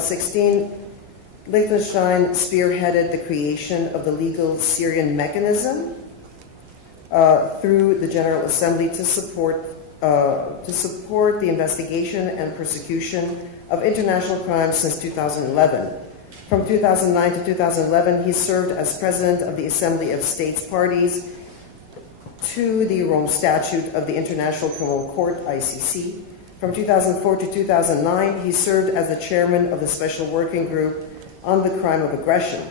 2016, Liechtenstein spearheaded the creation of the legal Syrian mechanism through the General Assembly to support the investigation and persecution of international crimes since 2011. From 2009 to 2011, he served as president of the Assembly of States Parties to the Rome Statute of the International Criminal Court, ICC. From 2004 to 2009, he served as the chairman of the Special Working Group on the Crime of Aggression.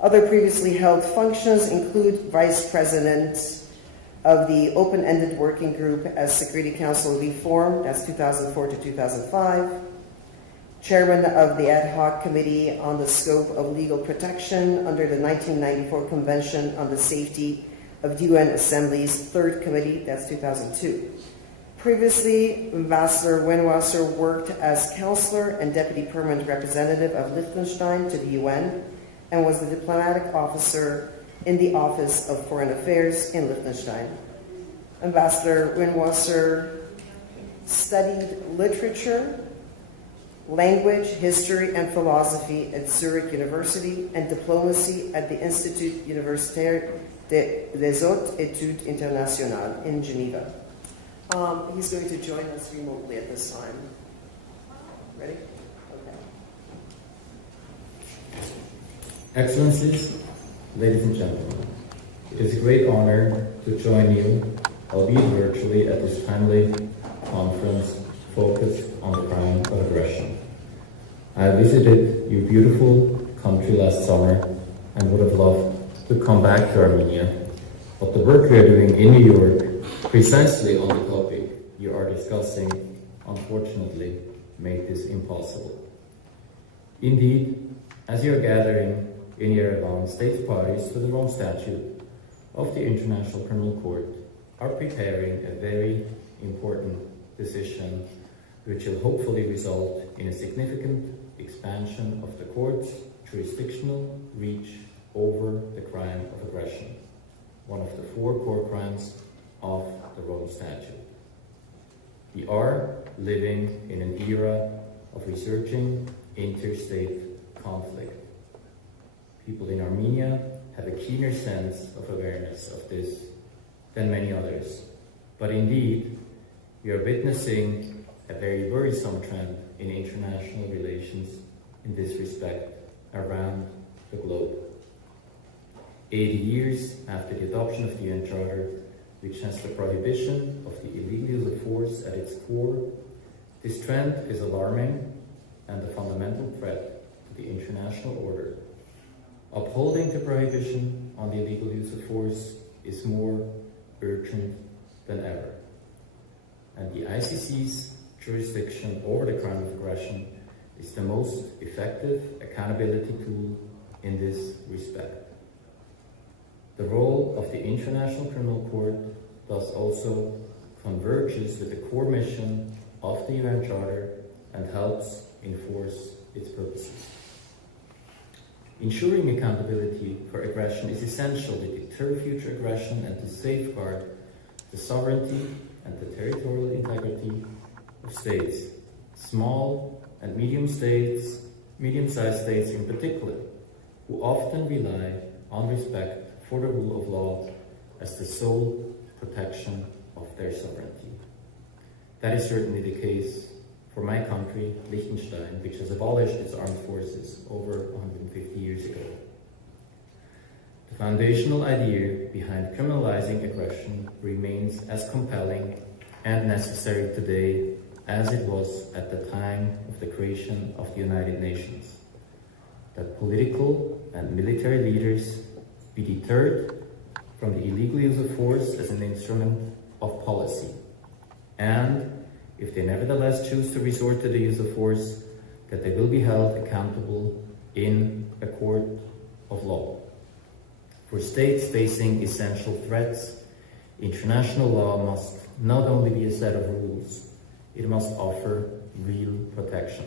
Other previously held functions include vice president of the Open-Ended Working Group as Security Council Reform, that's 2004 to 2005, chairman of the Ad Hoc Committee on the Scope of Legal Protection under the 1994 Convention on the Safety of UN Assembly's Third Committee, that's 2002. Previously, Ambassador Wenwaser worked as counselor and deputy permanent representative of Liechtenstein to the UN and was the diplomatic officer in the Office of Foreign Affairs in Liechtenstein. Ambassador Wenwaser studied literature, language, history, and philosophy at Zurich University and diplomacy at the Institut Universitaire des Hautes Études Internationales in Geneva. He's going to join us remotely at this time. Ready? Okay. Excellencies, ladies and gentlemen, it is a great honor to join you, albeit virtually, at this timely conference focused on the crime of aggression. I visited your beautiful country last summer and would have loved to come back to Armenia, but the work we are doing in New York, precisely on the topic you are discussing, unfortunately, made this impossible. Indeed, as you are gathering in Yerevan, states parties to the Rome Statute of the International Criminal Court are preparing a very important decision which will hopefully result in a significant expansion of the court's jurisdictional reach over the crime of aggression, one of the 4 core crimes of the Rome Statute. We are living in an era of resurging interstate conflict. People in Armenia have a keener sense of awareness of this than many others. But indeed, we are witnessing a very worrisome trend in international relations in this respect around the globe. 80 years after the adoption of the UN Charter, which has the prohibition of the illegal use of force at its core, this trend is alarming and a fundamental threat to the international order. Upholding the prohibition on the illegal use of force is more urgent than ever. And the ICC's jurisdiction over the crime of aggression is the most effective accountability tool in this respect. The role of the International Criminal Court thus also converges with the core mission of the UN Charter and helps enforce its purposes. Ensuring accountability for aggression is essential to deter future aggression and to safeguard the sovereignty and the territorial integrity of states, small and medium-sized states in particular, who often rely on respect for the rule of law as the sole protection of their sovereignty. That is certainly the case for my country, Liechtenstein, which has abolished its armed forces over 150 years ago. The foundational idea behind criminalizing aggression remains as compelling and necessary today as it was at the time of the creation of the United Nations. That political and military leaders be deterred from the illegal use of force as an instrument of policy, and if they nevertheless choose to resort to the use of force, that they will be held accountable in a court of law. For states facing essential threats, international law must not only be a set of rules, it must offer real protection.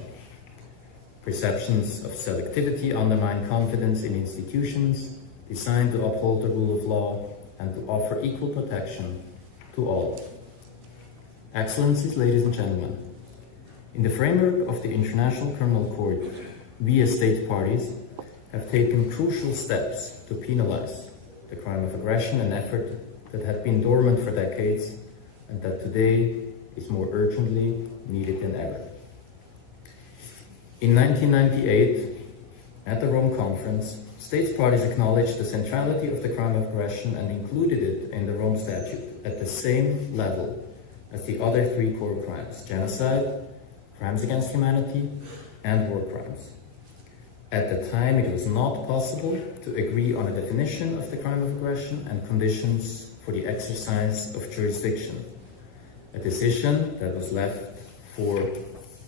Perceptions of selectivity undermine confidence in institutions designed to uphold the rule of law and to offer equal protection to all. Excellencies, ladies and gentlemen, in the framework of the International Criminal Court, we as state parties have taken crucial steps to penalize the crime of aggression, an effort that had been dormant for decades and that today is more urgently needed than ever. In 1998, at the Rome Conference, states parties acknowledged the centrality of the crime of aggression and included it in the Rome Statute at the same level as the other three core crimes: genocide, crimes against humanity, and war crimes. At the time, it was not possible to agree on a definition of the crime of aggression and conditions for the exercise of jurisdiction, a decision that was left for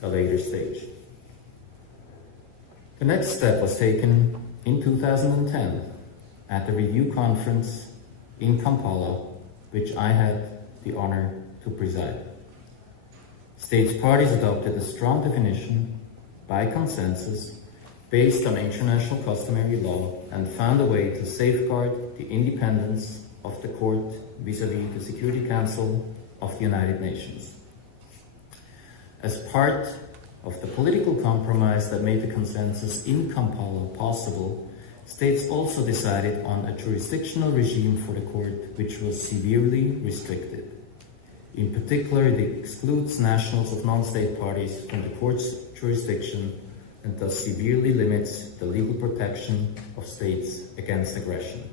a later stage. The next step was taken in 2010 at the review conference in Kampala, which I had the honor to preside. States parties adopted a strong definition by consensus based on international customary law and found a way to safeguard the independence of the court vis-à-vis the Security Council of the United Nations. As part of the political compromise that made the consensus in Kampala possible, states also decided on a jurisdictional regime for the court which was severely restricted. In particular, it excludes nationals of non-state parties from the court's jurisdiction and thus severely limits the legal protection of states against aggression.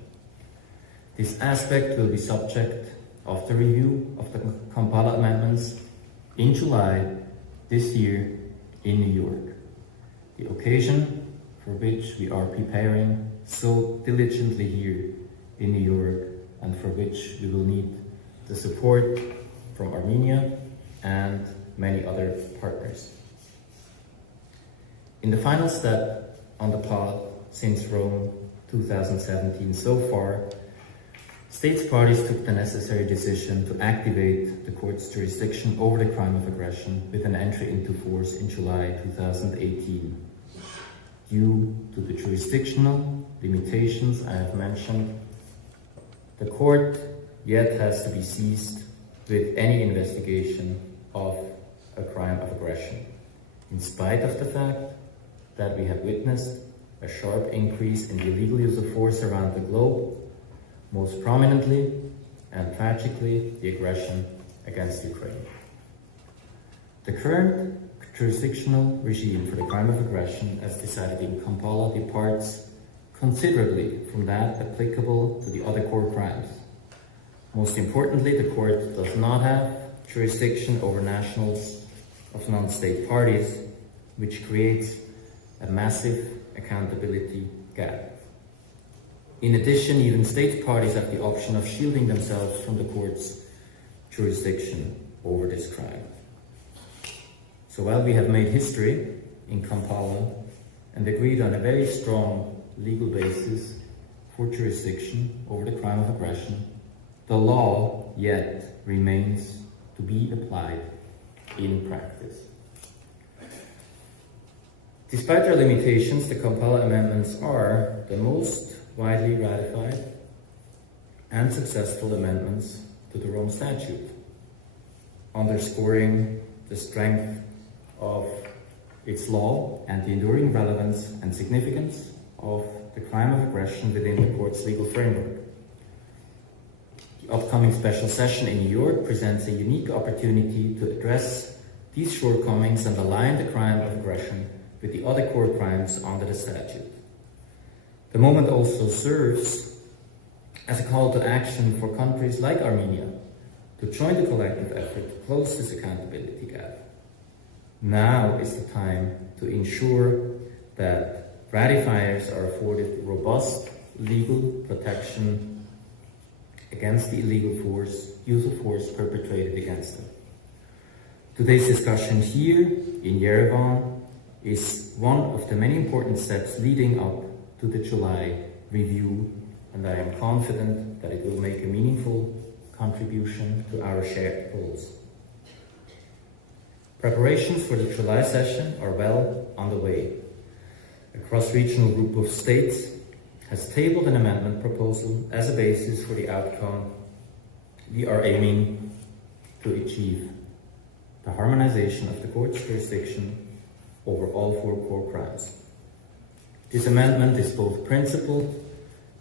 This aspect will be subject of the review of the Kampala amendments in July this year in New York, the occasion for which we are preparing so diligently here in New York and for which we will need the support from Armenia and many other partners. In the final step on the path since Rome 2017 so far, states parties took the necessary decision to activate the court's jurisdiction over the crime of aggression with an entry into force in July 2018. Due to the jurisdictional limitations I have mentioned, the court yet has to be seized with any investigation of a crime of aggression, in spite of the fact that we have witnessed a sharp increase in the illegal use of force around the globe, most prominently and tragically the aggression against Ukraine. The current jurisdictional regime for the crime of aggression, as decided in Kampala, departs considerably from that applicable to the other core crimes. Most importantly, the court does not have jurisdiction over nationals of non-state parties, which creates a massive accountability gap. In addition, even state parties have the option of shielding themselves from the court's jurisdiction over this crime. So while we have made history in Kampala and agreed on a very strong legal basis for jurisdiction over the crime of aggression, the law yet remains to be applied in practice. Despite their limitations, the Kampala amendments are the most widely ratified and successful amendments to the Rome Statute, underscoring the strength of its law and the enduring relevance and significance of the crime of aggression within the court's legal framework. The upcoming special session in New York presents a unique opportunity to address these shortcomings and align the crime of aggression with the other core crimes under the statute. The moment also serves as a call to action for countries like Armenia to join the collective effort to close this accountability gap. Now is the time to ensure that ratifiers are afforded robust legal protection against the illegal use of force perpetrated against them. Today's discussion here in Yerevan is one of the many important steps leading up to the July review, and I am confident that it will make a meaningful contribution to our shared goals. Preparations for the July session are well underway. A cross-regional group of states has tabled an amendment proposal as a basis for the outcome we are aiming to achieve: the harmonization of the court's jurisdiction over all four core crimes. This amendment is both principled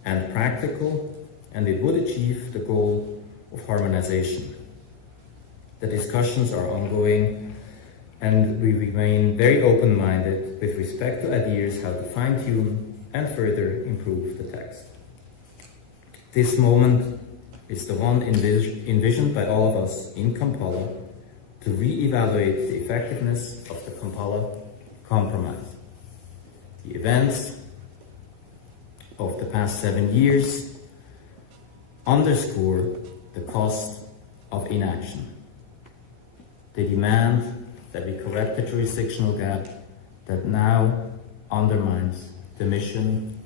and practical, and it would achieve the goal of harmonization. The discussions are ongoing, and we remain very open-minded with respect to ideas how to fine-tune and further improve the text. This moment is the one envisioned by all of us in Kampala to re-evaluate the effectiveness of the Kampala Compromise. The events of the past 7 years underscore the cost of inaction. They demand that we correct the jurisdictional gap that now undermines the mission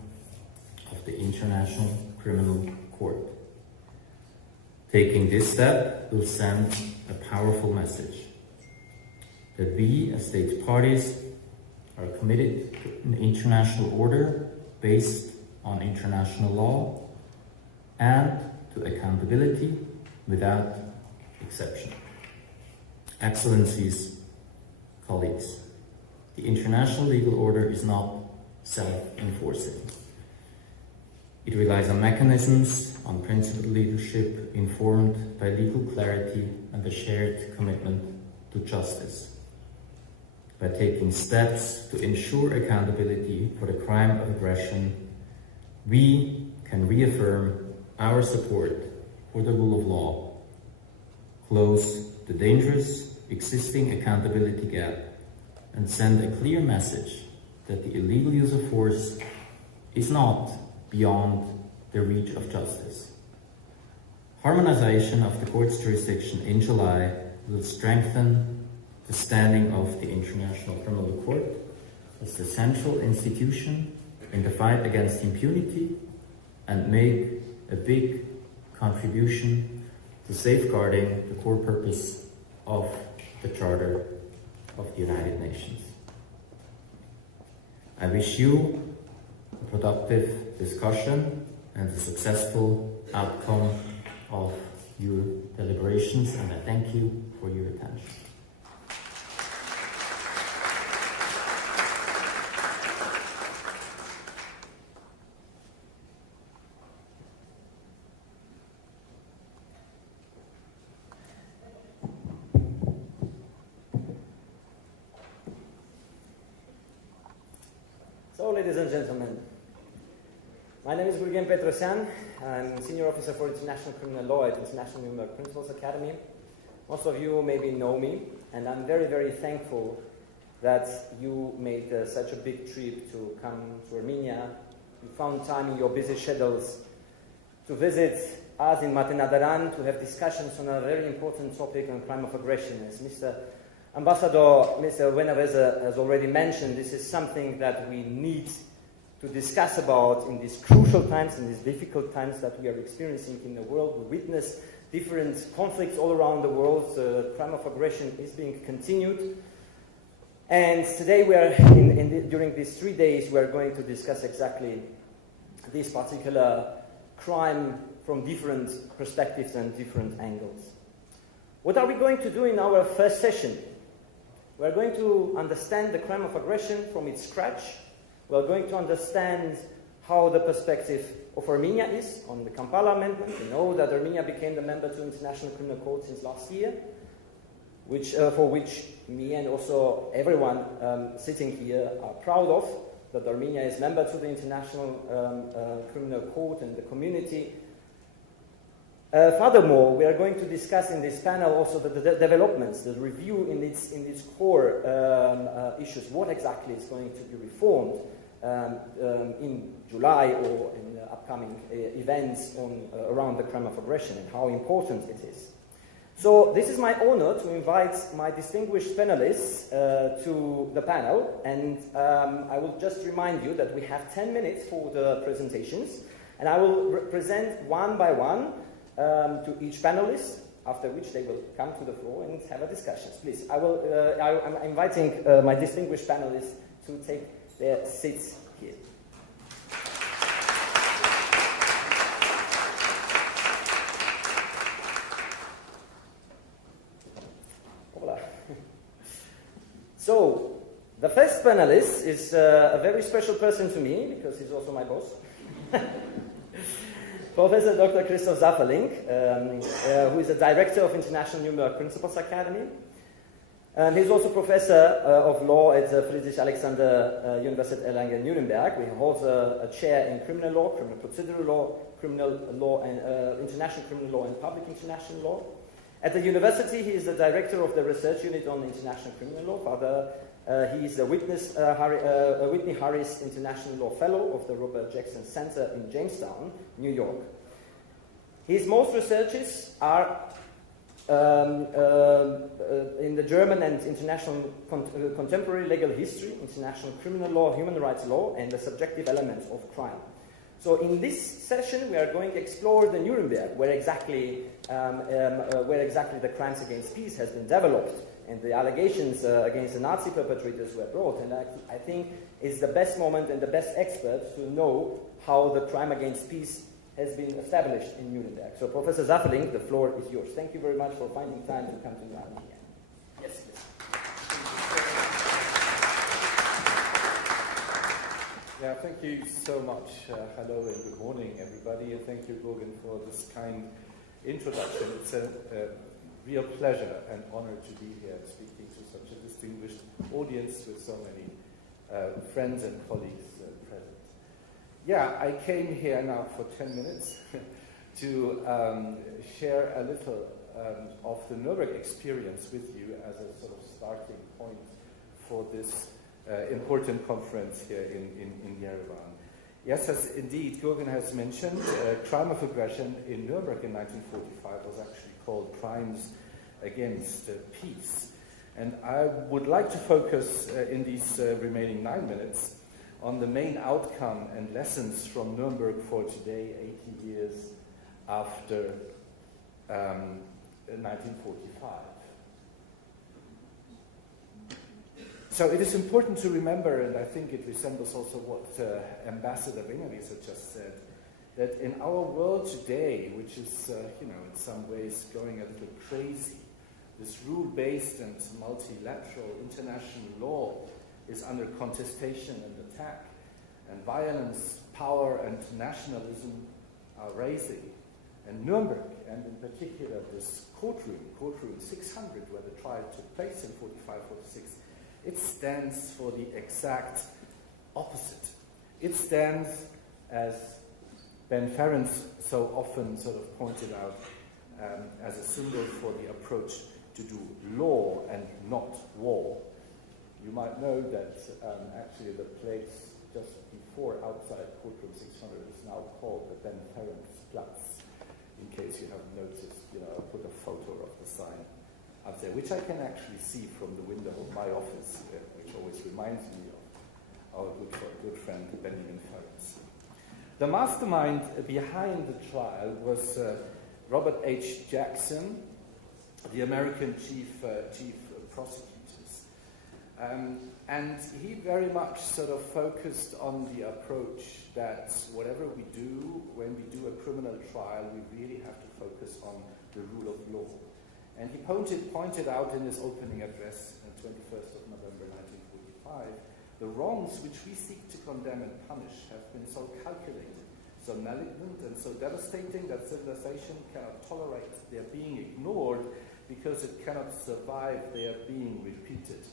of the International Criminal Court. Taking this step will send a powerful message that we, as state parties, are committed to an international order based on international law and to accountability without exception. Excellencies, colleagues, the international legal order is not self-enforcing. It relies on mechanisms, on principled leadership informed by legal clarity and a shared commitment to justice. By taking steps to ensure accountability for the crime of aggression, we can reaffirm our support for the rule of law, close the dangerous existing accountability gap, and send a clear message that the illegal use of force is not beyond the reach of justice. Harmonization of the court's jurisdiction in July will strengthen the standing of the International Criminal Court as the central institution in the fight against impunity and make a big contribution to safeguarding the core purpose of the Charter of the United Nations. I wish you a productive discussion and a successful outcome of your deliberations, and I thank you for your attention. So, ladies and gentlemen, my name is ΟՒΓΙΓ. I'm Senior Officer for International Criminal Law at International Nuremberg Principals Academy. Most of you maybe know me, and I'm very, very thankful that you made such a big trip to come to Armenia. You found time in your busy schedules to visit us in Matenadaran to have discussions on a very important topic on crime of aggression. As Mr. Ambassador, Mr. Wenwaser has already mentioned, this is something that we need to discuss about in these crucial times, in these difficult times that we are experiencing in the world. We witness different conflicts all around the world. The crime of aggression is being continued. And today we are, during these 3 days, we are going to discuss exactly this particular crime from different perspectives and different angles. What are we going to do in our first session? We are going to understand the crime of aggression from its scratch. We are going to understand how the perspective of Armenia is on the Kampala Amendment. We know that Armenia became the member to International Criminal Court since last year, for which me and also everyone sitting here are proud of, that Armenia is member to the International Criminal Court and the community. Furthermore, we are going to discuss in this panel also the developments, the review in its core issues, what exactly is going to be reformed in July or in the upcoming events around the crime of aggression and how important it is. So this is my honor to invite my distinguished panelists to the panel, and I will just remind you that we have 10 minutes for the presentations, and I will present one by one to each panelist, after which they will come to the floor and have a discussion. Please, I'm inviting my distinguished panelists to take their seats here. Hola. So, the first panelist is a very special person to me because he's also my boss. Professor Dr. Christoph Zapperling, who is the director of International Nuremberg Principles Academy. He's also professor of law at the Friedrich-Alexander University Erlangen-Nuremberg. He holds a chair in criminal law, criminal procedural law, criminal law, and international criminal law and public international law. At the university, he is the director of the research unit on international criminal law. Further, he is the Whitney Harris International Law Fellow of the Robert Jackson Center in Jamestown, New York. His most researches are in the German and international contemporary legal history, international criminal law, human rights law, and the subjective elements of crime. So in this session, we are going to explore the Nuremberg, where exactly the crimes against peace has been developed, and the allegations against the Nazi perpetrators were brought. And I think it's the best moment and the best experts to know how the crime against peace has been established in Nuremberg. So Professor Zapperling, the floor is yours. Thank you very much for finding time to come to Armenia. Yes, please. Yeah, thank you so much. Hello and good morning, everybody, and thank you, ŬՂԻⵖ, for this kind introduction. It's a real pleasure and honor to be here speaking to such a distinguished audience with so many friends and colleagues present. Yeah, I came here now for 10 minutes to share a little of the Nuremberg experience with you as a sort of starting point for this important conference here in Yerevan. Yes, as indeed ŬՂԻղ has mentioned, crime of aggression in Nuremberg in 1945 was actually called crimes against peace. And I would like to focus in these remaining 9 minutes on the main outcome and lessons from Nuremberg for today, 80 years after 1945. So it is important to remember, and I think it resembles also what Ambassador Wenwaser just said, that in our world today, which is, in some ways going a little crazy, this rule-based and multilateral international law is under contestation and attack, and violence, power, and nationalism are rising. And Nuremberg, and in particular this courtroom 600, where the trial took place in 45-46, it stands for the exact opposite. It stands, as Ben Ferenc so often sort of pointed out, as a symbol for the approach to do law and not war. You might know that actually the place just before outside courtroom 600 is now called the Ben Ferenc Platz. In case you haven't noticed, I put a photo of the sign up there, which I can actually see from the window of my office, which always reminds me of our good friend Benjamin Ferenc. The mastermind behind the trial was Robert H. Jackson, the American chief prosecutors. And he very much sort of focused on the approach that whatever we do, when we do a criminal trial, we really have to focus on the rule of law. And he pointed out in his opening address on 21st of November 1945, the wrongs which we seek to condemn and punish have been so calculated, so malignant and so devastating that civilization cannot tolerate their being ignored because it cannot survive their being repeated.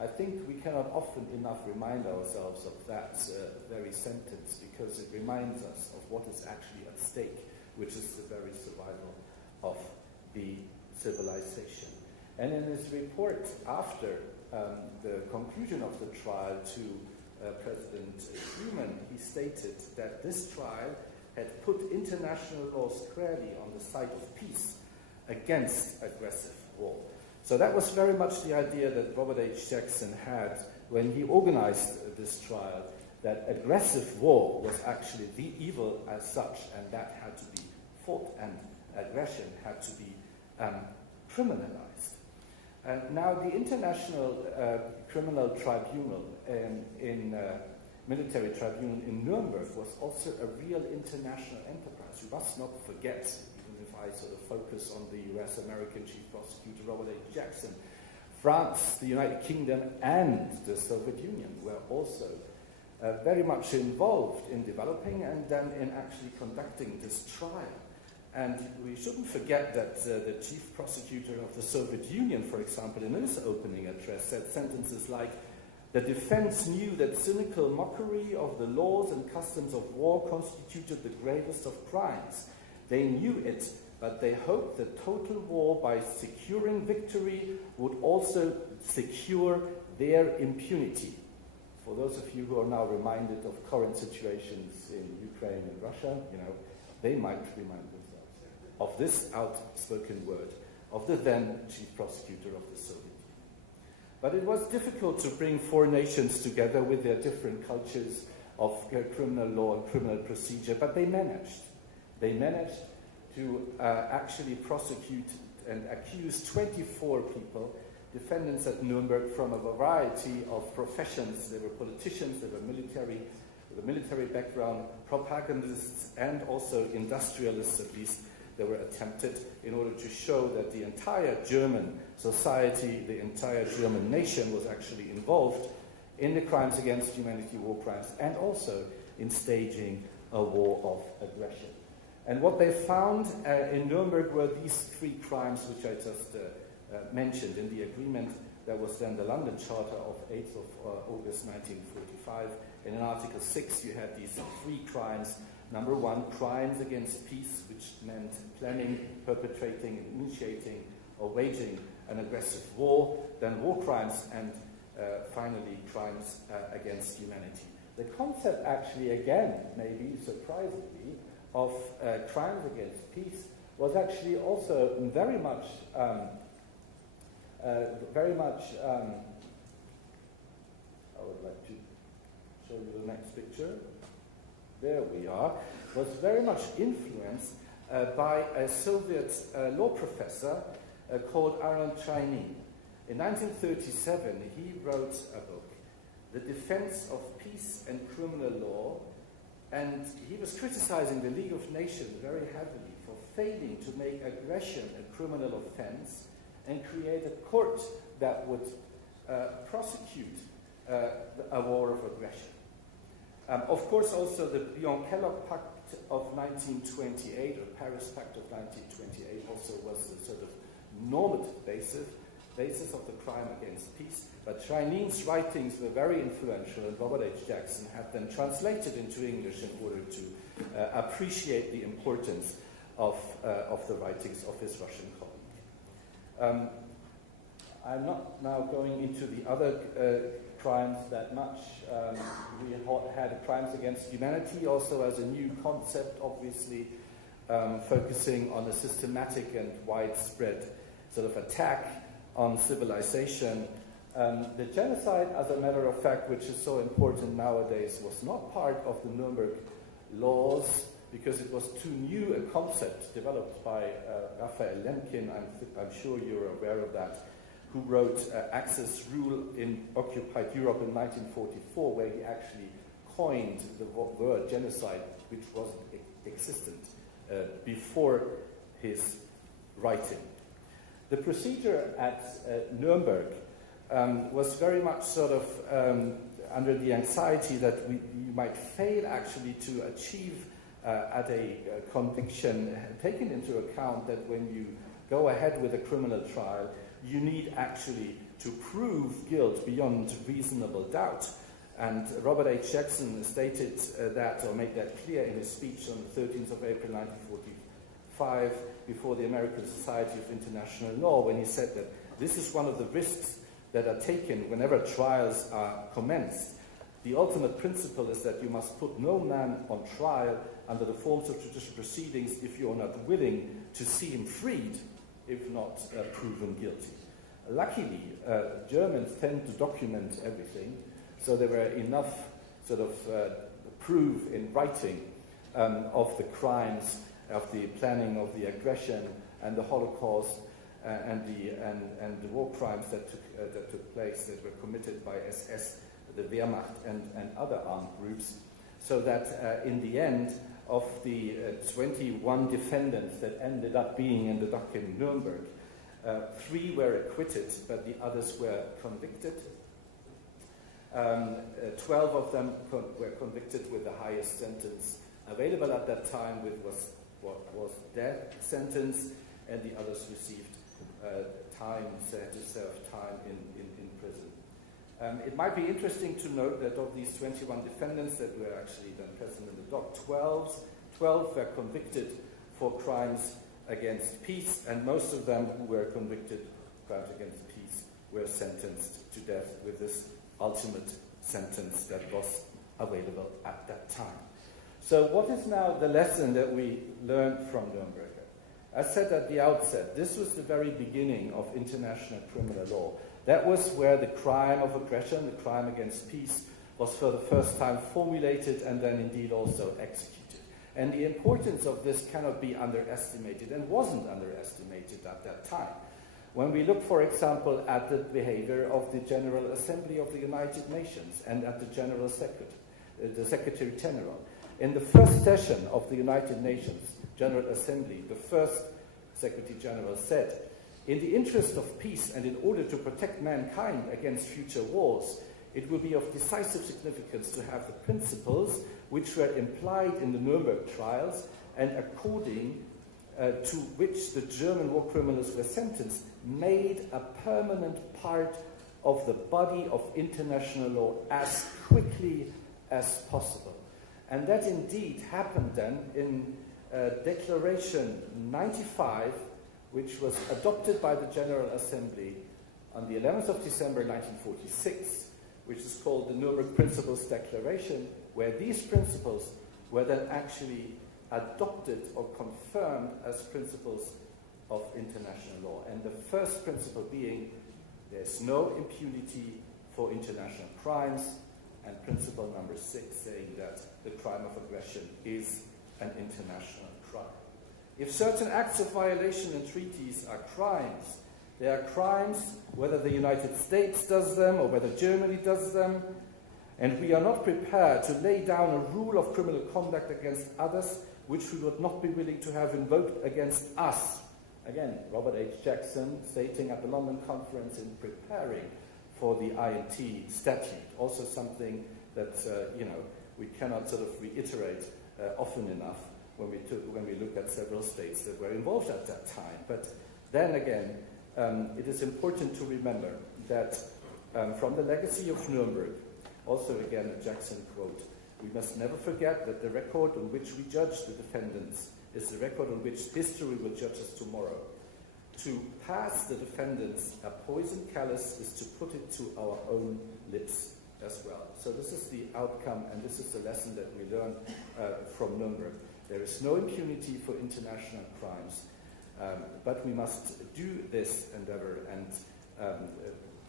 I think we cannot often enough remind ourselves of that very sentence, because it reminds us of what is actually at stake, which is the very survival of the civilization. And in his report after the conclusion of the trial to President Truman, he stated that this trial had put international law squarely on the side of peace against aggressive war. So that was very much the idea that Robert H. Jackson had when he organized this trial, that aggressive war was actually the evil as such, and that had to be fought, and aggression had to be criminalized. Now, the International Criminal Tribunal Military Tribunal in Nuremberg was also a real international enterprise. We must not forget, even if I sort of focus on the US American Chief Prosecutor Robert H. Jackson, France, the United Kingdom, and the Soviet Union were also very much involved in developing and then in actually conducting this trial. And we shouldn't forget that the chief prosecutor of the Soviet Union, for example, in his opening address said sentences like, "The defense knew that cynical mockery of the laws and customs of war constituted the gravest of crimes. They knew it, but they hoped that total war, by securing victory, would also secure their impunity." For those of you who are now reminded of current situations in Ukraine and Russia, they might remind themselves of this outspoken word of the then chief prosecutor of the Soviet Union. But it was difficult to bring four nations together with their different cultures of criminal law and criminal procedure, but they managed. They managed to actually prosecute and accuse 24 people, defendants at Nuremberg, from a variety of professions. They were politicians, they were military, with a military background, propagandists, and also industrialists, at least. They were attempted in order to show that the entire German society, the entire German nation was actually involved in the crimes against humanity, war crimes, and also in staging a war of aggression. And what they found in Nuremberg were these three crimes which I just mentioned in the agreement that was then the London Charter of 8th of August 1945. In Article 6 you had these three crimes. Number one, crimes against peace, which meant planning, perpetrating, initiating, or waging an aggressive war. Then war crimes, and finally crimes against humanity. The concept actually, again, maybe surprisingly, of crimes against peace was actually also very much I would like to show you the next picture. There we are. Was very much influenced by a Soviet law professor called Aaron Chainin. In 1937, he wrote a book, The Defense of Peace and Criminal Law, and he was criticizing the League of Nations very heavily for failing to make aggression a criminal offense and create a court that would prosecute a war of aggression. Of course, also the Kellogg Pact of 1928, or Paris Pact of 1928, also was the sort of normative basis of the crime against peace. But Chainin's writings were very influential, and Robert H. Jackson had them translated into English in order to appreciate the importance of the writings of his Russian colleague. I'm not now going into the other crimes that much. We had crimes against humanity also as a new concept, obviously, focusing on a systematic and widespread sort of attack on civilization. The genocide, as a matter of fact, which is so important nowadays, was not part of the Nuremberg laws because it was too new a concept developed by Raphael Lemkin. I'm sure you're aware of that, who wrote Axis Rule in Occupied Europe in 1944, where he actually coined the word genocide, which wasn't existent before his writing. The procedure at Nuremberg was very much sort of under the anxiety that you might fail actually to achieve at a conviction, taking into account that when you go ahead with a criminal trial, you need actually to prove guilt beyond reasonable doubt. And Robert H. Jackson stated that, or made that clear in his speech on the 13th of April 1945 before the American Society of International Law, when he said that this is one of the risks that are taken whenever trials are commenced. The ultimate principle is that you must put no man on trial under the forms of judicial proceedings if you are not willing to see him freed, if not proven guilty. Luckily, Germans tend to document everything, so there were enough sort of proof in writing of the crimes, of the planning of the aggression and the Holocaust and the war crimes that took place, that were committed by SS, the Wehrmacht, and other armed groups, so that in the end, of the 21 defendants that ended up being in the dock in Nuremberg, 3 were acquitted, but the others were convicted. 12 of them were convicted with the highest sentence available at that time, which was what was death sentence, and the others received time, had to serve time in prison. It might be interesting to note that of these 21 defendants that were actually then present in the dock, 12 were convicted for crimes against peace, and most of them who were convicted for crimes against peace were sentenced to death with this ultimate sentence that was available at that time. So what is now the lesson that we learned from Nuremberg? As said at the outset, this was the very beginning of international criminal law. That was where the crime of aggression, the crime against peace, was for the first time formulated and then indeed also executed. And the importance of this cannot be underestimated, and wasn't underestimated at that time. When we look, for example, at the behavior of the General Assembly of the United Nations and at the General Secretary, the Secretary General, in the first session of the United Nations General Assembly, the first Secretary General said, "In the interest of peace and in order to protect mankind against future wars, it will be of decisive significance to have the principles which were implied in the Nuremberg trials and according to which the German war criminals were sentenced, made a permanent part of the body of international law as quickly as possible." And that indeed happened then in Declaration 95, which was adopted by the General Assembly on the 11th of December 1946, which is called the Nuremberg Principles Declaration, where these principles were then actually adopted or confirmed as principles of international law. And the first principle being there's no impunity for international crimes, and principle number 6 saying that the crime of aggression is an international crime. If certain acts of violation in treaties are crimes, they are crimes whether the United States does them or whether Germany does them, and we are not prepared to lay down a rule of criminal conduct against others which we would not be willing to have invoked against us. Again, Robert H. Jackson stating at the London conference in preparing for the INT statute, also something that we cannot sort of reiterate often enough when we look at several states that were involved at that time. But then again, it is important to remember that from the legacy of Nuremberg, also again a Jackson quote, we must never forget that the record on which we judge the defendants is the record on which history will judge us tomorrow. To pass the defendants a poison chalice is to put it to our own lips as well. So this is the outcome, and this is the lesson that we learn from Nuremberg. There is no impunity for international crimes, but we must do this endeavor and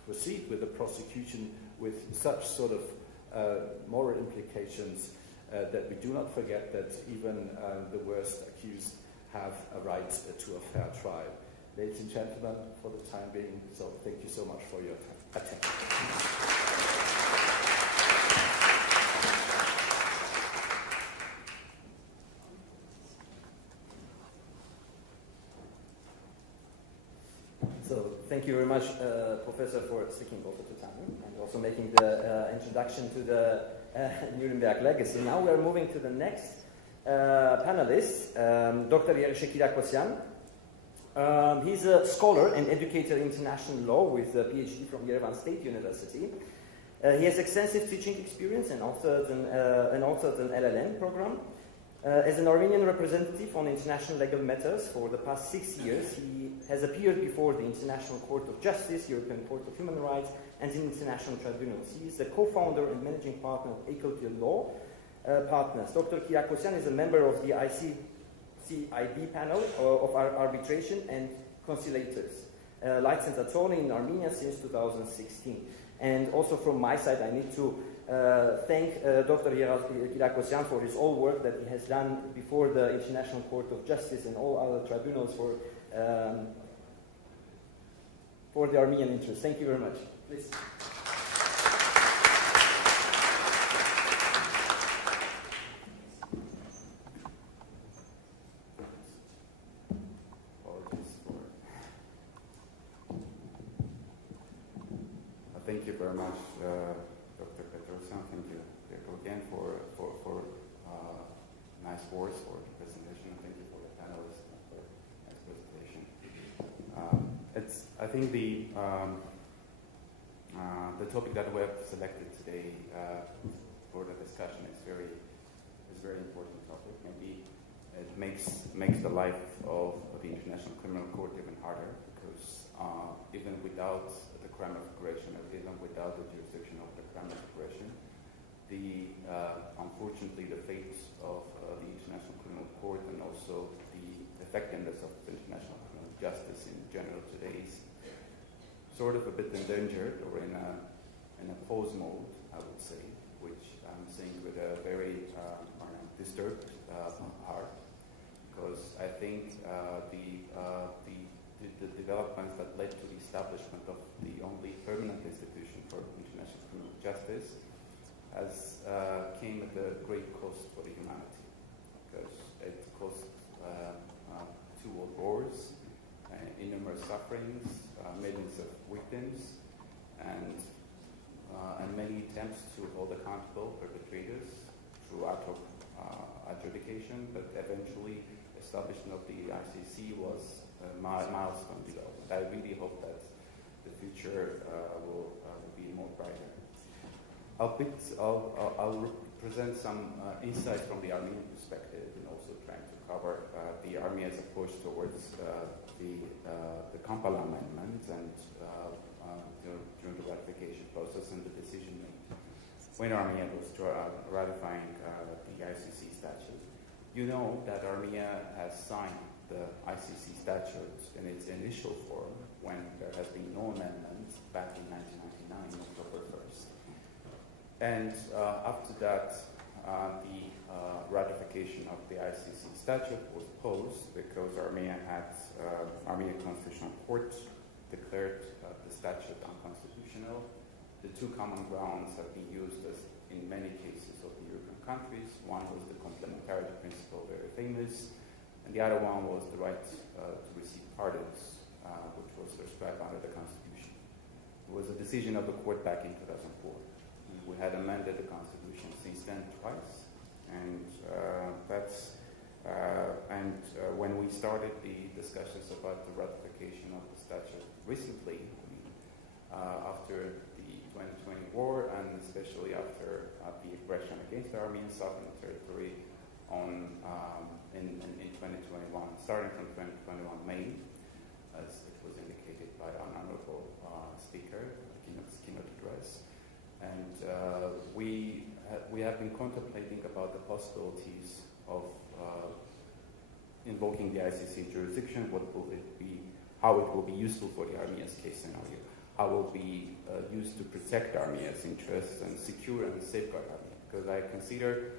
proceed with the prosecution with such sort of moral implications that we do not forget that even the worst accused have a right to a fair trial. Ladies and gentlemen, for the time being, so thank you so much for your attention. So thank you very much, Professor, for sticking also to time and also making the introduction to the Nuremberg legacy. Now we are moving to the next panelist, Dr. Yerzy. He's a scholar and educator in international law with a PhD from Yerevan State University. He has extensive teaching experience and authored an LLM program. As an Armenian representative on international legal matters for the past 6 years, he has appeared before the International Court of Justice, European Court of Human Rights, and in international tribunals. He is the co-founder and managing partner of Equality Law Partners. Dr. Kyriakosyan is a member of the ICIB panel of arbitration and conciliators, licensed attorney in Armenia since 2016. And also from my side, I need to thank Dr. Kyriakosyan for his all work that he has done before the International Court of Justice and all other tribunals for the Armenian interest. Thank you very much. Please. thank you very much, Dr. Petrosyan. Thank you again for nice words for the presentation. And thank you for the panelists for the nice presentation. I think the topic that we have selected today for the discussion is very important topic. Maybe it makes the life of the International Criminal Court even harder, because even without the crime of aggression, or even without the jurisdiction of the crime of aggression, unfortunately the fate of the International Criminal Court and also the effectiveness of international criminal justice in general today is sort of a bit endangered, or in a pause mode, I would say, which I'm saying with a very disturbed heart, because I think the developments that led to the establishment of the only permanent institution for international criminal justice came at a great cost for the humanity, because it cost 2 world wars, enormous sufferings, millions of victims, and many attempts to hold accountable perpetrators through ad hoc adjudication, but eventually establishment of the ICC was a milestone development. I really hope that the future will be more brighter. I'll present some insights from the Armenian perspective, and also trying to cover the Armenia's approach towards the Kampala Amendment and during the ratification process and the decision made when Armenia was ratifying the ICC statute. You know that Armenia has signed the ICC statute in its initial form when there has been no amendment back in 1999, October 1st. And after that, the ratification of the ICC statute was paused because Armenian Constitutional Court declared the statute unconstitutional. The 2 common grounds have been used in many cases of the European countries. One was the complementarity principle, very famous, and the other one was the right to receive pardons, which was prescribed under the Constitution. It was a decision of the court back in 2004. We had amended the Constitution since then twice, and when we started the discussions about the ratification of the statute recently, after the 2020 war, and especially after the aggression against the Armenian sovereign territory in 2021, starting from 2021 May, as it was indicated by an honorable speaker, keynote address. And we have been contemplating about the possibilities of invoking the ICC jurisdiction. What will it be? How it will be useful for the Armenia's case scenario? How will it be used to protect Armenia's interests and secure and safeguard Armenia? Because I consider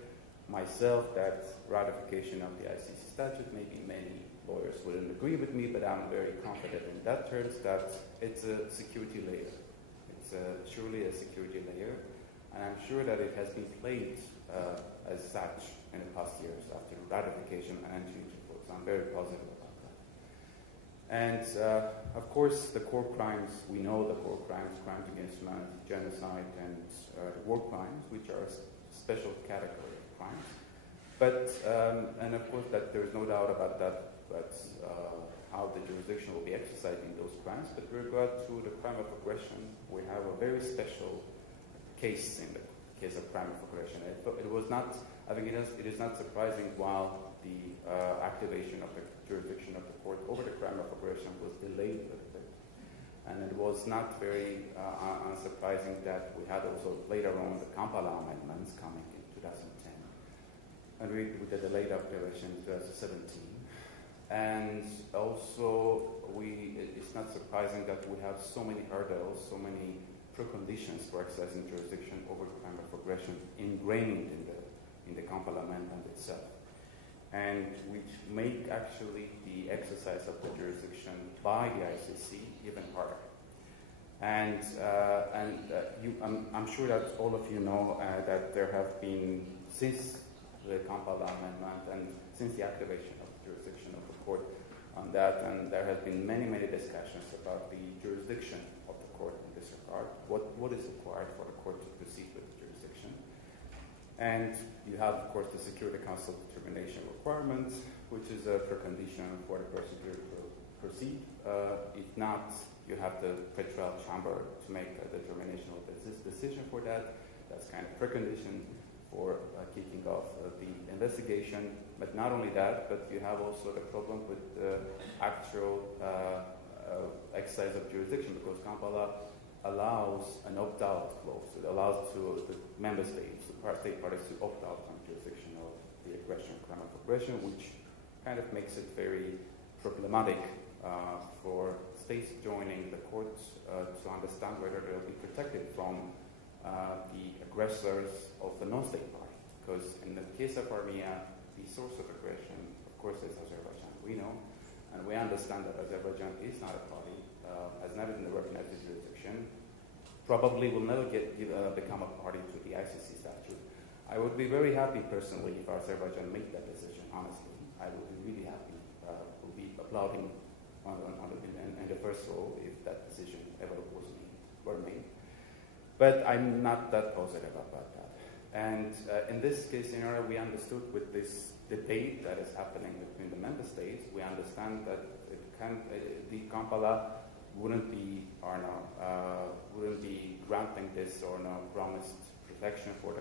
myself that ratification of the ICC statute, maybe many lawyers wouldn't agree with me, but I'm very confident in that terms that it's a security layer. Surely a security layer, and I'm sure that it has been played as such in the past years after ratification and entry into force. I'm very positive about that. And of course, the core crimes, we know the core crimes against humanity, genocide, and war crimes, which are a special category of crimes. But, and of course, that there's no doubt about that, but how the jurisdiction will be exercised in those crimes. But with regard to the crime of aggression, we have a very special case in the case of crime of aggression. It was not, I think it is not surprising while the activation of the jurisdiction of the court over the crime of aggression was delayed a little bit. And it was not very unsurprising that we had also later on the Kampala amendments coming in 2010. And with the delayed activation in 2017. And also, it's not surprising that we have so many hurdles, so many preconditions for exercising jurisdiction over crime of aggression ingrained in the Kampala Amendment itself, and which make actually the exercise of the jurisdiction by the ICC even harder. And I'm sure that all of you know that there have been, since the Kampala Amendment and since the activation of the jurisdiction of the court on that, and there have been many discussions about the jurisdiction of the court in this disregard, what is required for the court to proceed with the jurisdiction. And you have, of course, the Security Council determination requirements, which is a precondition for the procedure to proceed. If not, you have the pretrial chamber to make a determination of the decision for that. That's kind of precondition for kicking off the investigation. But not only that, but you have also the problem with the actual exercise of jurisdiction, because Kampala allows an opt-out clause. It allows the member states, the state parties, to opt out from jurisdiction of the crime of aggression, which kind of makes it very problematic for states joining the courts to understand whether they'll be protected from the aggressors of the non-state party. Because in the case of Armenia, the source of aggression, of course, is Azerbaijan. We know, and we understand that Azerbaijan is not a party, has never been recognized as jurisdiction, probably will never become a party to the ICC statute. I would be very happy personally if Azerbaijan made that decision, honestly. I would be really happy. Would be applauding in the first row if that decision ever were made. But I'm not that positive about that. And in this case scenario, we understood with this debate that is happening between the member states, we understand that the Kampala wouldn't be granting this or no promised protection for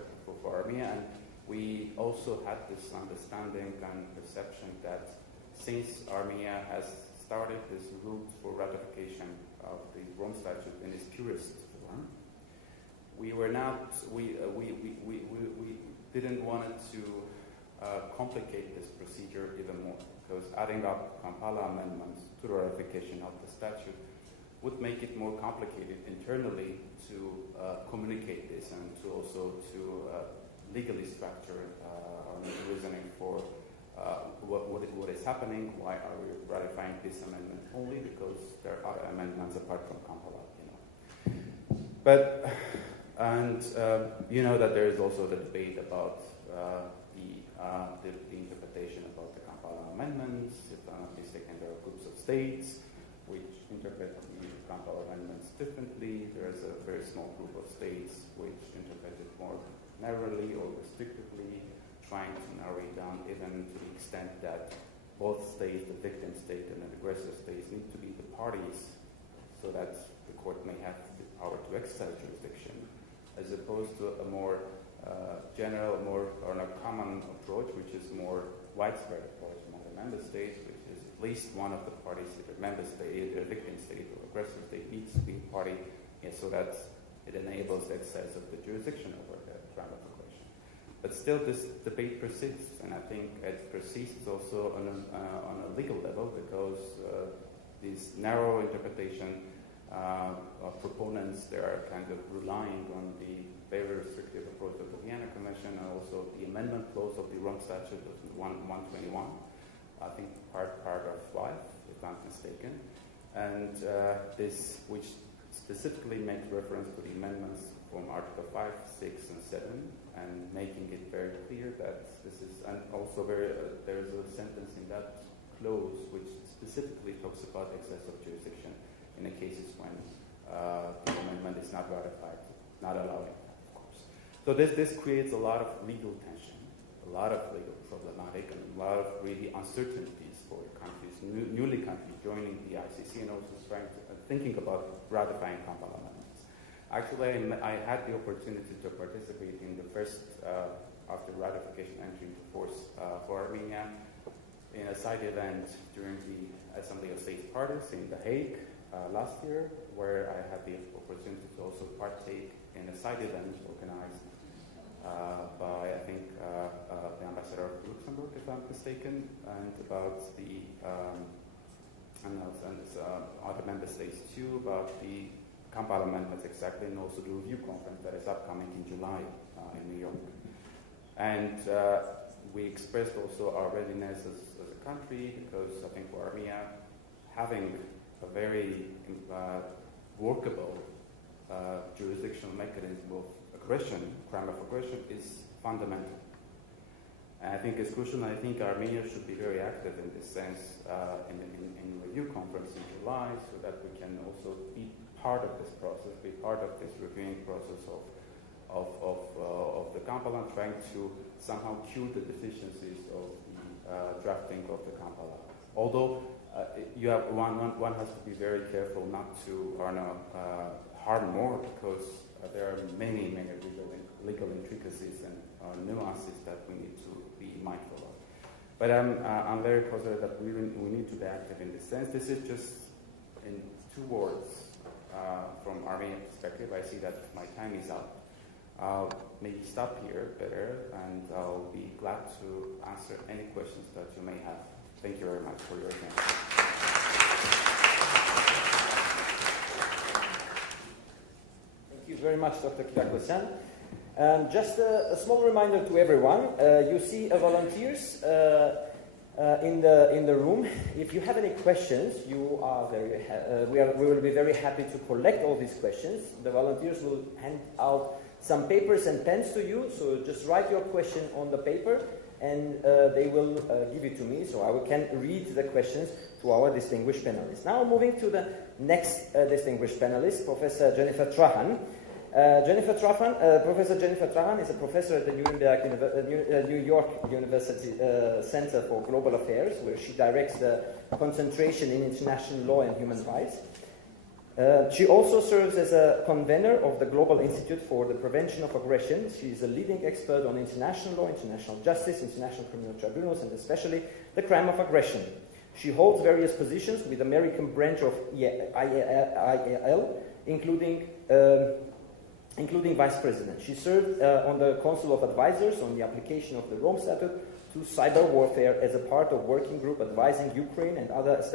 Armenia. And we also had this understanding and perception that since Armenia has started this route for ratification of the Rome Statute in its purest form, we didn't want it to complicate this procedure even more, because adding up Kampala amendments to the ratification of the statute would make it more complicated internally to communicate this and to also legally structure our reasoning for what is happening. Why are we ratifying this amendment only? Because there are other amendments apart from Kampala, But you know that there is also the debate about the interpretation about the Kampala amendments. If I'm not mistaken, there are groups of states which interpret the Kampala amendments differently. There is a very small group of states which interpret it more narrowly or restrictively, trying to narrow it down even to the extent that both states, the victim state and the aggressor states, need to be the parties so that the court may have the power to exercise jurisdiction, as opposed to a more general, or a common approach, which is more widespread approach among the member states, which is at least one of the parties, either member state, either victim state or aggressor state, needs to be a party, so that it enables the exercise of the jurisdiction over the crime of aggression. But still, this debate persists, and I think it persists also on a legal level, because this narrow interpretation proponents, they are kind of relying on the very restrictive approach of the Vienna Convention and also the amendment clause of the Rome Statute of 121, I think paragraph 5, if I'm not mistaken, and this, which specifically makes reference to the amendments from Article 5, 6, and 7, and making it very clear that this is, and also there is a sentence in that clause which specifically talks about excess of jurisdiction in the cases when the amendment is not ratified, not allowing that, of course. So this creates a lot of legal tension, a lot of legal problematic, and a lot of really uncertainties for countries, newly countries joining the ICC, and also thinking about ratifying Kampala amendments. Actually, I had the opportunity to participate in the first, after ratification entry into force for Armenia, in a side event during the Assembly of States Parties in The Hague last year, where I had the opportunity to also partake in a side event organized by, I think, the Ambassador of Luxembourg, if I'm mistaken, and about the other member states too, about the Kampala amendments exactly, and also the review conference that is upcoming in July in New York. And we expressed also our readiness as a country, because I think for Armenia, having a very workable jurisdictional mechanism of aggression, crime of aggression, is fundamental. And I think it's crucial, and I think Armenia should be very active in this sense in the review conference in July, so that we can also be part of this process, be part of this reviewing process of the Kampala, trying to somehow cure the deficiencies of the drafting of the Kampala. Although you have one has to be very careful not to harm more, because there are many legal intricacies and nuances that we need to be mindful of. But I'm very positive that we need to be active in this sense. This is just in 2 words from Armenian perspective. I see that my time is up. I'll maybe stop here better, and I'll be glad to answer any questions that you may have. Thank you very much for your attention. Thank you very much, Dr. Kyriakosyan. Just a small reminder to everyone, you see volunteers in the room. If you have any questions, you are we will be very happy to collect all these questions. The volunteers will hand out some papers and pens to you, so just write your question on the paper, and they will give it to me, so I can read the questions to our distinguished panelists. Now moving to the next distinguished panelist, Professor Jennifer Trahan. Professor Jennifer Trahan is a professor at the New York University Center for Global Affairs, where she directs the concentration in international law and human rights. She also serves as a convener of the Global Institute for the Prevention of Aggression. She is a leading expert on international law, international justice, international criminal tribunals, and especially the crime of aggression. She holds various positions with the American branch of IAL, including vice president. She served on the Council of Advisors on the application of the Rome Statute to cyber warfare as a part of working group advising Ukraine and others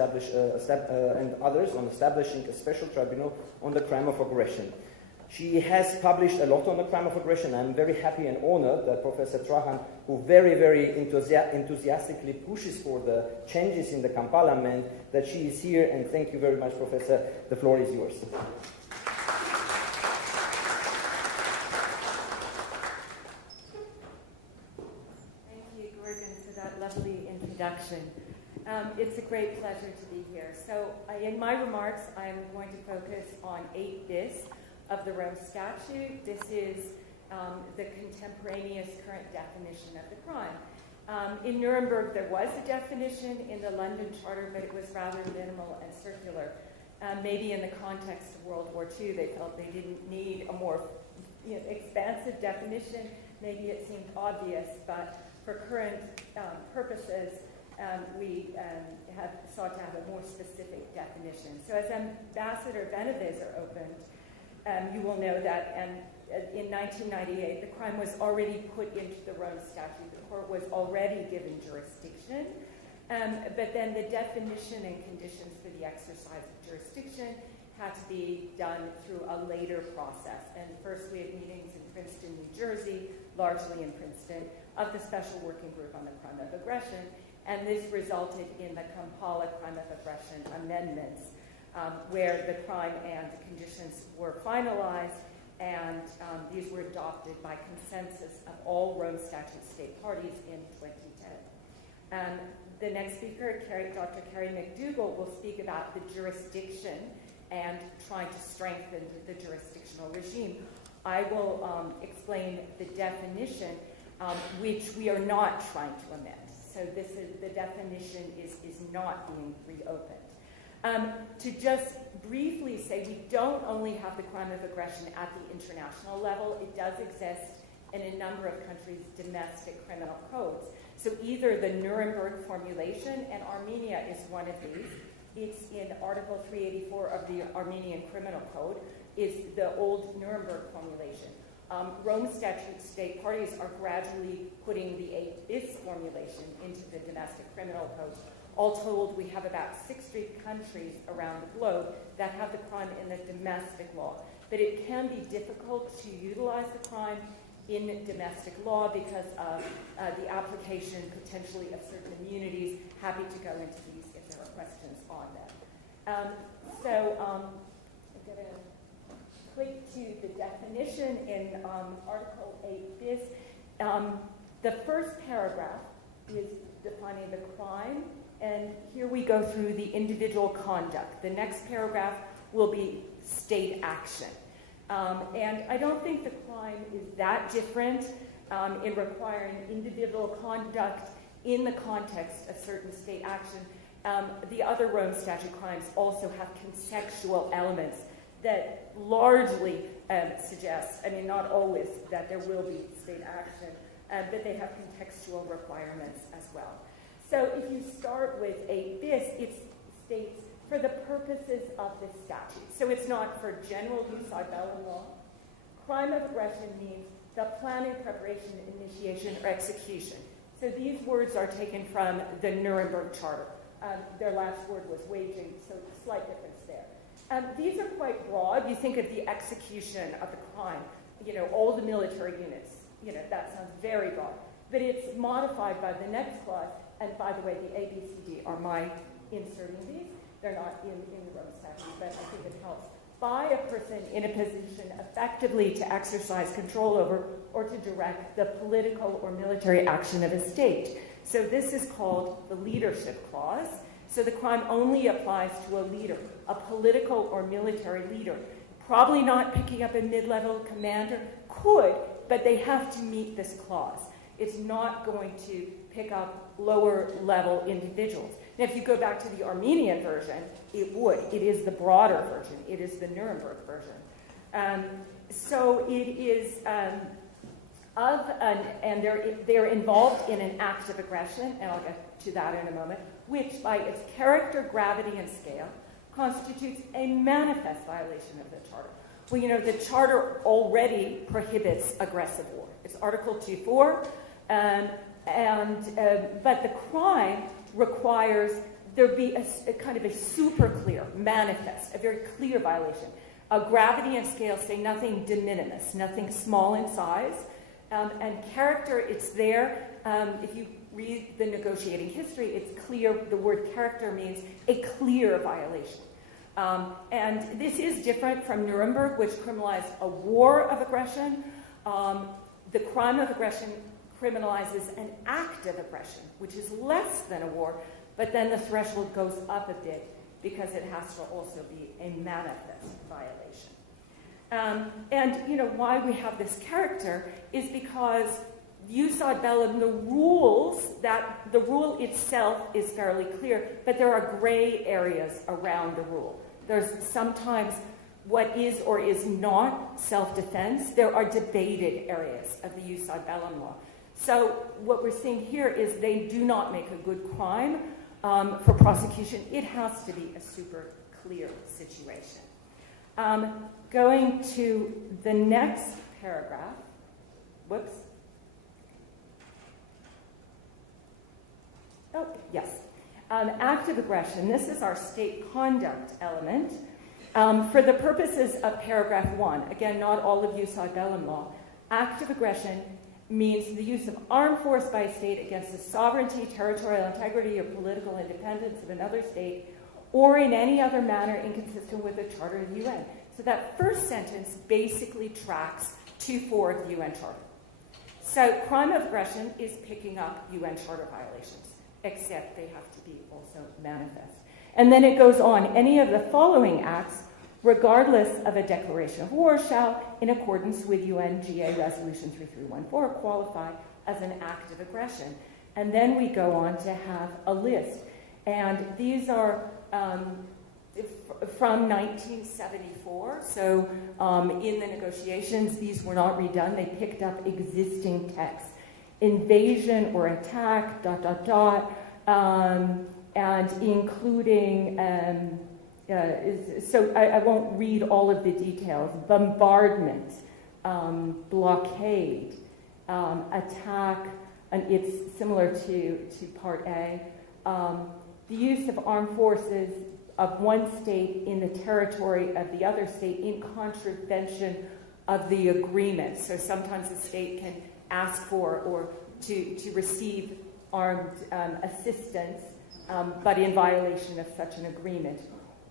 on establishing a special tribunal on the crime of aggression. She has published a lot on the crime of aggression. I'm very happy and honored that Professor Trahan, who very, very enthusiastically pushes for the changes in the Kampala Amendment, that she is here, and thank you very much, Professor. The floor is yours. Introduction. It's a great pleasure to be here. So in my remarks, I'm going to focus on 8 bis of the Rome Statute. This is the contemporaneous current definition of the crime. In Nuremberg, there was a definition in the London Charter, but it was rather minimal and circular. Maybe in the context of World War II, they felt they didn't need a more expansive definition. Maybe it seemed obvious, but for current purposes, we have sought to have a more specific definition. So as Ambassador Wenwaser opened, you will know that in 1998, the crime was already put into the Rome Statute. The court was already given jurisdiction, but then the definition and conditions for the exercise of jurisdiction had to be done through a later process. And first we had meetings in Princeton, New Jersey, largely in Princeton, of the Special Working Group on the Crime of Aggression, and this resulted in the Kampala Crime of Aggression Amendments, where the crime and the conditions were finalized, and these were adopted by consensus of all Rome Statute state parties in 2010. The next speaker, Dr. Carrie McDougall, will speak about the jurisdiction and trying to strengthen the jurisdictional regime. I will explain the definition, which we are not trying to amend. So the definition is not being reopened. To just briefly say, we don't only have the crime of aggression at the international level. It does exist in a number of countries' domestic criminal codes. So either the Nuremberg formulation, and Armenia is one of these. It's in Article 384 of the Armenian Criminal Code, is the old Nuremberg formulation. Rome Statute state parties are gradually putting the 8 bis formulation into the domestic criminal codes. All told, we have about 60 countries around the globe that have the crime in the domestic law. But it can be difficult to utilize the crime in domestic law because of the application potentially of certain immunities. Happy to go into these if there are questions on them. I'm going to click to the definition in Article 8 bis. The first paragraph is defining the crime, and here we go through the individual conduct. The next paragraph will be state action. And I don't think the crime is that different in requiring individual conduct in the context of certain state action. The other Rome Statute crimes also have contextual elements that largely suggest, I mean, not always that there will be state action, but they have contextual requirements as well. So if you start with 8 bis, it states for the purposes of this statute. So it's not for general use ad bellum law. Crime of aggression means the planning, preparation, initiation, or execution. So these words are taken from the Nuremberg Charter. Their last word was waging, so slight difference there. These are quite broad. You think of the execution of the crime, all the military units, that sounds very broad. But it's modified by the next clause, and by the way, the A, B, C, D are my inserting these. They're not in the Rome Statute, but I think it helps. By a person in a position effectively to exercise control over or to direct the political or military action of a state. So this is called the leadership clause. So the crime only applies to a leader, a political or military leader. Probably not picking up a mid-level commander, could, but they have to meet this clause. It's not going to pick up lower-level individuals. Now, if you go back to the Armenian version, it would. It is the broader version. It is the Nuremberg version. So it is and they're involved in an act of aggression, and I'll get to that in a moment, which by its character, gravity, and scale constitutes a manifest violation of the Charter. Well, the Charter already prohibits aggressive war. It's Article 2.4, but the crime requires there be a kind of a super clear, manifest, a very clear violation. Gravity and scale say nothing de minimis, nothing small in size, and character, it's there. If you read the negotiating history, it's clear. The word character means a clear violation. And this is different from Nuremberg, which criminalized a war of aggression. The crime of aggression criminalizes an act of aggression, which is less than a war, but then the threshold goes up a bit because it has to also be a manifest violation. And why we have this character is because use ad bellum, the rule itself is fairly clear, but there are gray areas around the rule. There's sometimes what is or is not self-defense. There are debated areas of the use ad bellum law. So what we're seeing here is they do not make a good crime for prosecution. It has to be a super clear situation. Going to the next paragraph. Whoops. Oh, yes. Act of aggression. This is our state conduct element. For the purposes of paragraph 1, again, not all of use ad bellum law, act of aggression means the use of armed force by a state against the sovereignty, territorial integrity, or political independence of another state, or in any other manner inconsistent with the Charter of the UN. So that first sentence basically tracks 2.4 of the UN Charter. So crime of aggression is picking up UN Charter violations, except they have to be also manifest. And then it goes on, any of the following acts, regardless of a declaration of war, shall, in accordance with UNGA Resolution 3314, qualify as an act of aggression. And then we go on to have a list. And these are from 1974. So in the negotiations, these were not redone. They picked up existing texts. Invasion or attack, ... and including, so I won't read all of the details, bombardment, blockade, attack, and it's similar to Part A, the use of armed forces of one state in the territory of the other state in contravention of the agreement. So sometimes the state can ask for or to receive armed assistance, but in violation of such an agreement.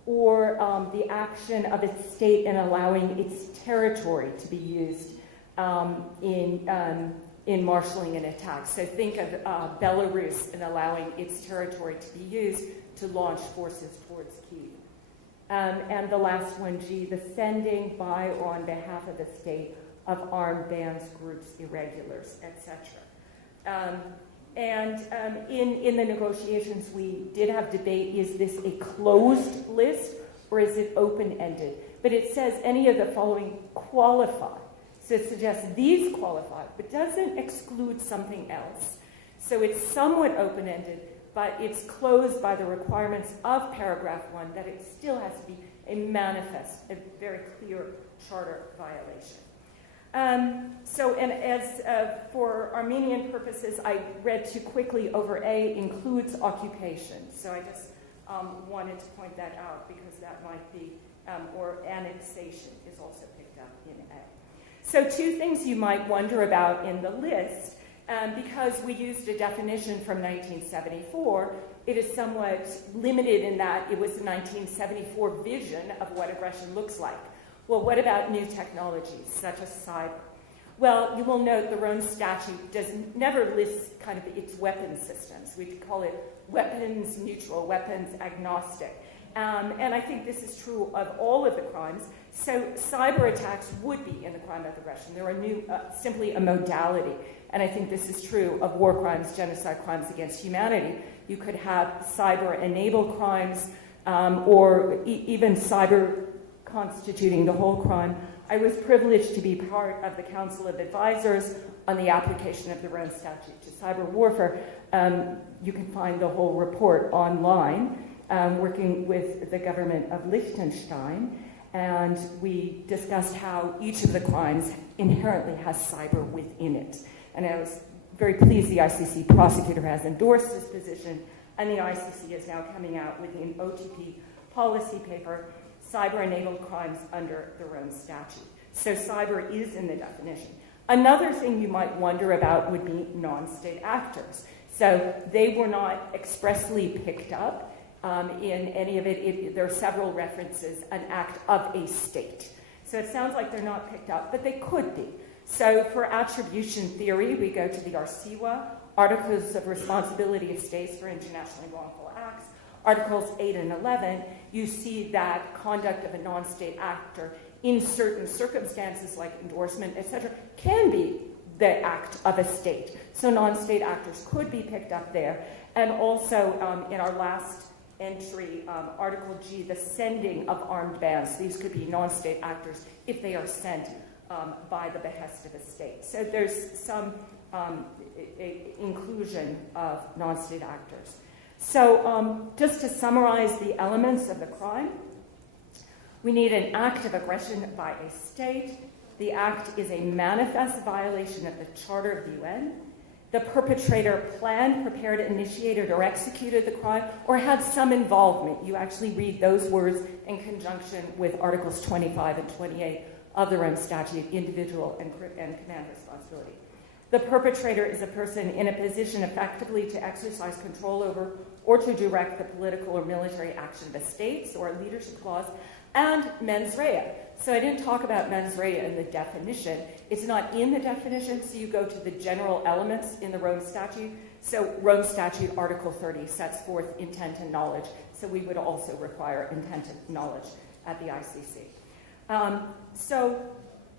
Or the action of its state in allowing its territory to be used in marshalling an attack. So think of Belarus in allowing its territory to be used to launch forces towards Kyiv. And the last one, G, the sending by or on behalf of the state of armed bands, groups, irregulars, etc. In the negotiations, we did have debate, is this a closed list or is it open-ended? But it says any of the following qualify. So it suggests these qualify, but doesn't exclude something else. So it's somewhat open-ended, but it's closed by the requirements of paragraph 1 that it still has to be a manifest, a very clear charter violation. For Armenian purposes, I read too quickly over A includes occupation. So I just wanted to point that out because that might be, or annexation is also picked up in A. So two things you might wonder about in the list. Because we used a definition from 1974, it is somewhat limited in that it was the 1974 vision of what aggression looks like. Well, what about new technologies, such as cyber? Well, you will note the Rome Statute never lists kind of its weapons systems. We call it weapons neutral, weapons agnostic. And I think this is true of all of the crimes. So cyber attacks would be in the crime of aggression. They're simply a modality. And I think this is true of war crimes, genocide crimes against humanity. You could have cyber-enabled crimes or even cyber constituting the whole crime. I was privileged to be part of the Council of Advisors on the application of the Rome Statute to cyber warfare. You can find the whole report online, working with the government of Liechtenstein. And we discussed how each of the crimes inherently has cyber within it. And I was very pleased the ICC prosecutor has endorsed this position, and the ICC is now coming out with an OTP policy paper, cyber-enabled crimes under the Rome Statute. So cyber is in the definition. Another thing you might wonder about would be non-state actors. So they were not expressly picked up in any of it. There are several references, an act of a state. So it sounds like they're not picked up, but they could be. So for attribution theory, we go to the ARCIWA, Articles of Responsibility of States for Internationally Wrongful Acts, Articles 8 and 11. You see that conduct of a non-state actor in certain circumstances like endorsement, etc., can be the act of a state. So non-state actors could be picked up there. And also in our last entry, Article G, the sending of armed bands. These could be non-state actors if they are sent by the behest of a state. So there's some inclusion of non-state actors. So just to summarize the elements of the crime, we need an act of aggression by a state. The act is a manifest violation of the Charter of the UN. The perpetrator planned, prepared, initiated, or executed the crime, or had some involvement. You actually read those words in conjunction with Articles 25 and 28 of the Rome Statute, individual and command responsibility. The perpetrator is a person in a position effectively to exercise control over or to direct the political or military action of a state, so our leadership clause, and mens rea. So I didn't talk about mens rea in the definition. It's not in the definition, so you go to the general elements in the Rome Statute. So Rome Statute, Article 30, sets forth intent and knowledge. So we would also require intent and knowledge at the ICC. So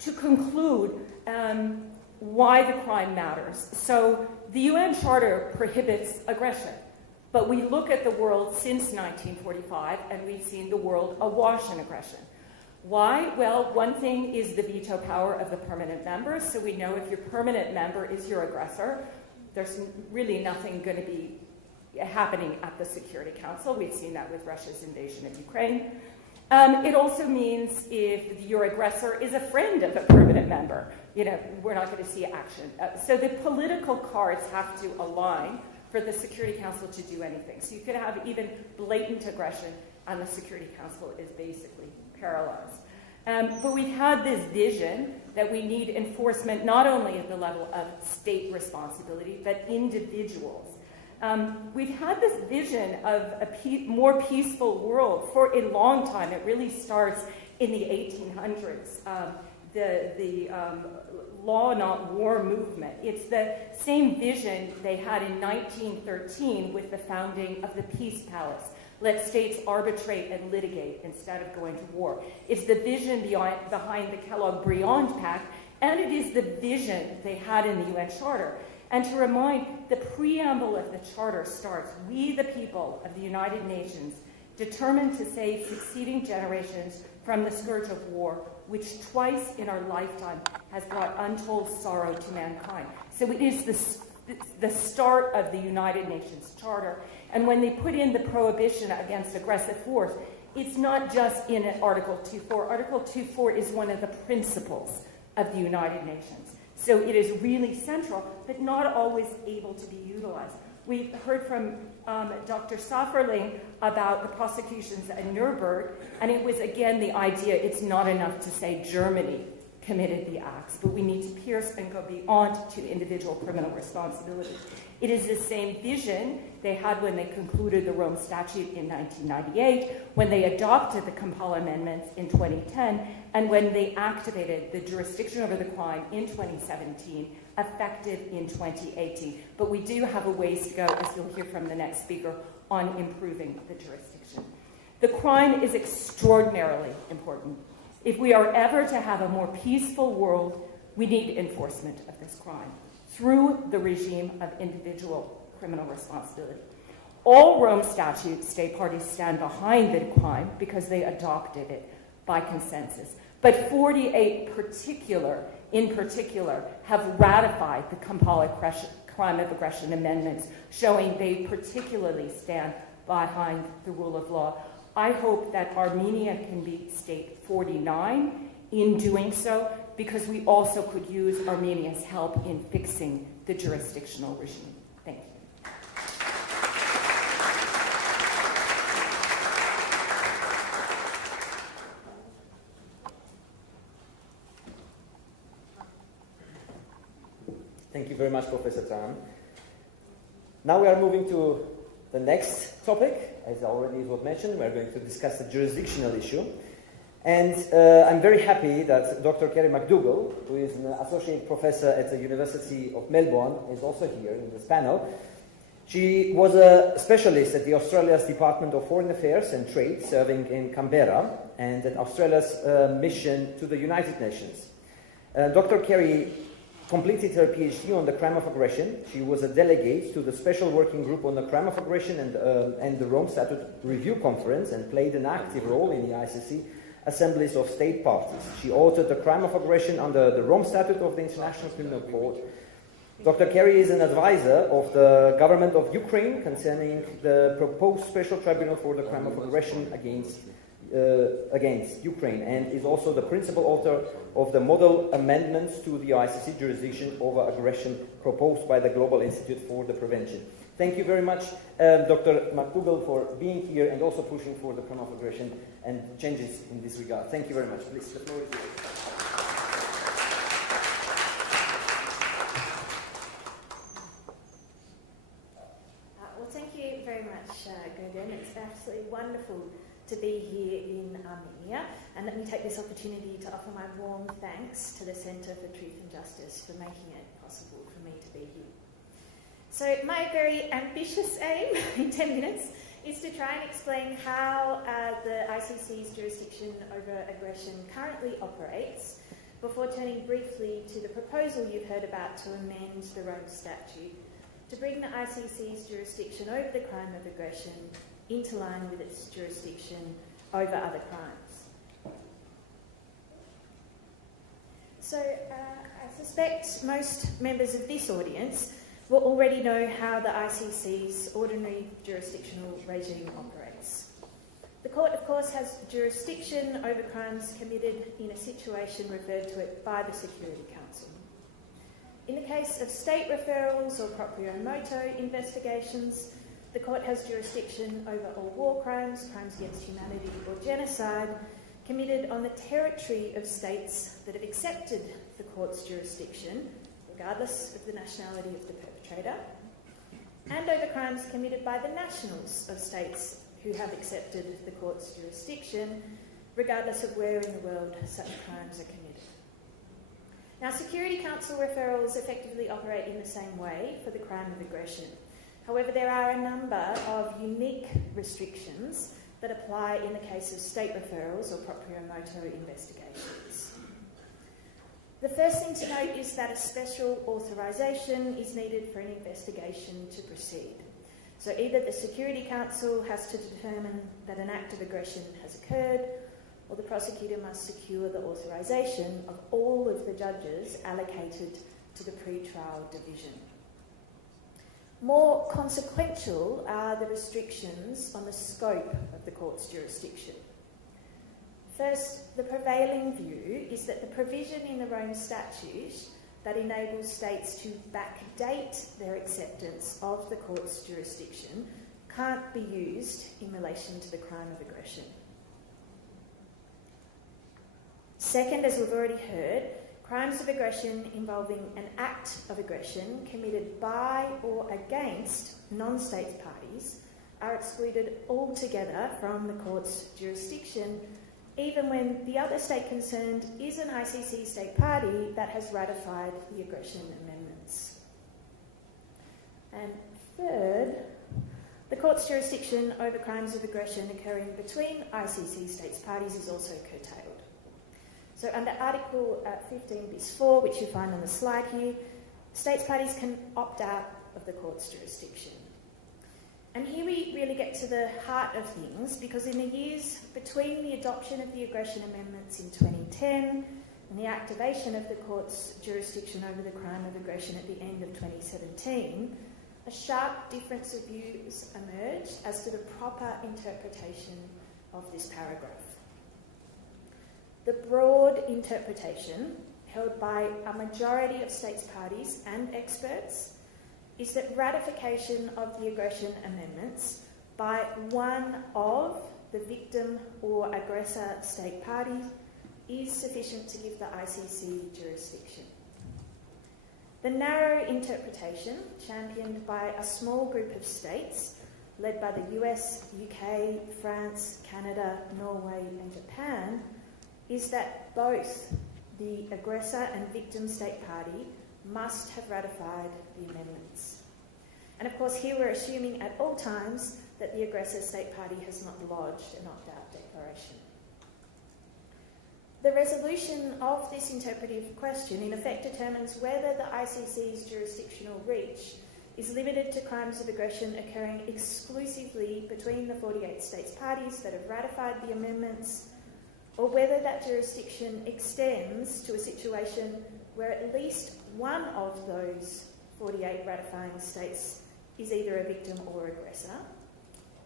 to conclude, why the crime matters. So the UN Charter prohibits aggression, but we look at the world since 1945 and we've seen the world awash in aggression. Why? Well, one thing is the veto power of the permanent members. So we know if your permanent member is your aggressor, there's really nothing going to be happening at the Security Council. We've seen that with Russia's invasion of Ukraine. It also means if your aggressor is a friend of a permanent member, we're not going to see action. So the political cards have to align for the Security Council to do anything. So you could have even blatant aggression, and the Security Council is basically paralyzed. But we've had this vision that we need enforcement not only at the level of state responsibility, but individuals. We've had this vision of a more peaceful world for a long time. It really starts in the 1800s, the law, not war movement. It's the same vision they had in 1913 with the founding of the Peace Palace. Let states arbitrate and litigate instead of going to war. It's the vision behind the Kellogg-Briand Pact, and it is the vision they had in the UN Charter. And to remind, the preamble of the Charter starts, "We, the people of the United Nations, determined to save succeeding generations from the scourge of war, which twice in our lifetime has brought untold sorrow to mankind." So it is the start of the United Nations Charter. And when they put in the prohibition against aggressive force, it's not just in Article 2.4. Article 2.4 is one of the principles of the United Nations. So it is really central, but not always able to be utilized. We heard from Dr. Safferling about the prosecutions at Nuremberg, and it was, again, the idea it's not enough to say Germany committed the acts, but we need to pierce and go beyond to individual criminal responsibility. It is the same vision they had when they concluded the Rome Statute in 1998, when they adopted the Kampala Amendments in 2010, and when they activated the jurisdiction over the crime in 2017, effective in 2018. But we do have a ways to go, as you'll hear from the next speaker, on improving the jurisdiction. The crime is extraordinarily important. If we are ever to have a more peaceful world, we need enforcement of this crime through the regime of individual criminal responsibility. All Rome Statute state parties stand behind the crime because they adopted it by consensus. But 48 in particular, have ratified the Kampala Crime of Aggression Amendments, showing they particularly stand behind the rule of law. I hope that Armenia can be state 49 in doing so, because we also could use Armenia's help in fixing the jurisdictional regime. Thank you. Thank you very much, Professor Tran. Now we are moving to the next topic. As already was mentioned, we are going to discuss the jurisdictional issue. And I'm very happy that Dr. Kerry McDougall, who is an associate professor at the University of Melbourne, is also here in this panel. She was a specialist at the Australia's Department of Foreign Affairs and Trade, serving in Canberra, and at Australia's mission to the United Nations. Dr. Kerry completed her PhD on the crime of aggression. She was a delegate to the Special Working Group on the Crime of Aggression and the Rome Statute Review Conference, and played an active role in the ICC assemblies of state parties. She authored the crime of aggression under the Rome Statute of the International Criminal Court. Dr. Kerry is an advisor of the government of Ukraine concerning the proposed special tribunal for the crime of aggression against Ukraine, and is also the principal author of the model amendments to the ICC jurisdiction over aggression proposed by the Global Institute for the Prevention. Thank you very much, Dr. McDougall, for being here and also pushing for the crime of aggression and changes in this regard. Thank you very much. Please, the floor is yours. Well, thank you very much, Gordon. It's absolutely wonderful to be here in Armenia, and let me take this opportunity to offer my warm thanks to the Centre for Truth and Justice for making it possible for me to be here. So my very ambitious aim in 10 minutes is to try and explain how the ICC's jurisdiction over aggression currently operates, before turning briefly to the proposal you've heard about to amend the Rome Statute to bring the ICC's jurisdiction over the crime of aggression into line with its jurisdiction over other crimes. So I suspect most members of this audience will already know how the ICC's ordinary jurisdictional regime operates. The court, of course, has jurisdiction over crimes committed in a situation referred to it by the Security Council. In the case of state referrals or proprio moto investigations, the court has jurisdiction over all war crimes, crimes against humanity or genocide committed on the territory of states that have accepted the court's jurisdiction, regardless of the nationality of the perpetrator, and over crimes committed by the nationals of states who have accepted the court's jurisdiction, regardless of where in the world such crimes are committed. Now, Security Council referrals effectively operate in the same way for the crime of aggression. However, there are a number of unique restrictions that apply in the case of state referrals or proprio motu investigations. The first thing to note is that a special authorisation is needed for an investigation to proceed. So either the Security Council has to determine that an act of aggression has occurred, or the prosecutor must secure the authorisation of all of the judges allocated to the pre-trial division. More consequential are the restrictions on the scope of the court's jurisdiction. First, the prevailing view is that the provision in the Rome Statute that enables states to backdate their acceptance of the court's jurisdiction can't be used in relation to the crime of aggression. Second, as we've already heard, crimes of aggression involving an act of aggression committed by or against non-state parties are excluded altogether from the court's jurisdiction, even when the other state concerned is an ICC state party that has ratified the aggression amendments. And third, the court's jurisdiction over crimes of aggression occurring between ICC states parties is also curtailed. So under Article 15 bis 4, which you find on the slide here, states parties can opt out of the court's jurisdiction. And here we really get to the heart of things, because in the years between the adoption of the aggression amendments in 2010 and the activation of the court's jurisdiction over the crime of aggression at the end of 2017, a sharp difference of views emerged as to the proper interpretation of this paragraph. The broad interpretation, held by a majority of states parties and experts, is that ratification of the aggression amendments by one of the victim or aggressor state parties is sufficient to give the ICC jurisdiction. The narrow interpretation, championed by a small group of states, led by the US, UK, France, Canada, Norway and Japan, is that both the aggressor and victim state party must have ratified the amendments. And of course here we're assuming at all times that the aggressor state party has not lodged an opt-out declaration. The resolution of this interpretive question in effect determines whether the ICC's jurisdictional reach is limited to crimes of aggression occurring exclusively between the 48 states parties that have ratified the amendments, or whether that jurisdiction extends to a situation where at least one of those 48 ratifying states is either a victim or aggressor,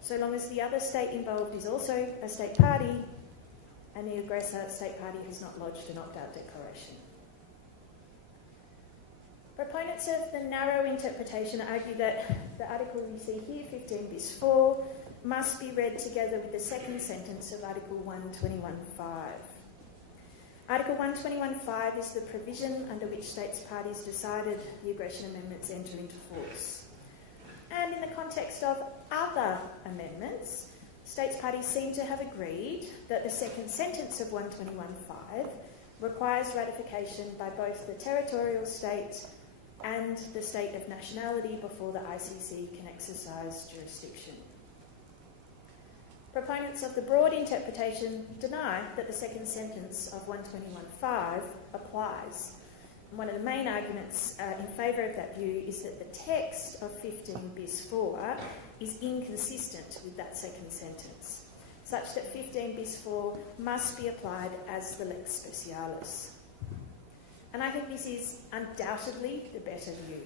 so long as the other state involved is also a state party and the aggressor state party has not lodged an opt-out declaration. Proponents of the narrow interpretation argue that the article you see here, 15 bis 4, must be read together with the second sentence of Article 121.5. Article 121.5 is the provision under which states parties decided the aggression amendments enter into force. And in the context of other amendments, states parties seem to have agreed that the second sentence of 121.5 requires ratification by both the territorial state and the state of nationality before the ICC can exercise jurisdiction. Proponents of the broad interpretation deny that the second sentence of 121.5 applies. And one of the main arguments in favour of that view is that the text of 15 bis 4 is inconsistent with that second sentence, such that 15 bis 4 must be applied as the lex specialis. And I think this is undoubtedly the better view.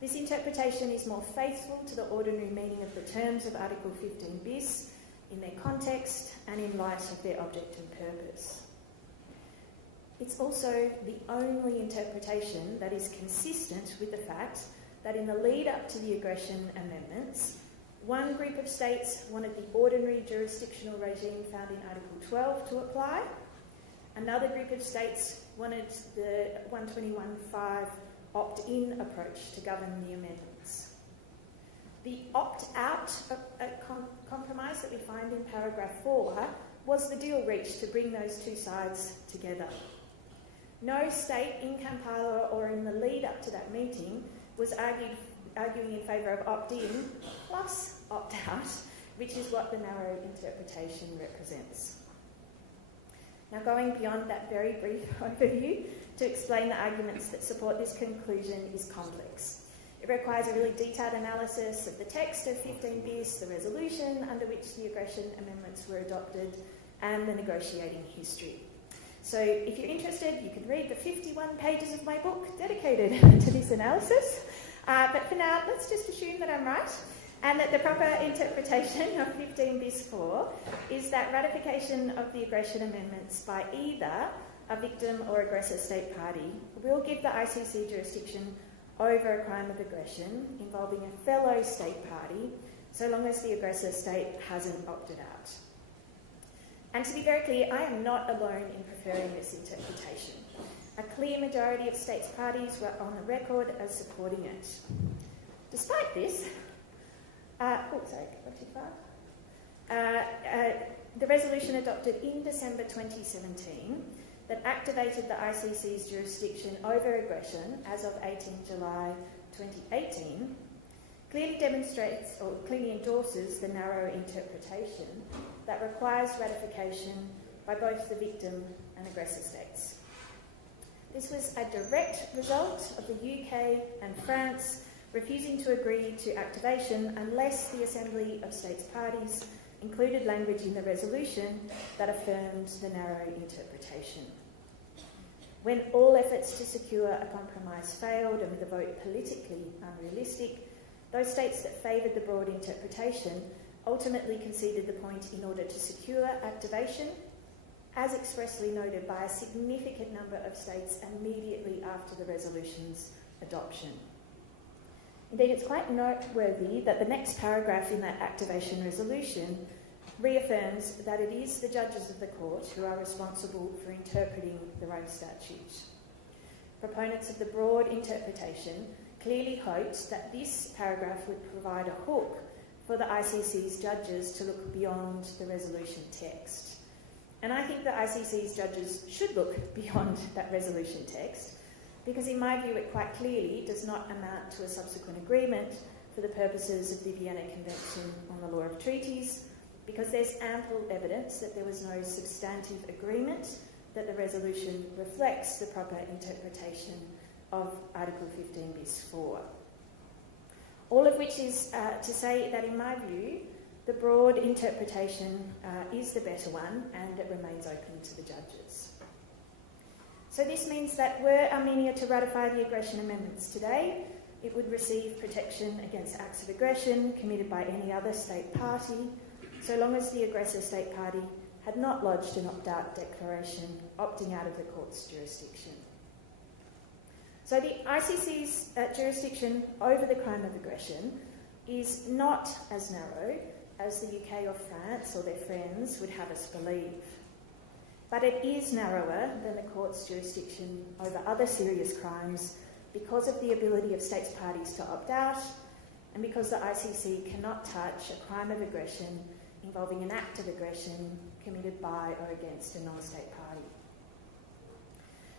This interpretation is more faithful to the ordinary meaning of the terms of Article 15 bis in their context and in light of their object and purpose. It's also the only interpretation that is consistent with the fact that in the lead up to the aggression amendments, one group of states wanted the ordinary jurisdictional regime found in Article 12 to apply, another group of states wanted the 121.5 opt-in approach to govern the amendments. The opt-out compromise that we find in paragraph 4 was the deal reached to bring those two sides together. No state in Kampala or in the lead up to that meeting was argued arguing in favour of opt-in plus opt-out, which is what the narrow interpretation represents. Now, going beyond that very brief overview to explain the arguments that support this conclusion is complex. It requires a really detailed analysis of the text of 15 bis, the resolution under which the aggression amendments were adopted, and the negotiating history. So if you're interested, you can read the 51 pages of my book dedicated to this analysis. But for now, let's just assume that I'm right, and that the proper interpretation of 15 bis 4 is that ratification of the aggression amendments by either a victim or aggressor state party will give the ICC jurisdiction over a crime of aggression involving a fellow state party, so long as the aggressor state hasn't opted out. And to be very clear, I am not alone in preferring this interpretation. A clear majority of states parties were on the record as supporting it. Despite this, the resolution adopted in December 2017 that activated the ICC's jurisdiction over aggression as of 18 July 2018 clearly demonstrates or clearly endorses the narrow interpretation that requires ratification by both the victim and aggressor states. This was a direct result of the UK and France refusing to agree to activation unless the Assembly of States Parties included language in the resolution that affirmed the narrow interpretation. When all efforts to secure a compromise failed and the vote politically unrealistic, those states that favoured the broad interpretation ultimately conceded the point in order to secure activation, as expressly noted by a significant number of states immediately after the resolution's adoption. Indeed, it's quite noteworthy that the next paragraph in that activation resolution reaffirms that it is the judges of the court who are responsible for interpreting the Rome Statute. Proponents of the broad interpretation clearly hoped that this paragraph would provide a hook for the ICC's judges to look beyond the resolution text. And I think the ICC's judges should look beyond that resolution text, because in my view it quite clearly does not amount to a subsequent agreement for the purposes of the Vienna Convention on the Law of Treaties, because there's ample evidence that there was no substantive agreement that the resolution reflects the proper interpretation of Article 15 bis 4. All of which is to say that in my view, the broad interpretation is the better one, and it remains open to the judges. So this means that were Armenia to ratify the aggression amendments today, it would receive protection against acts of aggression committed by any other state party, so long as the aggressor state party had not lodged an opt-out declaration opting out of the court's jurisdiction. So the ICC's jurisdiction over the crime of aggression is not as narrow as the UK or France or their friends would have us believe. But it is narrower than the court's jurisdiction over other serious crimes because of the ability of states parties to opt out and because the ICC cannot touch a crime of aggression involving an act of aggression committed by or against a non-state party.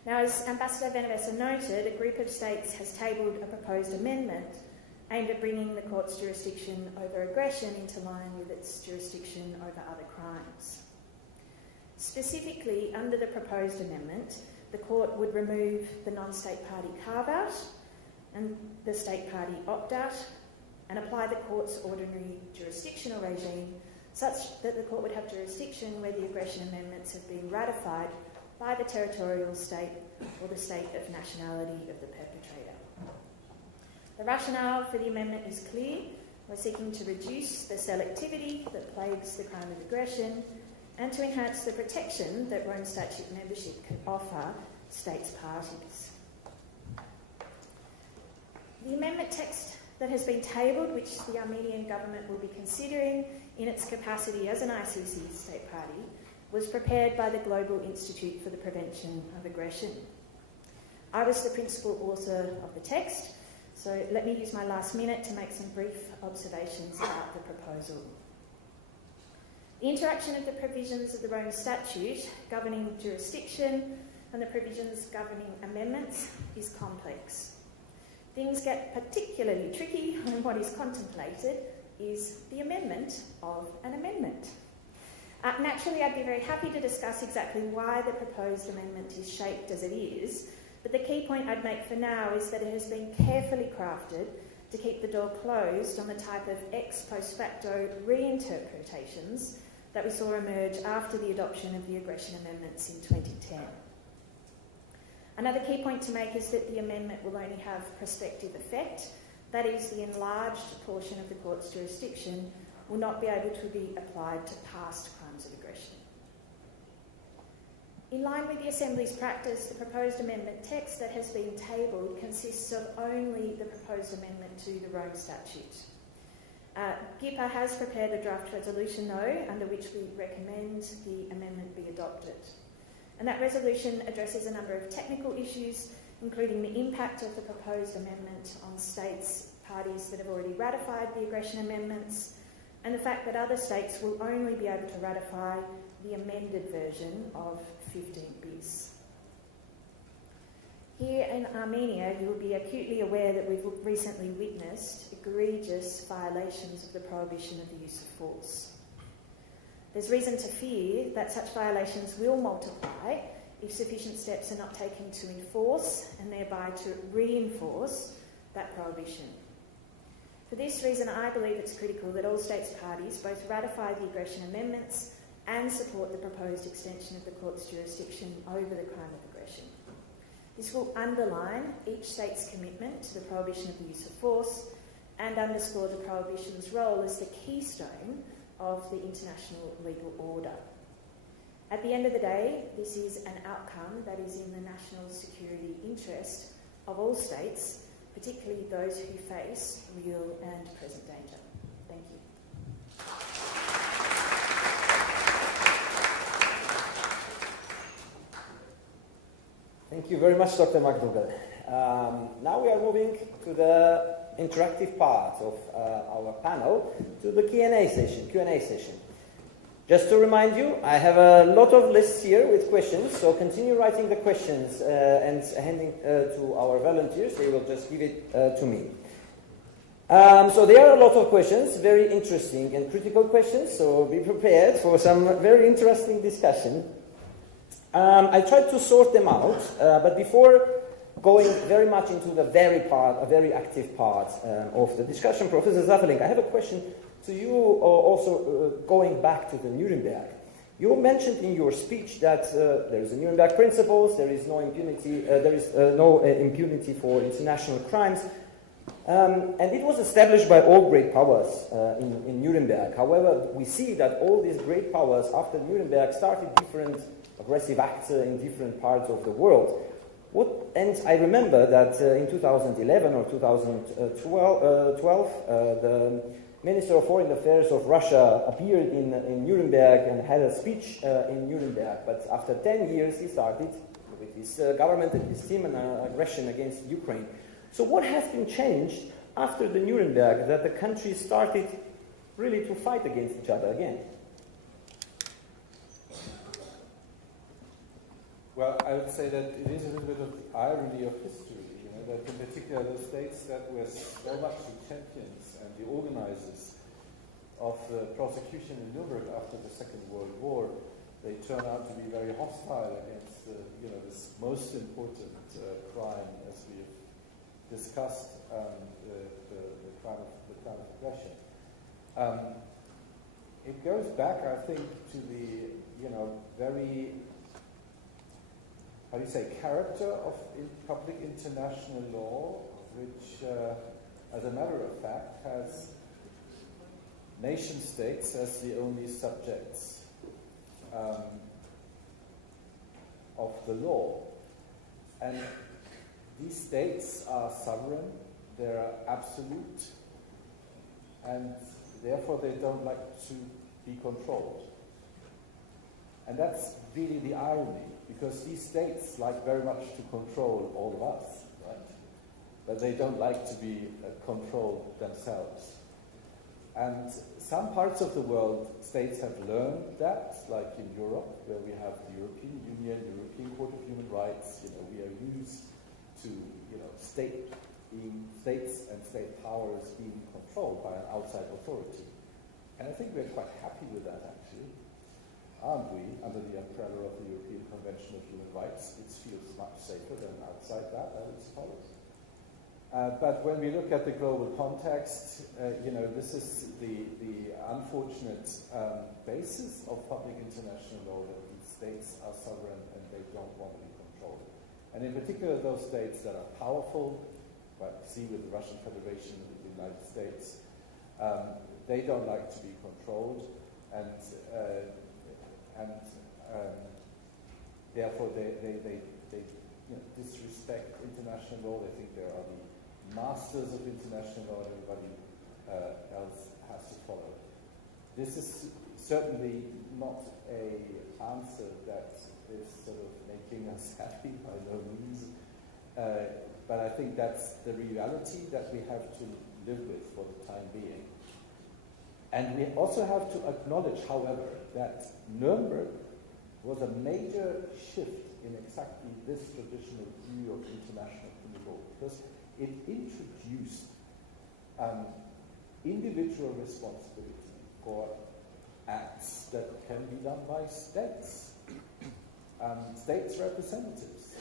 Now, as Ambassador Wenwaser noted, a group of states has tabled a proposed amendment aimed at bringing the court's jurisdiction over aggression into line with its jurisdiction over other crimes. Specifically, under the proposed amendment, the court would remove the non-state party carve-out and the state party opt-out and apply the court's ordinary jurisdictional regime such that the court would have jurisdiction where the aggression amendments have been ratified by the territorial state or the state of nationality of the perpetrator. The rationale for the amendment is clear. We're seeking to reduce the selectivity that plagues the crime of aggression and to enhance the protection that Rome Statute membership can offer states parties. The amendment text that has been tabled, which the Armenian government will be considering in its capacity as an ICC state party, was prepared by the Global Institute for the Prevention of Aggression. I was the principal author of the text, so let me use my last minute to make some brief observations about the proposal. The interaction of the provisions of the Rome Statute governing jurisdiction and the provisions governing amendments is complex. things get particularly tricky when what is contemplated is the amendment of an amendment. Naturally, I'd be very happy to discuss exactly why the proposed amendment is shaped as it is, but the key point I'd make for now is that it has been carefully crafted to keep the door closed on the type of ex post facto reinterpretations that we saw emerge after the adoption of the aggression amendments in 2010. Another key point to make is that the amendment will only have prospective effect, that is, the enlarged portion of the court's jurisdiction will not be able to be applied to past crimes of aggression. In line with the Assembly's practice, the proposed amendment text that has been tabled consists of only the proposed amendment to the Rome Statute. GIPA has prepared a draft resolution, though, under which we recommend the amendment be adopted. And that resolution addresses a number of technical issues, including the impact of the proposed amendment on states, parties that have already ratified the aggression amendments, and the fact that other states will only be able to ratify the amended version of 15 bis. Here in Armenia, you will be acutely aware that we've recently witnessed egregious violations of the prohibition of the use of force. There's reason to fear that such violations will multiply if sufficient steps are not taken to enforce and thereby to reinforce that prohibition. For this reason, I believe it's critical that all states parties both ratify the aggression amendments and support the proposed extension of the court's jurisdiction over the crime of aggression. This will underline each state's commitment to the prohibition of the use of force and underscore the prohibition's role as the keystone of the international legal order. At the end of the day, this is an outcome that is in the national security interest of all states, particularly those who face real and present danger. Thank you. Thank you very much, Dr. McDougall. Now we are moving to the interactive part of our panel, to the Q&A session. Just to remind you, I have a lot of lists here with questions, so continue writing the questions and handing to our volunteers. They will just give it to me. So there are a lot of questions, very interesting and critical questions, so be prepared for some very interesting discussion. I tried to sort them out, but before going very much into the very active part of the discussion, Professor Zafelink, I have a question to you, also going back to the Nuremberg. You mentioned in your speech that there is a Nuremberg principles, there is no impunity for international crimes, and it was established by all great powers in Nuremberg. However, we see that all these great powers after Nuremberg started different aggressive acts in different parts of the world. And I remember that in 2011 or 2012, the Minister of Foreign Affairs of Russia appeared in Nuremberg and had a speech in Nuremberg. But after 10 years, he started with his government and his team an aggression against Ukraine. So what has been changed after the Nuremberg that the countries started really to fight against each other again? Well, I would say that it is a little bit of the irony of history, that in particular the states that were so much the champions and the organizers of the prosecution in Nuremberg after the Second World War, they turn out to be very hostile against this most important crime, as we have discussed, the crime of aggression. It goes back, I think, to the very character of public international law, which, as a matter of fact, has nation states as the only subjects of the law. And these states are sovereign, they are absolute, and therefore they don't like to be controlled. And that's really the irony, because these states like very much to control all of us, right? But they don't like to be controlled themselves. And some parts of the world, states have learned that, like in Europe, where we have the European Union, European Court of Human Rights. We are used to, state being states and state powers being controlled by an outside authority. And I think we're quite happy with that, actually. Aren't we? Under the umbrella of the European Convention of Human Rights, it feels much safer than outside that, I would suppose. But when we look at the global context, this is the unfortunate basis of public international law, that these states are sovereign and they don't want to be controlled. And in particular, those states that are powerful, like see with the Russian Federation and the United States, they don't like to be controlled, and therefore they disrespect international law. They think they are the masters of international law, and everybody else has to follow. This is certainly not an answer that is sort of making us happy, by no means. But I think that's the reality that we have to live with for the time being. And we also have to acknowledge, however, that Nuremberg was a major shift in exactly this traditional view of international criminal law, because it introduced individual responsibility for acts that can be done by states, states representatives.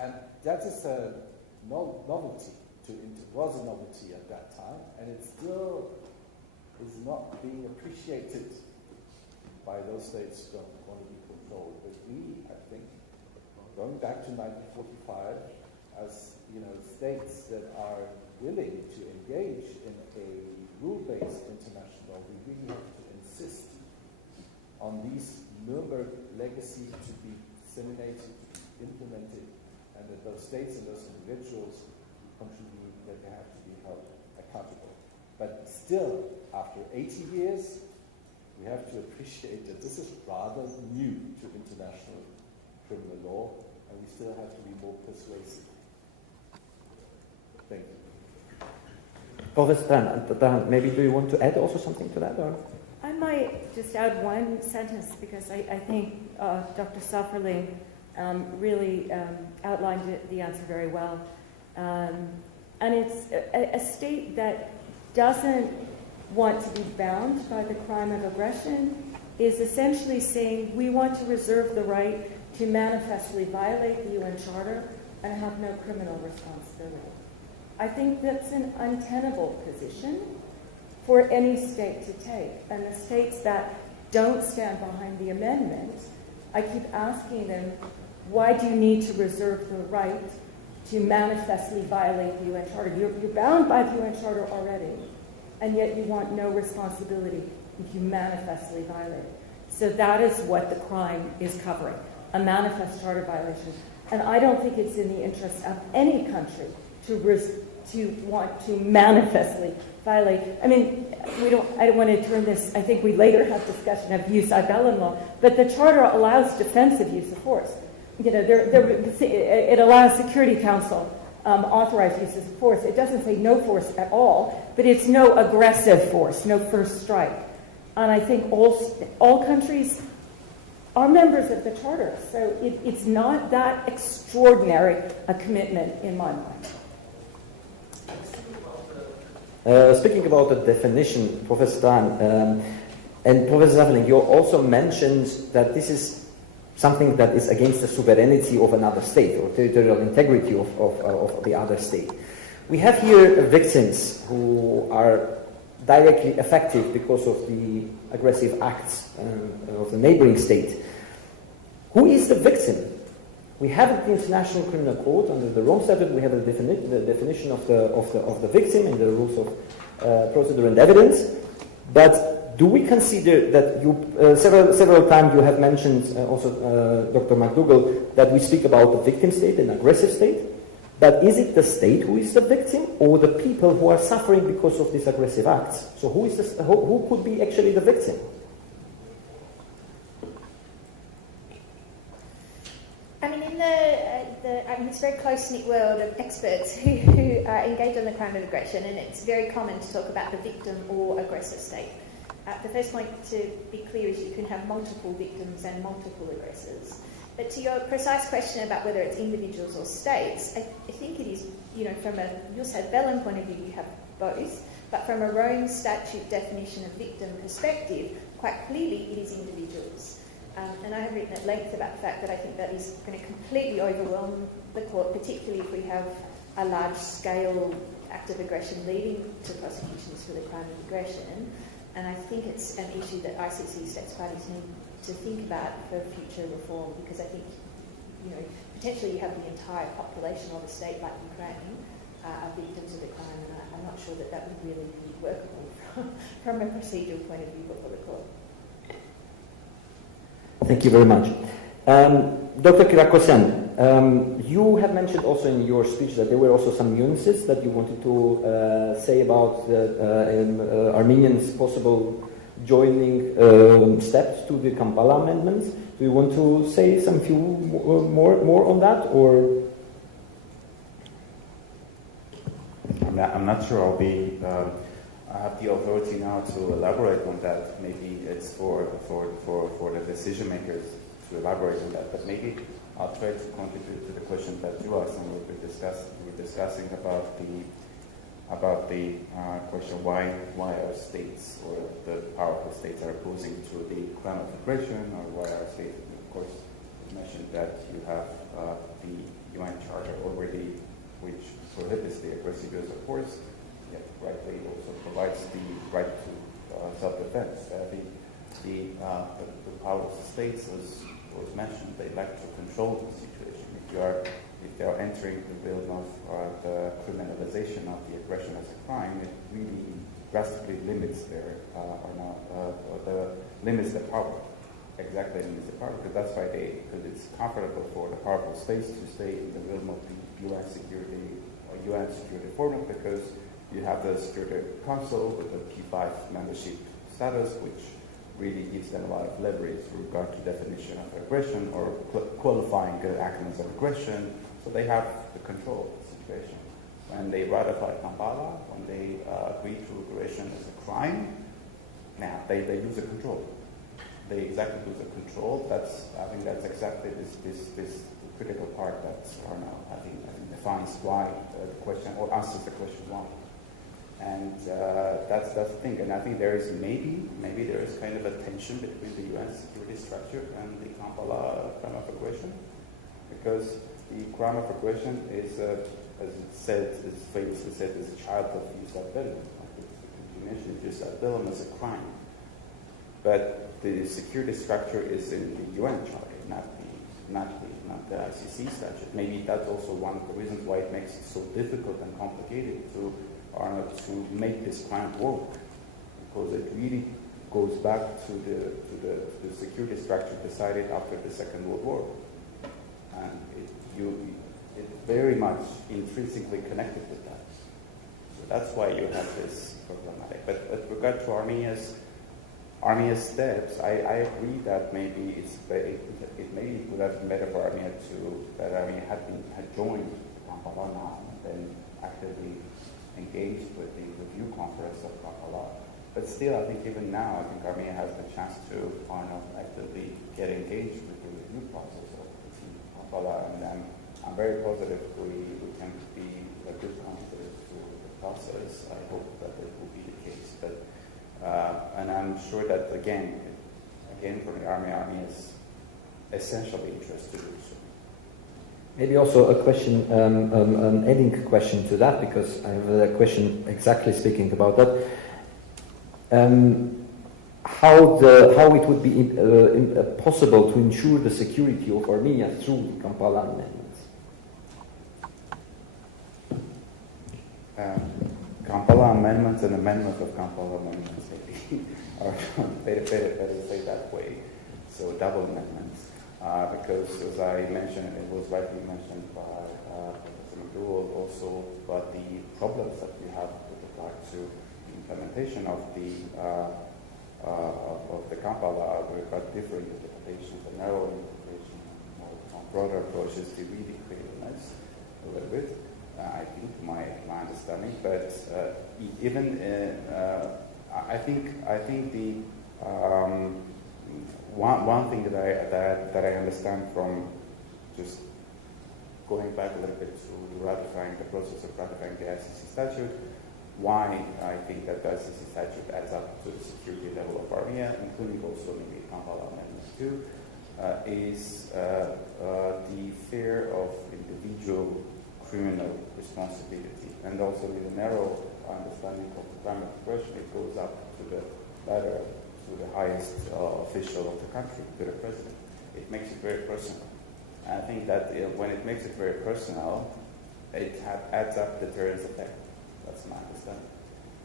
And that is a novelty, was a novelty at that time, and it still is not being appreciated by those states who don't want to be controlled. But we, I think, going back to 1945, as states that are willing to engage in a rule-based international law, we really have to insist on these Nuremberg legacy to be disseminated, to be implemented, and that those states and those individuals who contribute, that they have to be held accountable. But still, after 80 years, we have to appreciate that this is rather new to international criminal law, and we still have to be more persuasive. Thank you. Professor, maybe do you want to add also something to that? Or? I might just add one sentence, because I think Dr. Sofferling really outlined the answer very well. And it's a state that doesn't want to be bound by the crime of aggression is essentially saying we want to reserve the right to manifestly violate the UN Charter and have no criminal responsibility. I think that's an untenable position for any state to take. And the states that don't stand behind the amendment, I keep asking them, why do you need to reserve the right to manifestly violate the UN Charter? You're bound by the UN Charter already, and yet you want no responsibility if you manifestly violate it. So that is what the crime is covering, a manifest charter violation. And I don't think it's in the interest of any country to want to manifestly violate. I mean, I don't want to turn this, I think we later have discussion of use ad bellum law, but the Charter allows defensive use of force. It allows Security Council authorized use of force. It doesn't say no force at all, but it's no aggressive force, no first strike. And I think all countries are members of the Charter, so it's not that extraordinary a commitment in my mind. Speaking about the definition, Professor Dan, and Professor Saffeling, you also mentioned that this is something that is against the sovereignty of another state or territorial integrity of the other state. We have here victims who are directly affected because of the aggressive acts of the neighboring state. Who is the victim? We have the International Criminal Court under the Rome Statute. We have the definition of the victim in the rules of procedure and evidence. But do we consider that several times you have mentioned also Dr. McDougall that we speak about the victim state, an aggressive state? But is it the state who is the victim, or the people who are suffering because of these aggressive acts? So who could be actually the victim? I mean, in this very close-knit world of experts who engage on the crime of aggression, and it's very common to talk about the victim or aggressor state. The first point to be clear is you can have multiple victims and multiple aggressors. But to your precise question about whether it's individuals or states, I think it is, from a jus ad bellum point of view, you have both. But from a Rome statute definition of victim perspective, quite clearly it is individuals. And I have written at length about the fact that I think that is going to completely overwhelm the court, particularly if we have a large-scale act of aggression leading to prosecutions for the crime of aggression. And I think it's an issue that ICC states parties need to think about for future reform, because I think, potentially you have the entire population of a state like Ukraine are victims of the crime, and I'm not sure that that would really be workable from a procedural point of view before the court. Thank you very much. Dr. Kyriakosyan, you have mentioned also in your speech that there were also some nuances that you wanted to say about Armenians' possible joining steps to the Kampala amendments. Do you want to say some few more on that, or? I'm not sure I'll be. I have the authority now to elaborate on that. Maybe it's for the decision makers to elaborate on that. But maybe I'll try to contribute to the question that you asked, and we're discussing about the question why our states or the powerful states are opposing to the crime of aggression, or why our states. Of course, you mentioned that you have the UN Charter already, which prohibits the aggressive use of force, yet rightly also provides the right to self-defense. The powerful states was mentioned. They like to control the situation. If they are entering the realm of the criminalization of the aggression as a crime, it really drastically limits limits the power. Exactly, limits the power, because that's why because it's comfortable for the powerful states to stay in the realm of the UN security forum, because you have the Security Council with the P5 membership status, which really gives them a lot of leverage with regard to definition of aggression or qualifying actions of aggression. So they have the control of the situation. When they ratify Kampala, when they agree to aggression as a crime, now they lose the control. They exactly lose the control. I think that's exactly this critical part that Arno, I think defines why the question, or answers the question why. And that's the thing. And I think there is maybe there is kind of a tension between the UN security structure and the Kampala crime of aggression, because the crime of aggression is, as it's famously said, is a child of jus ad bellum. It's the continuation of jus ad bellum as a crime. But the security structure is in the UN Charter, not the ICC statute. Maybe that's also one of the reasons why it makes it so difficult and complicated to make this crime work, because it really goes back to the security structure decided after the Second World War, and it's very much intrinsically connected with that. So that's why you have this problematic. But with regard to Armenia's steps, I agree that maybe it would have been better for Armenia that Armenia had joined Kampala now and then actively engaged with the review conference of Kampala. But still, I think even now, I think Armenia has the chance to actively get engaged with the review process of Kampala, and I'm very positive we can be a good contributor to the process. I hope that it will be the case. But and I'm sure that again for the Armenia is essentially interested in so. Maybe also a question, an adding question to that, because I have a question exactly speaking about that. How it would be possible to ensure the security of Armenia through the Kampala amendments? Kampala amendments and amendments of Kampala amendments maybe are better say that way. So double amendments. Because as I mentioned, it was rightly mentioned by Professor McDowell also, but the problems that we have with regard to the implementation of the Kampala, we've got different interpretations, a narrow interpretation, more broader approaches to really create a mess a little bit. I think my understanding, but even I think one thing that I understand from just going back a little bit to ratifying the process of ratifying the ICC statute, why I think that the ICC statute adds up to the security level of Armenia, including also maybe Kampala Amendments too, is the fear of individual criminal responsibility, and also with a narrow understanding of the crime of aggression, it goes up to the ladder, to the highest official of the country, to the president. It makes it very personal. And I think that when it makes it very personal, it adds up deterrence effect. That's my understanding.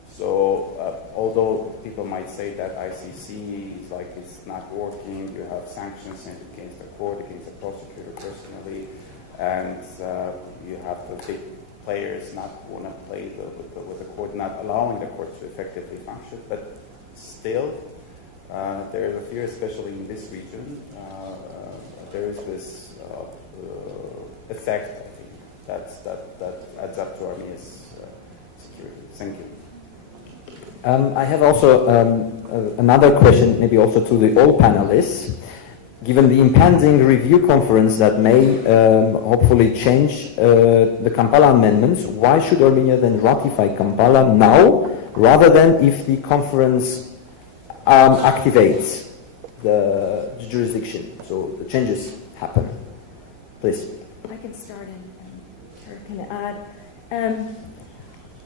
So although people might say that ICC is like it's not working, you have sanctions sent against the court, against the prosecutor personally, and you have the big players not want to play with the court, not allowing the court to effectively function, but still there is a fear, especially in this region, there is this effect, I think, that adds up to Armenia's security. Thank you. I have also another question, maybe also to the all panelists. Given the impending review conference that may hopefully change the Kampala amendments, why should Armenia then ratify Kampala now, rather than if the conference activates the jurisdiction, so the changes happen? Please. I can start and Kurt can add.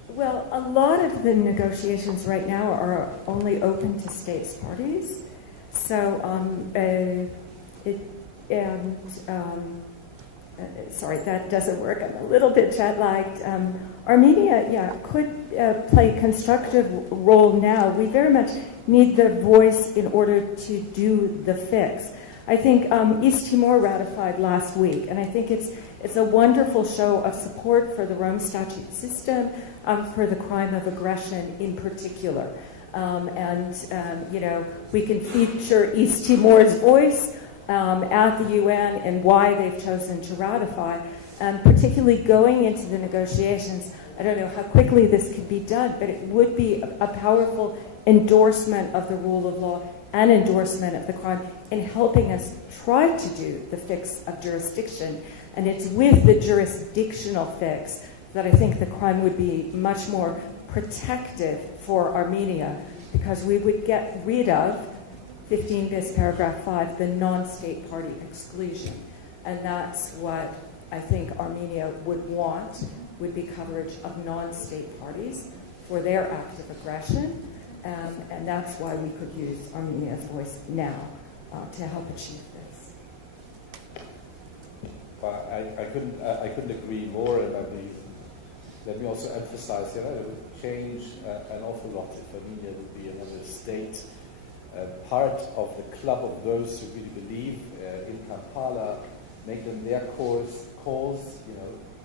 Well, a lot of the negotiations right now are only open to states parties. So, sorry, that doesn't work. I'm a little bit jet-lagged. Armenia, could play a constructive role now. We very much need the voice in order to do the fix. I think East Timor ratified last week, and I think it's a wonderful show of support for the Rome Statute system, for the crime of aggression in particular. We can feature East Timor's voice at the UN and why they've chosen to ratify, particularly going into the negotiations. I don't know how quickly this could be done, but it would be a powerful endorsement of the rule of law and endorsement of the crime in helping us try to do the fix of jurisdiction. And it's with the jurisdictional fix that I think the crime would be much more protective for Armenia, because we would get rid of 15 bis paragraph 5, the non-state party exclusion. And that's what I think Armenia would want, would be coverage of non-state parties for their act of aggression. And that's why we could use Armenia's voice now to help achieve this. I couldn't agree more, and let me also emphasize, it would change an awful lot if Armenia would be another state, part of the club of those who really believe in Kampala, make them their cause.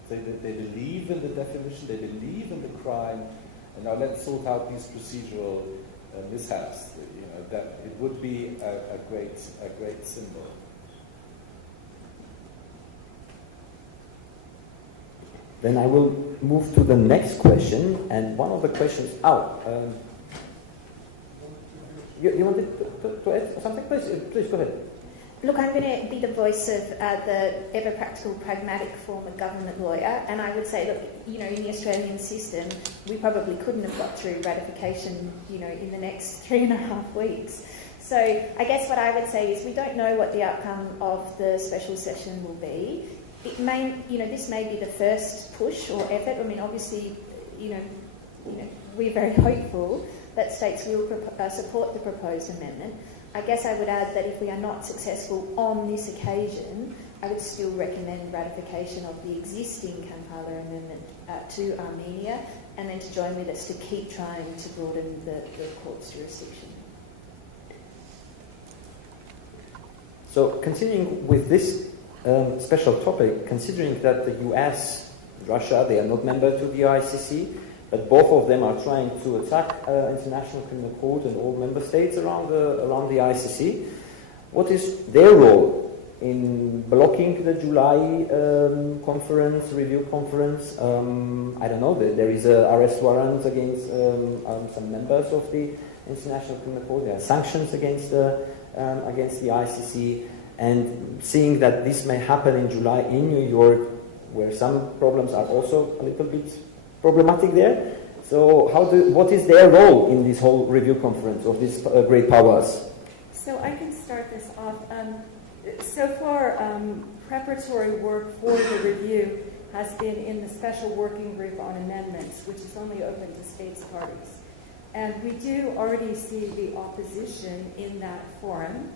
They believe in the definition, they believe in the crime, and now let's sort out these procedural mishaps. That it would be a great symbol. Then I will move to the next question, and one of the questions. You wanted to add something? Please go ahead. Look, I'm going to be the voice of the ever-practical, pragmatic former government lawyer, and I would say, look, in the Australian system, we probably couldn't have got through ratification, in the next 3.5 weeks. So I guess what I would say is we don't know what the outcome of the special session will be. It may, this may be the first push or effort. I mean, obviously, we're very hopeful that states will support the proposed amendment. I guess I would add that if we are not successful on this occasion, I would still recommend ratification of the existing Kampala amendment to Armenia, and then to join with us to keep trying to broaden the court's jurisdiction. So continuing with this special topic, considering that the US, Russia, they are not member to the ICC, but both of them are trying to attack International Criminal Court and all member states around the ICC. What is their role in blocking the July review conference. I don't know, there is an arrest warrant against some members of the International Criminal Court. There are sanctions against the ICC. And seeing that this may happen in July in New York, where some problems are also a little bit problematic there. So what is their role in this whole review conference of these great powers? So I can start this off. So far, preparatory work for the review has been in the Special Working Group on Amendments, which is only open to states parties. And we do already see the opposition in that forum.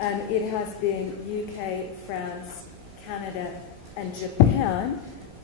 It has been UK, France, Canada, and Japan.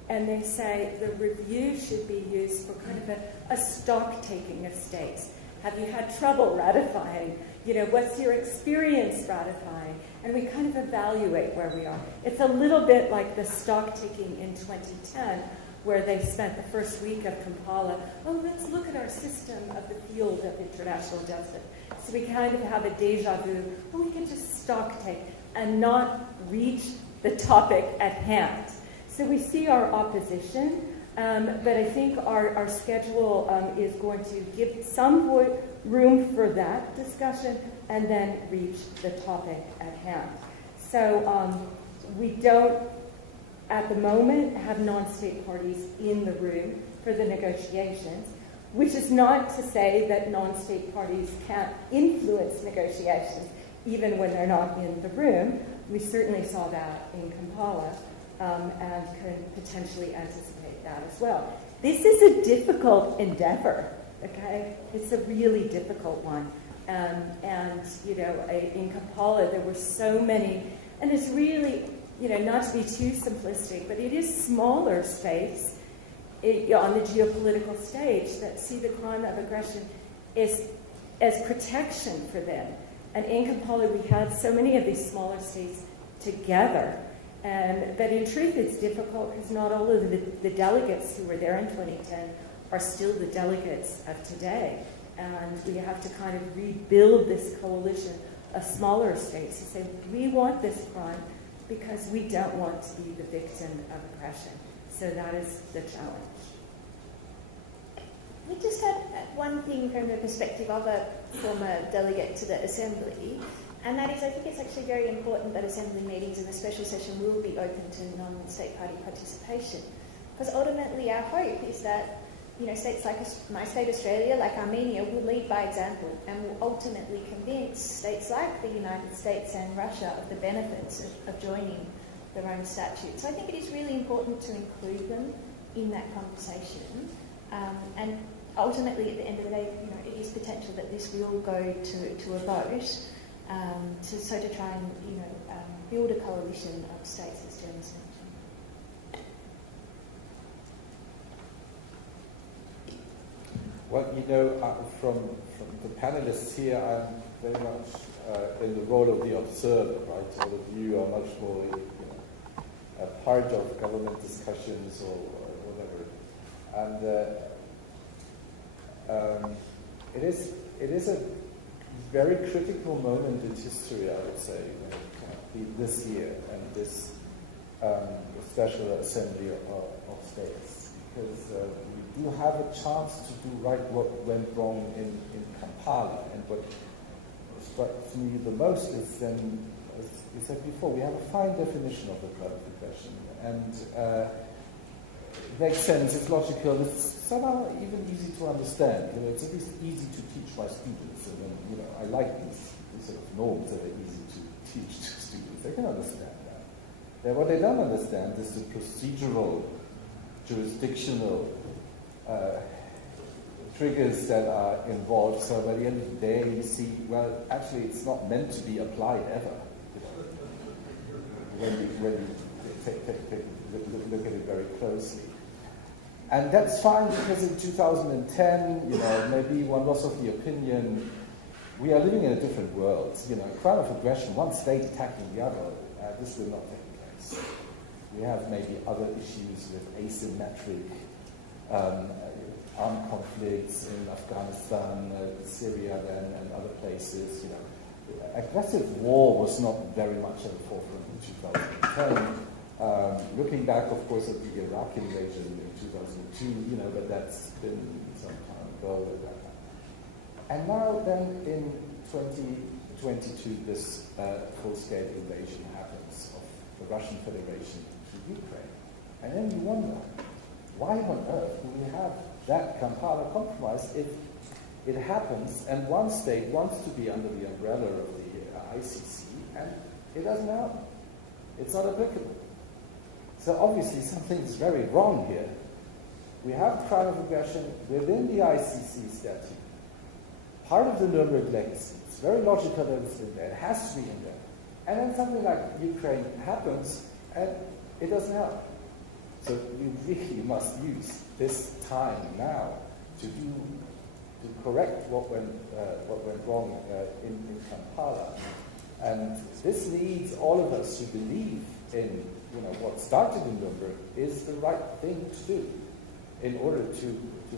And they say the review should be used for kind of a stock taking of states. Have you had trouble ratifying? What's your experience ratifying? And we kind of evaluate where we are. It's a little bit like the stock taking in 2010, where they spent the first week of Kampala, let's look at our system of the field of international justice. So we kind of have a deja vu, we can just stock take and not reach the topic at hand. So we see our opposition, but I think our schedule is going to give some room for that discussion and then reach the topic at hand. So we don't, at the moment, have non-state parties in the room for the negotiations, which is not to say that non-state parties can't influence negotiations even when they're not in the room. We certainly saw that in Kampala and could potentially anticipate that as well. This is a difficult endeavor, okay? It's a really difficult one. In Kampala, there were so many, and it's really, not to be too simplistic, but it is smaller states on the geopolitical stage that see the crime of aggression as protection for them. And in Kampala, we had so many of these smaller states together. But in truth, it's difficult because not all of the delegates who were there in 2010 are still the delegates of today. And we have to kind of rebuild this coalition of smaller states who say, we want this crime because we don't want to be the victim of aggression. So that is the challenge. We just had one thing from the perspective of a former delegate to the Assembly, and that is I think it's actually very important that Assembly meetings and the special session will be open to non-state party participation. Because ultimately our hope is that states like my state Australia, like Armenia, will lead by example and will ultimately convince states like the United States and Russia of the benefits of joining the Rome Statute. So I think it is really important to include them in that conversation. And ultimately, at the end of the day, it is potential that this will go to a vote to try and build a coalition of states, as James mentioned. Well, from the panelists here, I'm very much in the role of the observer, right? All of you are much more, a part of government discussions or whatever. And it is a very critical moment in history, I would say, this year and this special assembly of states, because we do have a chance to do right what went wrong in Kampala. And what strikes me the most is then, as we said before, we have a fine definition of the crime of aggression, and it makes sense, it's logical, it's somehow even easy to understand. It's at least easy to teach my students, and then, I like these sort of norms that are easy to teach to students. They can understand that. Then what they don't understand is the procedural, jurisdictional triggers that are involved. So by the end of the day, you see, well, actually, it's not meant to be applied ever. When you look at it very closely. And that's fine, because in 2010, maybe one was of the opinion, we are living in a different world. Crime of aggression, one state attacking the other, this will not take place. We have maybe other issues with asymmetric armed conflicts in Afghanistan, Syria, and other places. aggressive war was not very much at the forefront in 2010. Looking back, of course, at the Iraq invasion in 2002, but that's been some time ago. And now then in 2022, this full-scale invasion happens of the Russian Federation to Ukraine. And then you wonder, why on earth do we have that Kampala compromise if it happens and one state wants to be under the umbrella of the ICC and it doesn't happen? It's not applicable. So obviously something is very wrong here. We have crime of aggression within the ICC statute. Part of the Nuremberg legacy. It's very logical that it's in there. It has to be in there. And then something like Ukraine happens and it doesn't help. So we really must use this time now to correct what went wrong in Kampala. And this leads all of us to believe in what started in Nuremberg is the right thing to do in order to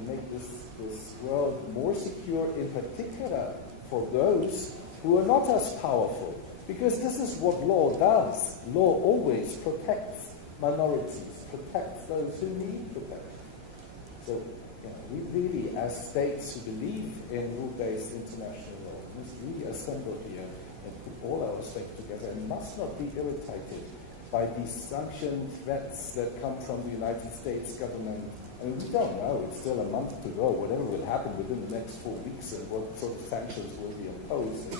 make this world more secure, in particular for those who are not as powerful. Because this is what law does. Law always protects minorities, protects those who need protection. So we really, as states who believe in rule-based international law, must really assemble here and put all our strength together and must not be irritated by these sanction threats that come from the United States government. I mean, we don't know. It's still a month to go. Whatever will happen within the next 4 weeks and what sort of sanctions will be imposed.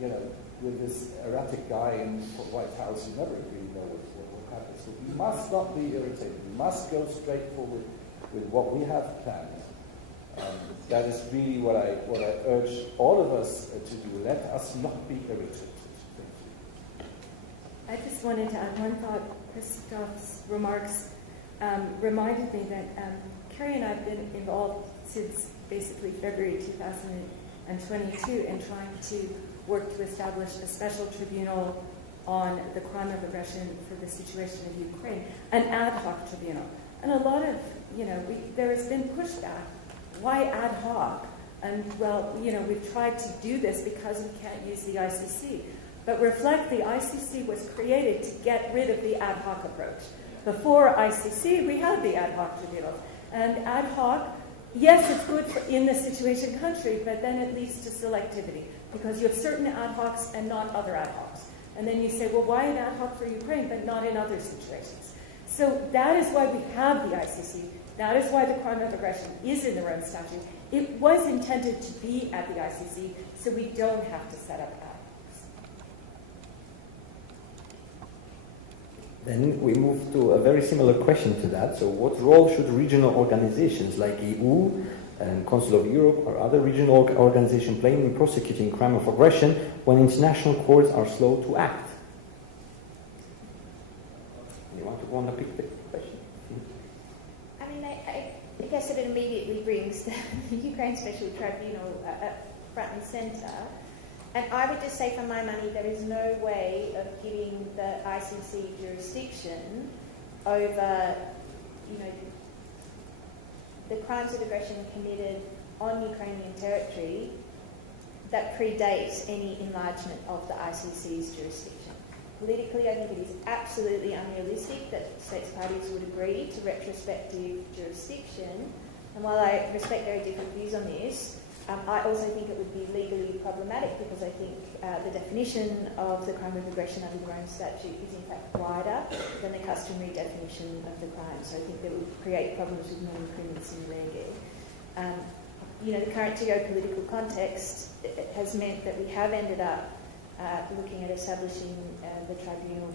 And, with this erratic guy in the White House, you never really know what will happen. So we must not be irritated. We must go straight forward with what we have planned. That is really what I urge all of us to do. Let us not be irritated. Thank you. I just wanted to add one thought. Christoph's remarks reminded me that Carrie and I have been involved since basically February 2022 in trying to work to establish a special tribunal on the crime of aggression for the situation of Ukraine, an ad hoc tribunal. And a lot of, there has been pushback. Why ad hoc? And well, we've tried to do this because we can't use the ICC. But reflect, the ICC was created to get rid of the ad hoc approach. Before ICC, we had the ad hoc tribunal. And ad hoc, yes, it's good in the situation country, but then it leads to selectivity because you have certain ad hocs and not other ad hocs. And then you say, well, why an ad hoc for Ukraine, but not in other situations? So that is why we have the ICC. That is why the crime of aggression is in the Rome Statute. It was intended to be at the ICC, so we don't have to set up ad hocs. Then we move to a very similar question to that. So what role should regional organizations like EU and Council of Europe or other regional organizations play in prosecuting crime of aggression when international courts are slow to act? You want to pick the question? I mean, I guess that it immediately brings the Ukraine Special Tribunal front and centre. And I would just say, for my money, there is no way of giving the ICC jurisdiction over, the crimes of aggression committed on Ukrainian territory that predates any enlargement of the ICC's jurisdiction. Politically, I think it is absolutely unrealistic that states parties would agree to retrospective jurisdiction. And while I respect very different views on this, I also think it would be legally problematic because I think the definition of the crime of aggression under the Rome Statute is in fact wider than the customary definition of the crime. So I think that would create problems with non-criminals in rege. The current geopolitical context has meant that we have ended up looking at establishing the tribunal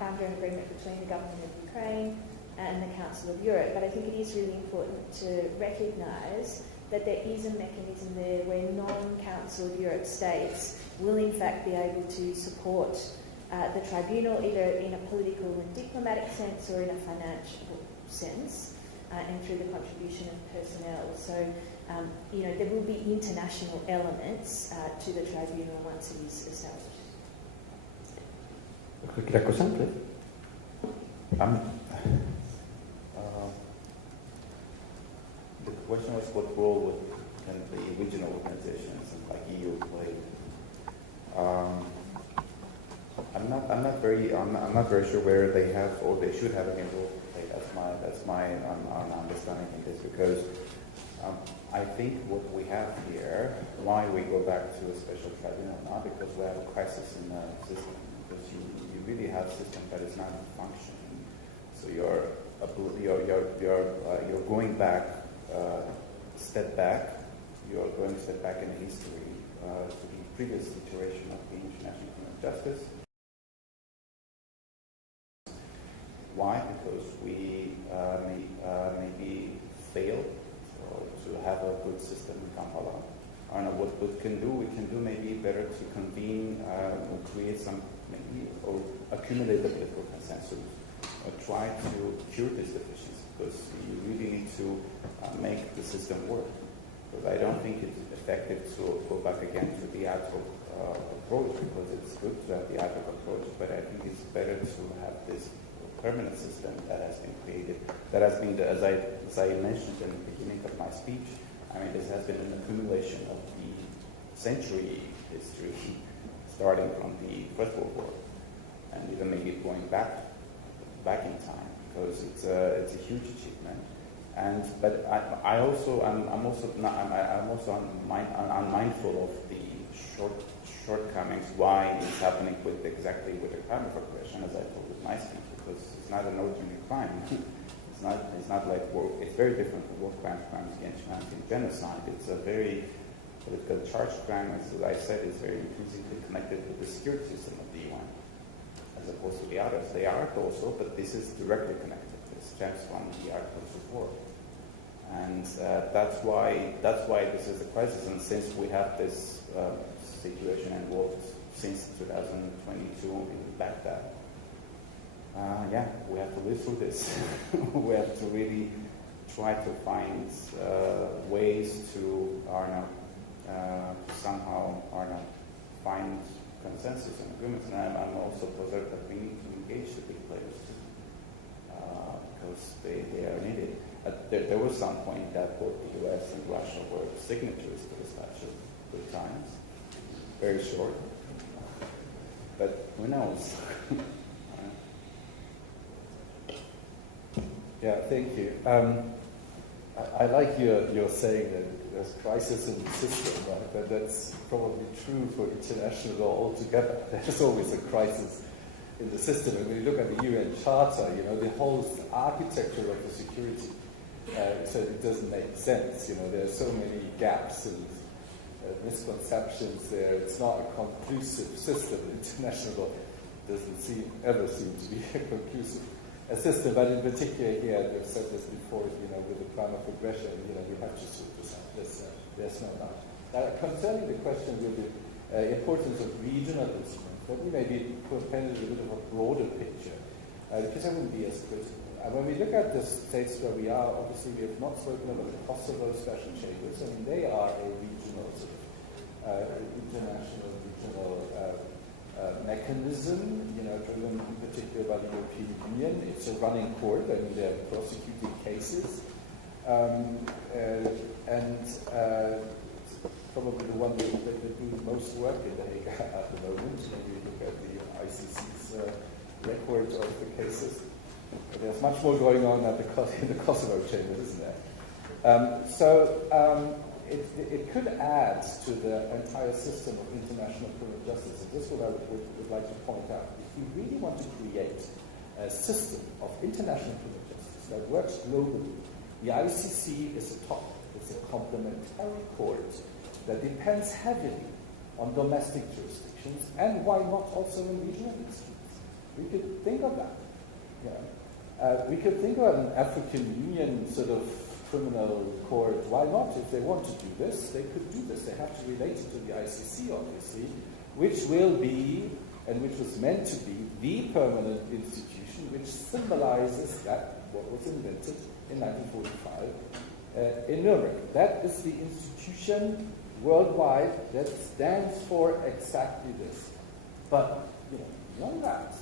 under an agreement between the government of Ukraine and the Council of Europe. But I think it is really important to recognise that there is a mechanism there where non-Council of Europe states will in fact be able to support the tribunal either in a political and diplomatic sense or in a financial sense and through the contribution of personnel. So, there will be international elements to the tribunal once it is established. The question was what role can the regional organizations like EU play I'm not very sure where they have or they should have any role to play. That's my understanding in this, because I think what we have here, why we go back to a special tribunal now, because we have a crisis in the system, because you really have a system that is not functioning. So you're going back, step back. You're going to step back in history to the previous situation of the international criminal justice. Why? Because we maybe failed to have a good system in Kampala. I don't know what we can do. We can do maybe better to convene or create some maybe or accumulate the political consensus or try to cure this deficiency, because you really need to make the system work. Because I don't think it's effective to go back again to the ad hoc approach, because it's good to have the ad hoc approach, but I think it's better to have this permanent system that has been created, that has been, as I mentioned in the beginning of my speech, I mean, this has been an accumulation of the century history, starting from the First World War, and even maybe going back in time, because it's a huge achievement. But I'm also unmindful of the shortcomings. Why it's happening with the crime of aggression, as I told with my speech, because it's not an ordinary crime. It's not like war. It's very different from war crimes against humanity, and genocide. It's a very political charged crime, as I said, is very intrinsically connected with the security system of the UN, as opposed to the others. They are also, but this is directly connected. It stems from the articles of war. And that's why this is a crisis. And since we have this situation involved since 2022 in Baghdad, we have to live through this. We have to really try to find ways to somehow find consensus and agreements. And I'm also positive that we need to engage the big players too, because they are needed. There was some point that both the US and Russia were signatories to the statute. Good times, very short, but who knows? Yeah, thank you. I like your saying that there's crisis in the system, right? But that's probably true for international law altogether. There's always a crisis in the system. And when you look at the UN Charter, the whole architecture of the security, so it doesn't make sense. There are so many gaps and misconceptions there. It's not a conclusive system. International law doesn't ever seem to be a conclusive system, but in particular here, I've said this before, with the crime of aggression, we have to sort this out. There's no doubt. Concerning the question with the importance of regional instruments, let me maybe paint a bit of a broader picture, because I wouldn't be as critical. When we look at the states where we are, obviously we have not spoken about the Kosovo special chambers. I mean, they are a regional international mechanism, driven in particular by the European Union. It's a running court. I mean, they're prosecuting cases. Probably the one that do the most work in The Hague at the moment. When we look at the ICC's record of the cases. There's much more going on in the Kosovo chamber, isn't there? It could add to the entire system of international criminal justice. And this is what I would like to point out. If we really want to create a system of international criminal justice that works globally, the ICC is a top. It's a complementary court that depends heavily on domestic jurisdictions, and why not also in regional instruments? We could think of that. We could think of an African Union sort of criminal court. Why not? If they want to do this, they could do this. They have to relate it to the ICC, obviously, which will be, and which was meant to be, the permanent institution which symbolizes that what was invented in 1945 in Nuremberg. That is the institution worldwide that stands for exactly this. But, beyond that,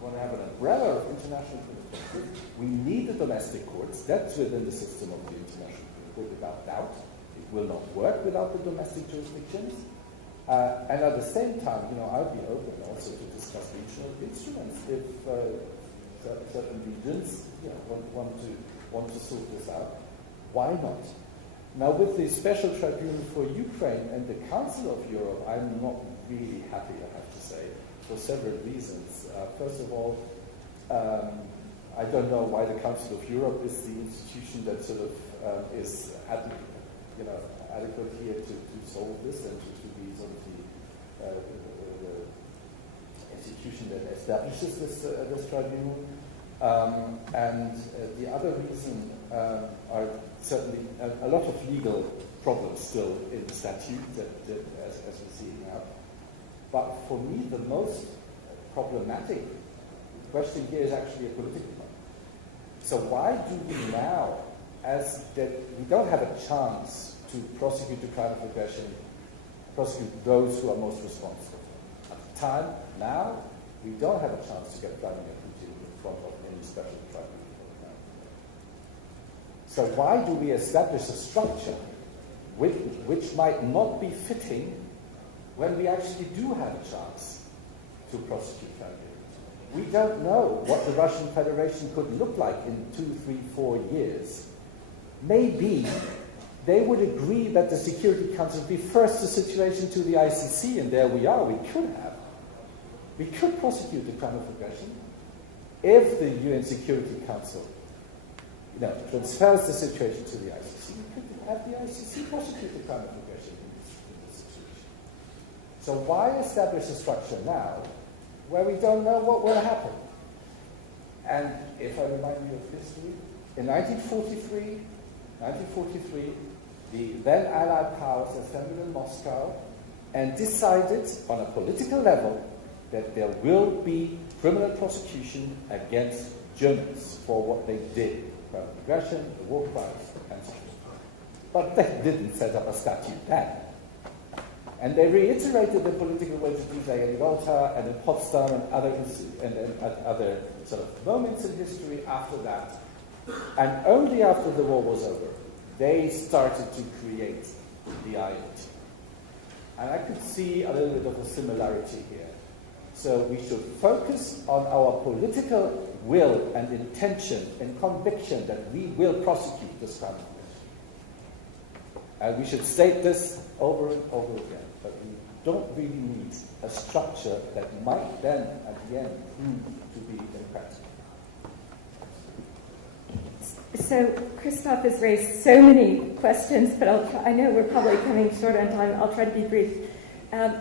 want to have an umbrella of international criminal justice, we need the domestic courts. That's within the system of the international criminal court, without doubt. It will not work without the domestic jurisdictions. And at the same time, I'd be open also to discuss regional instruments if certain regions want to sort this out. Why not? Now, with the Special Tribunal for Ukraine and the Council of Europe, I'm not really happy, I have to say, for several reasons. First of all, I don't know why the Council of Europe is the institution that sort of is adequate here to solve this and to be sort of the institution that establishes this tribunal. And the other reason are certainly a lot of legal problems still in the statute as we see it now. But for me, the most problematic question here is actually a political one. So why do we now, as that we don't have a chance to prosecute the crime of aggression, prosecute those who are most responsible? At the time, now, we don't have a chance to get Vladimir Putin in front of any special tribunal now. So why do we establish a structure which might not be fitting when we actually do have a chance to prosecute Vladimir? We don't know what the Russian Federation could look like in 2, 3, 4 years. Maybe they would agree that the Security Council refers the situation to the ICC, and there we are. We could prosecute the crime of aggression if the UN Security Council transfers the situation to the ICC. We could have the ICC prosecute the crime of aggression in this situation. So why establish a structure now where we don't know what will happen? And if I remind you of history, in 1943, the then Allied powers assembled in Moscow and decided on a political level that there will be criminal prosecution against Germans for what they did, crime of aggression, the war crimes, and so forth. But they didn't set up a statute then. And they reiterated the political will to do that in Yalta and in Potsdam and other sort of moments in history after that. And only after the war was over, they started to create the IOT. And I could see a little bit of a similarity here. So we should focus on our political will and intention and conviction that we will prosecute this crime of aggression. And we should state this over and over again. But we don't really need a structure that might then, at the end, prove to be impractical. So Christoph has raised so many questions, but I know we're probably coming short on time. I'll try to be brief.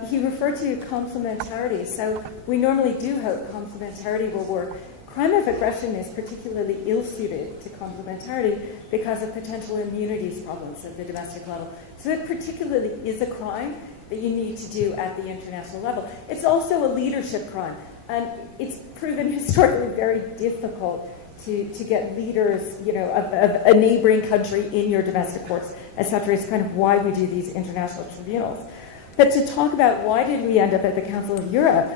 He referred to complementarity. So we normally do hope complementarity will work. Crime of aggression is particularly ill-suited to complementarity because of potential immunities problems at the domestic level. So it particularly is a crime that you need to do at the international level. It's also a leadership crime, and it's proven historically very difficult to get leaders, of a neighboring country in your domestic courts, etc. It's kind of why we do these international tribunals. But to talk about why did we end up at the Council of Europe,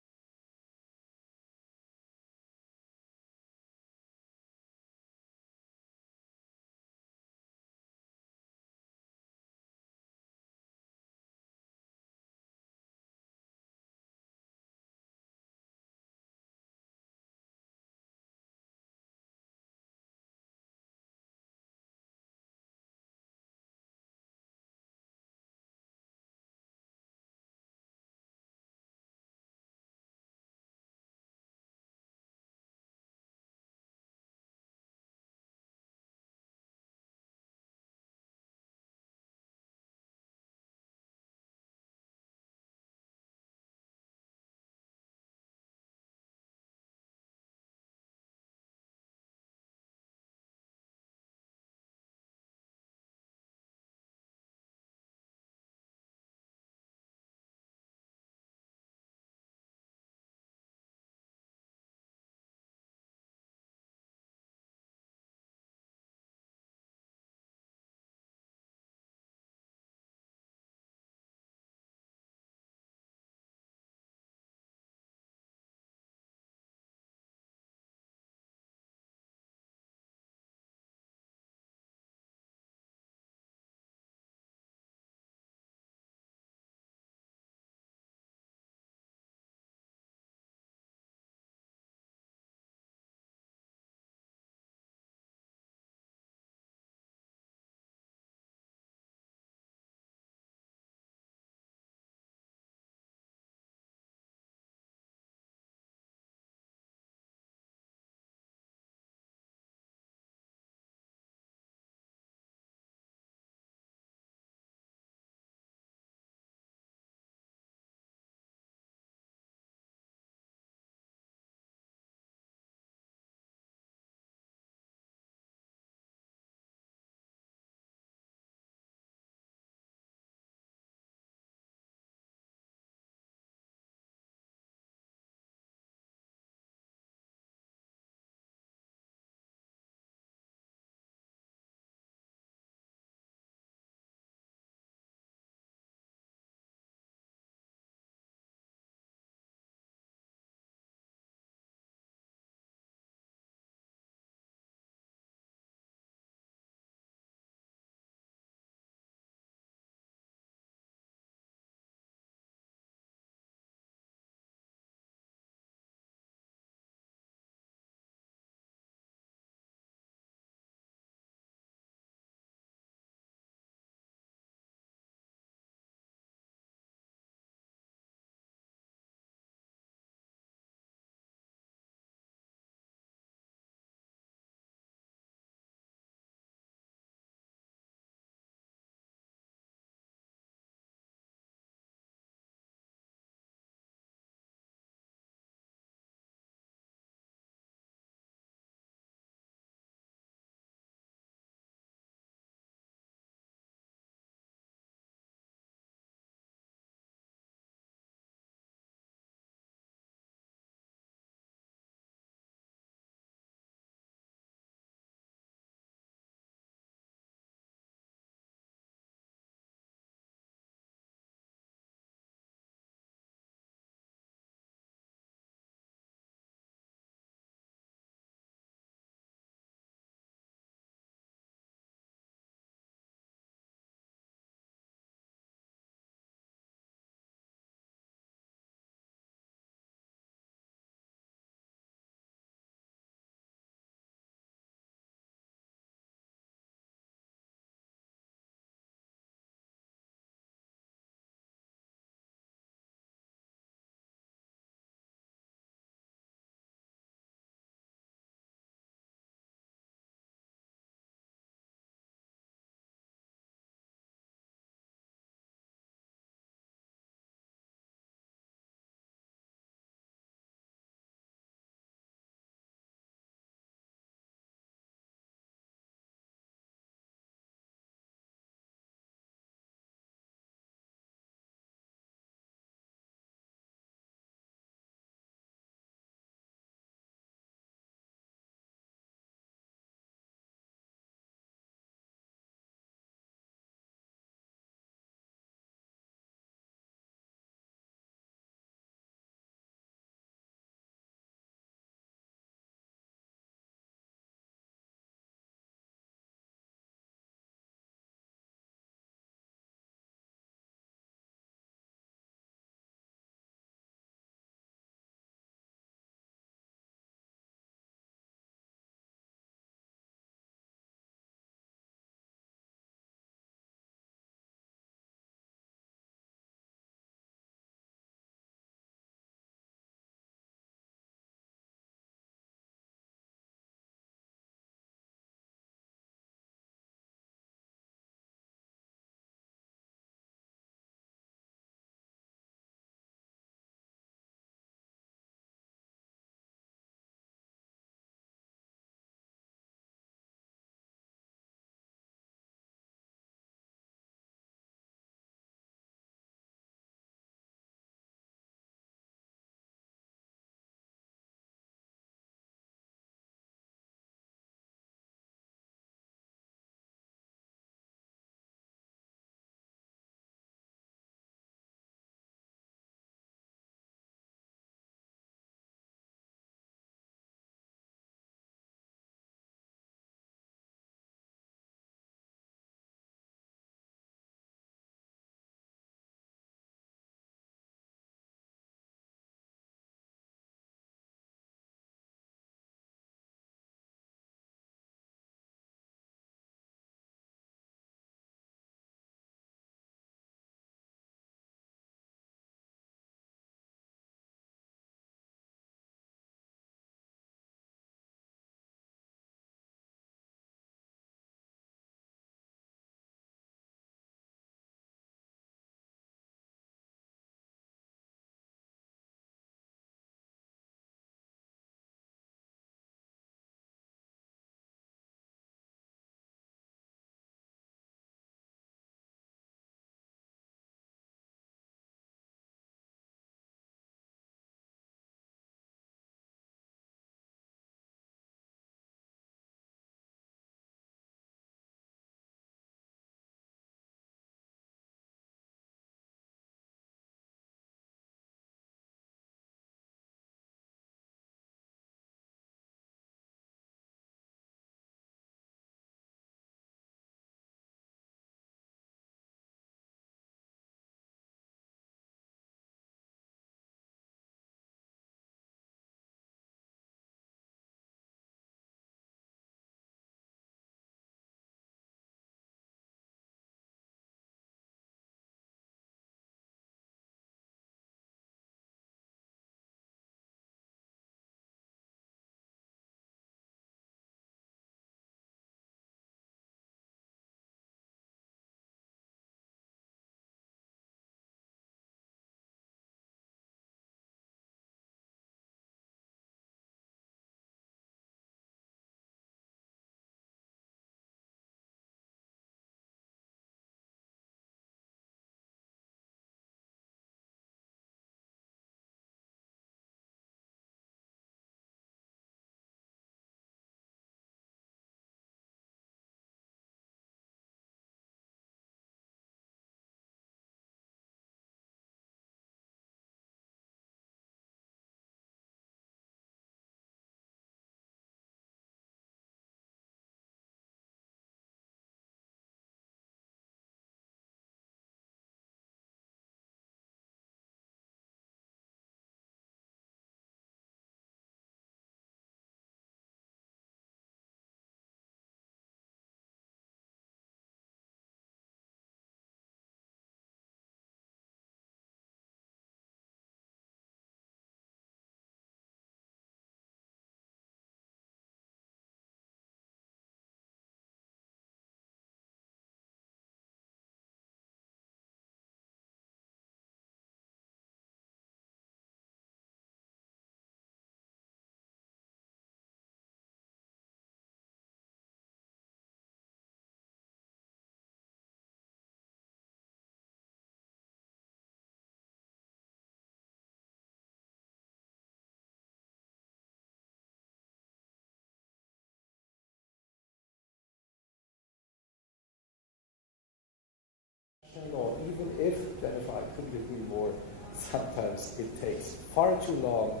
international law, even if, Jennifer, I couldn't agree more, sometimes it takes far too long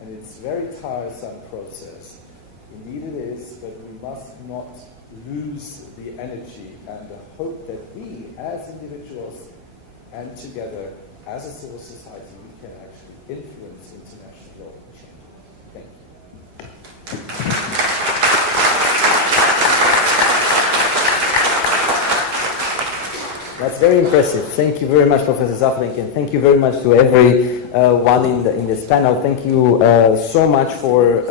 and it's a very tiresome process. Indeed it is, but we must not lose the energy and the hope that we, as individuals and together as a civil society, we can actually influence international law and change. Thank you. That's very impressive. Thank you very much, Professor Zaflink, and thank you very much to everyone in this panel. Thank you so much for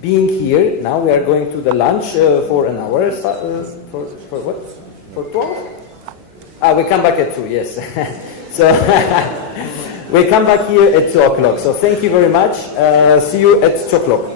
being here. Now we are going to the lunch for an hour. For what? For 12? We come back at 2, yes. So we come back here at 2 o'clock. So thank you very much. See you at 2 o'clock.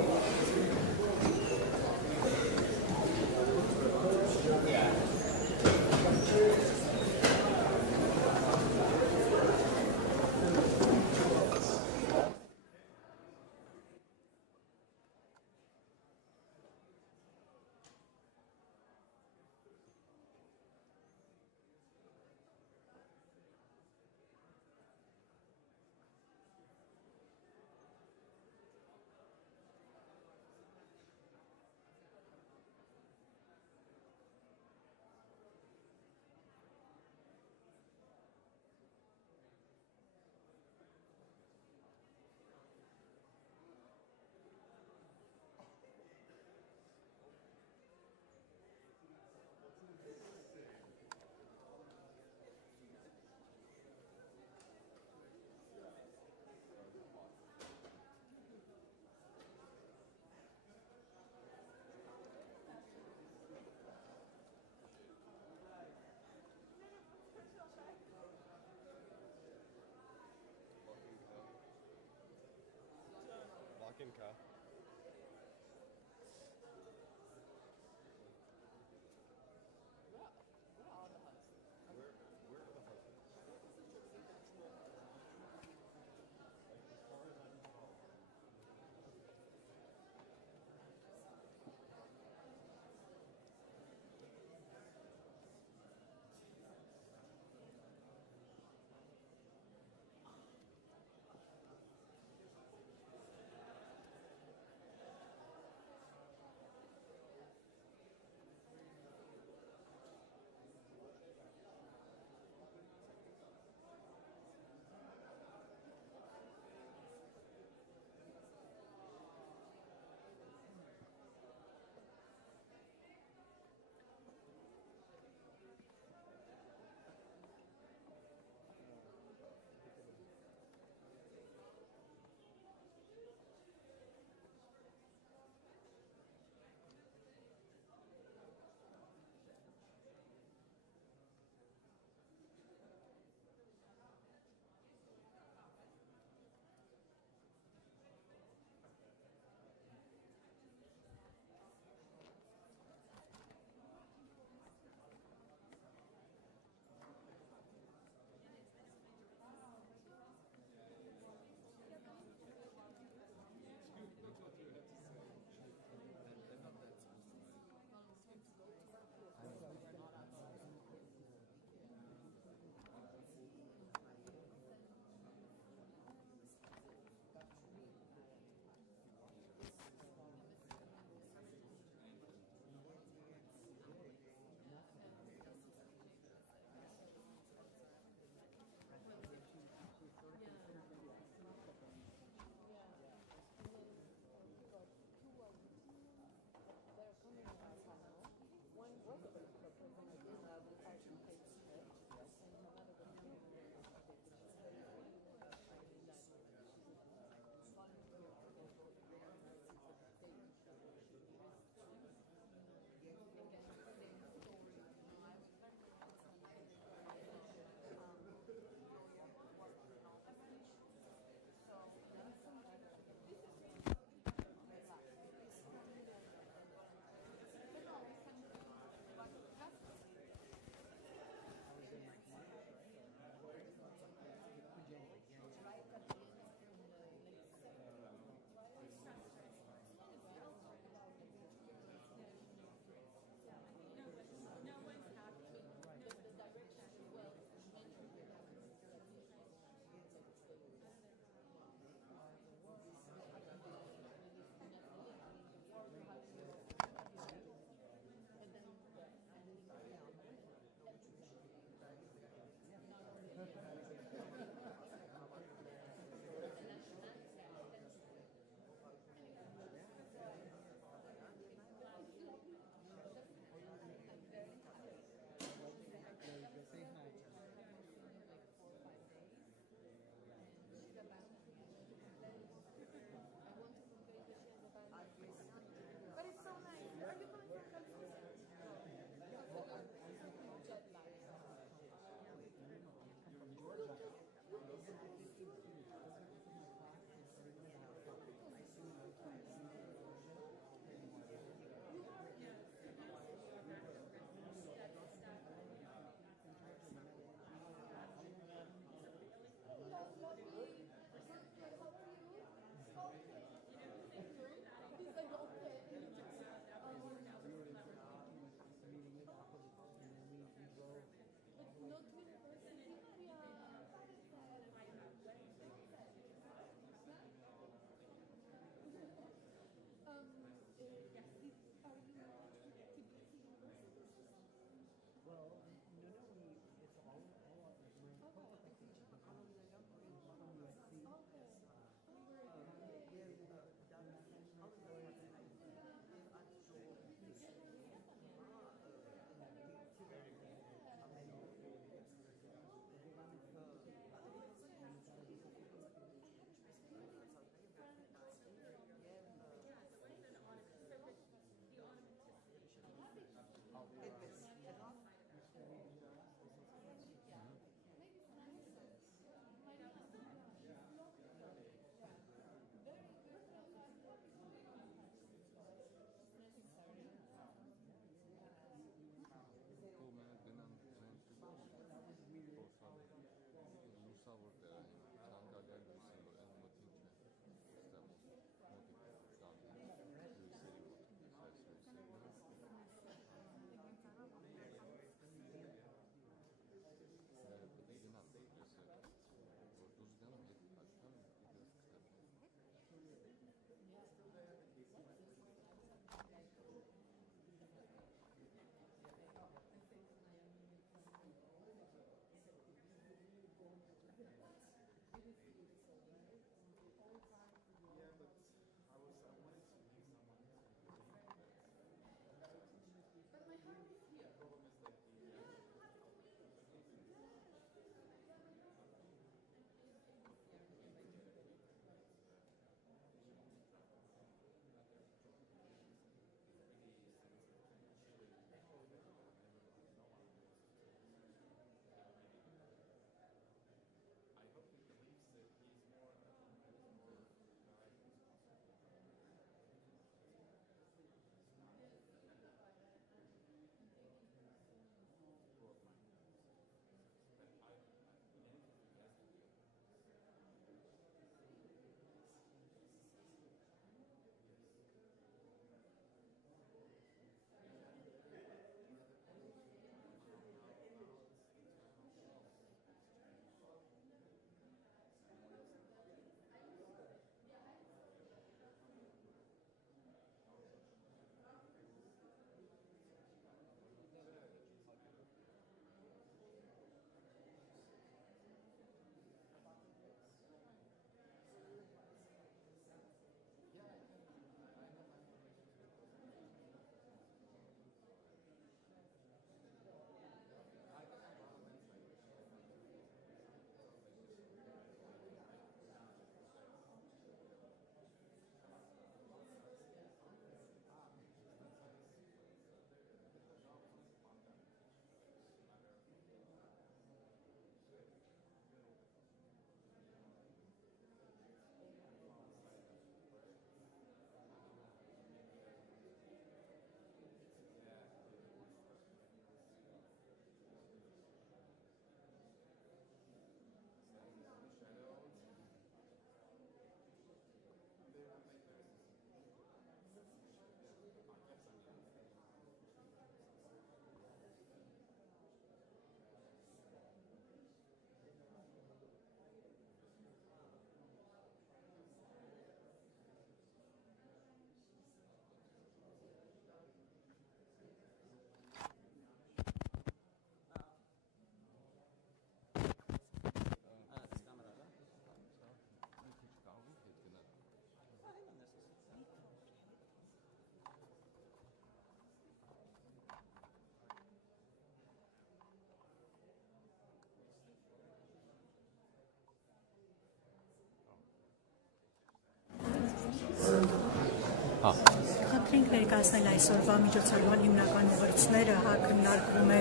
կխնդրենք ներկայացնել այսօրվա միջոցառման հիմնական ուղերձները, քննարկվում է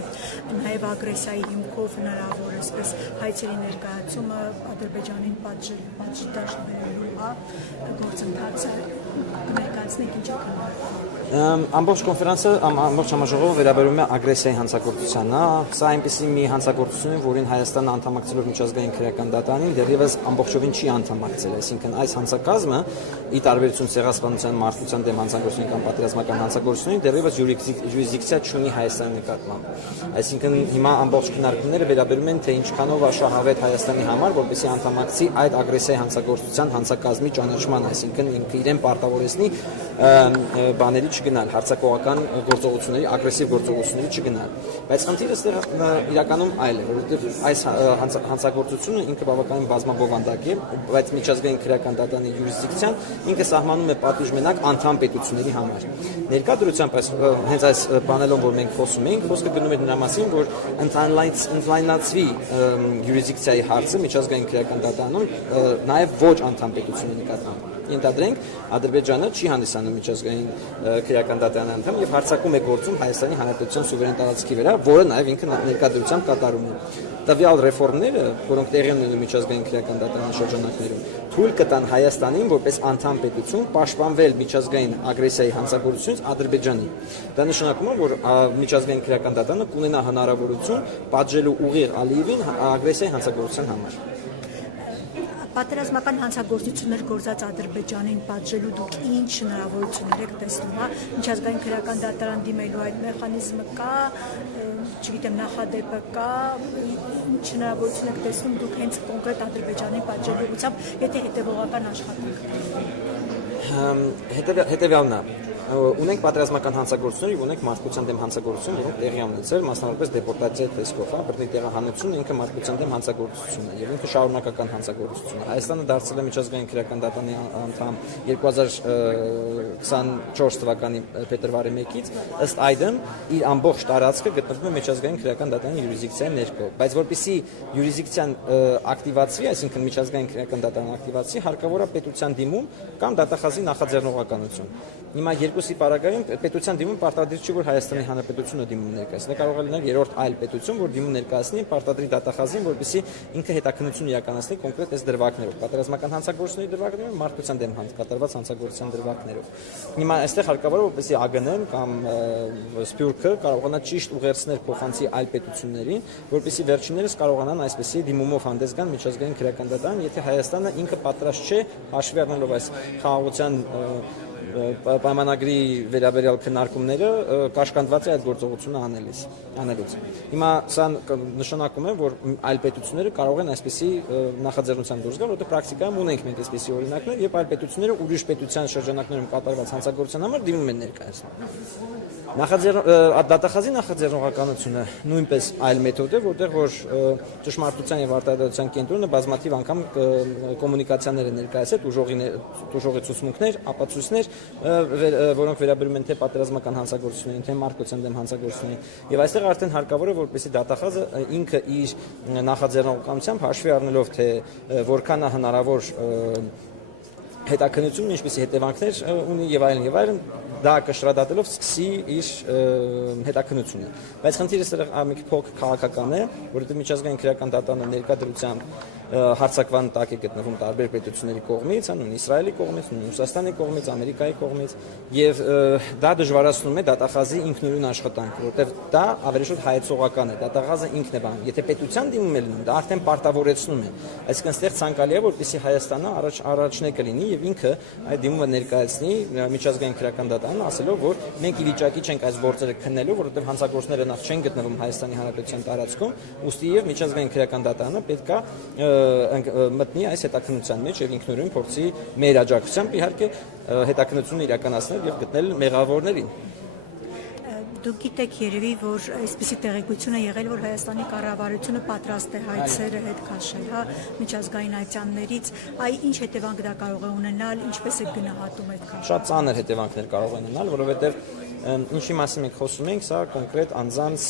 նաև ագրեսիայի հիմքով հնարավոր այսպես հայցերի ներկայացումը, Ադրբեջանին պատժիդաշնելու գործընթացը կներկայացնենք ինչ է քննարկվում։ Ամբողջ կոնֆերանսը, ամբողջ համաժողովը վերաբերում է ագրեսիայի հանցագործությանը, սա այնպիսի մի հանցագործություն է, որին Հայաստանը անդամակցելով միջազգային քրեական դատարանին դեռևս ամբողջովին չի անդամակցել, այսինքն այս հանցակազմը ի տարբերություն ցեղասպանության, մարդկության դեմ հանցագործության կամ պատերազմական հանցագործությունների դեռևս յուրիսդիկցիա չունի Հայաստանի նկատմամբ։ Այսինքն հիմա ամբողջ քննարկումները վերաբերում են թե ինչքանով աշխահավետ Հայաստանի համար, որպեսզի անդամակցի այդ ագրեսիայի հանցագործության հանցակազմի ճանաչման, այսինքն ինքը իրեն պարտավորեցնի բաների չգնալ, հարձակողական գործողությունների, ագրեսիվ գործողությունների չգնալ։ Բայց խնդիրը այստեղ իրականում այլ է, որովհետև այս հանցագործությունը ինքը բավականին բազմաբովանդակ է, բայց միջազգային քրեական դատարանի յուրիսդիկցիան ինքը սահմանում է պատիժ մենակ անդամ պետությունների համար։ Ներկա դրությամբ հենց այս բանելով, որ մենք խոսում ենք, խոսքը գնում է նրա մասին, որ ընդլայնացվի յուրիսդիկցիայի հարցը միջազգային քրեական դատարանում նաև ոչ անդամ պետությունների նկատմամբ։ Ենթադրենք Ադրբեջանը չի հանդիսանում միջազգային քրեական դատարանի անդամ եւ հարձակում է գործում Հայաստանի Հանրապետության սուվերեն տարածքի վրա, որը նաեւ ինքը ներկայությամբ կատարում է։ Տվյալ ռեֆորմները, որոնք տեղի ունեն միջազգային քրեական դատարանի շրջանակներում, թույլ կտան Հայաստանին որպես անդամ պետություն պաշտպանվել միջազգային ագրեսիայի հանցագործությունից Ադրբեջանի։ Դա նշանակում է, որ միջազգային քրեական դատարանը կունենա հնարավորություն պատժելու ուղիղ Ալիևին ագրեսիայի հանցագործության համար։ Պատերազմական հանցագործություններ գործած Ադրբեջանին պատժելու դուք ինչ հնարավորություններ եք տեսնում, հա, միջազգային քրեական դատարան դիմելու այդ մեխանիզմը կա, չգիտեմ, նախադեպը կա, ինչ հնարավորություն եք տեսնում դուք հենց կոնկրետ Ադրբեջանին պատժելու ուղղությամբ, եթե հետևողական աշխատանք Հետևյալն է։ Ունենք պատերազմական հանցագործություններ եւ ունենք մարդկության դեմ հանցագործություն, որոնք տեղի ունեցել, մասնավորապես դեպորտացիայի տեսքով, հա, բռնի տեղահանությունը ինքը մարդկության դեմ հանցագործություն է եւ ինքը շարունակական հանցագործություն է։ Հայաստանը դարձել է միջազգային քրեական դատարանի անդամ 2024 թվականի փետրվարի 1-ից, ըստ այդմ իր ամբողջ տարածքը գտնվում է միջազգային քրեական դատարանի յուրիսդիկցիայի ներքո, բայց որպեսզի յուրիսդիկցիան ակտիվացվի, այսինքն միջազգային քրեական դատարանը ակտիվացվի, հարկավոր է պետության դիմում կամ դատախազի նախաձեռնողականություն։ Հիմա երկուսի պարագայում պետության դիմում պարտադիր չի, որ Հայաստանի Հանրապետությունը դիմում ներկայացնի, կարող է լինել երրորդ այլ պետություն, որ դիմում ներկայացնի պարտադրի դատախազին, որպեսզի ինքը հետաքննություն իրականացնի կոնկրետ այս դրվագներով, պատերազմական հանցագործությունների դրվագներով, մարդկության դեմ կատարված հանցագործության դրվագներով։ Հիմա այստեղ հարկավոր է, որպեսզի ԱԳՆ-ն կամ Սփյուռքը կարողանա ճիշտ ուղերձներ փոխանցի այլ պետություններին, որպեսզի վերջիններս կարողանան այսպեսի դիմումով հանդես գան միջազգային քրեական դատարան, եթե Հայաստանը ինքը պատրաստ չէ հաշվի առնելով այս խաղաղության պայմանագրի վերաբերյալ քննարկումները կաշկանդված է այդ գործողությունը անելուց։ Հիմա սա նշանակում է, որ այլ պետությունները կարող են այսպիսի նախաձեռնության դուրս գալ, որտեղ պրակտիկայում ունենք մենք այսպիսի օրինակներ, երբ այլ պետությունները ուրիշ պետության շրջանակներում կատարված հանցագործության համար դիմում են ներկայացնում։ Դատախազի նախաձեռնողականությունը նույնպես այլ մեթոդ է, որտեղ որ ճշմարտության եւ արտադրության կենտրոնը բազմաթիվ անգամ կոմունիկացիաներ է ներկայացել, ուժողի ցուցմունքներ, ապացույցներ, որոնք վերաբերում են թե պատերազմական հանցագործություններին, թե մարդկության դեմ հանցագործություններին։ Եվ այստեղ արդեն հարկավոր է, որպեսզի դատախազը ինքը իր նախաձեռնողականությամբ հաշվի առնելով թե որքան է հնարավոր հետաքննություն, ինչպիսի հետևանքներ ունի եւ այլն, դա կշռադատելով սկսի իր հետաքննությունը։ Բայց խնդիրը այստեղ մի փոքր քաղաքական է, որովհետեւ միջազգային քրեական դատարանը ներկա դրությամբ հարձակման տակ է գտնվում տարբեր պետությունների կողմից, նույն Իսրայելի կողմից, նույն Ռուսաստանի կողմից, Ամերիկայի կողմից, եւ դա դժվարացնում է դատախազի ինքնուրույն աշխատանքը, որովհետեւ դա ավելի շուտ հայեցողական է, դատախազը ինքն է բան։ Եթե պետության դիմում է լինում, դա արդեն պարտավորեցնում է։ Այսինքն այստեղ ցանկալի է, որպեսզի Հայաստանը առաջնեկը լինի եւ ինքը այդ դիմումը ներկայացնի միջազգային քրեական դատարանը, ասելով, որ մենք ի վիճակի չենք այս գործերը քննելու, որովհետեւ հանցագործները նախ չեն գտնվում Հայաստանի Հանրապետության տարածքում, ուստի եւ միջազգային քրեական դատարանը պետք է մտնի այս հետաքննության մեջ եւ ինքնուրույն փորձի մեր աջակցությամբ իհարկե հետաքննությունը իրականացնել եւ գտնել մեղավորներին։ Դուք գիտեք երևի, որ այսպիսի տեղեկություն է եղել, որ Հայաստանի կառավարությունը պատրաստ է հայցերը հետ քաշել, հա, միջազգային այցաններից, ինչ հետևանք դա կարող է ունենալ, ինչպես է գնահատում այդ քաշը։ Շատ ծանր հետևանքներ կարող է ունենալ, որովհետեւ ինչի մասին մենք խոսում ենք, սա կոնկրետ անձանց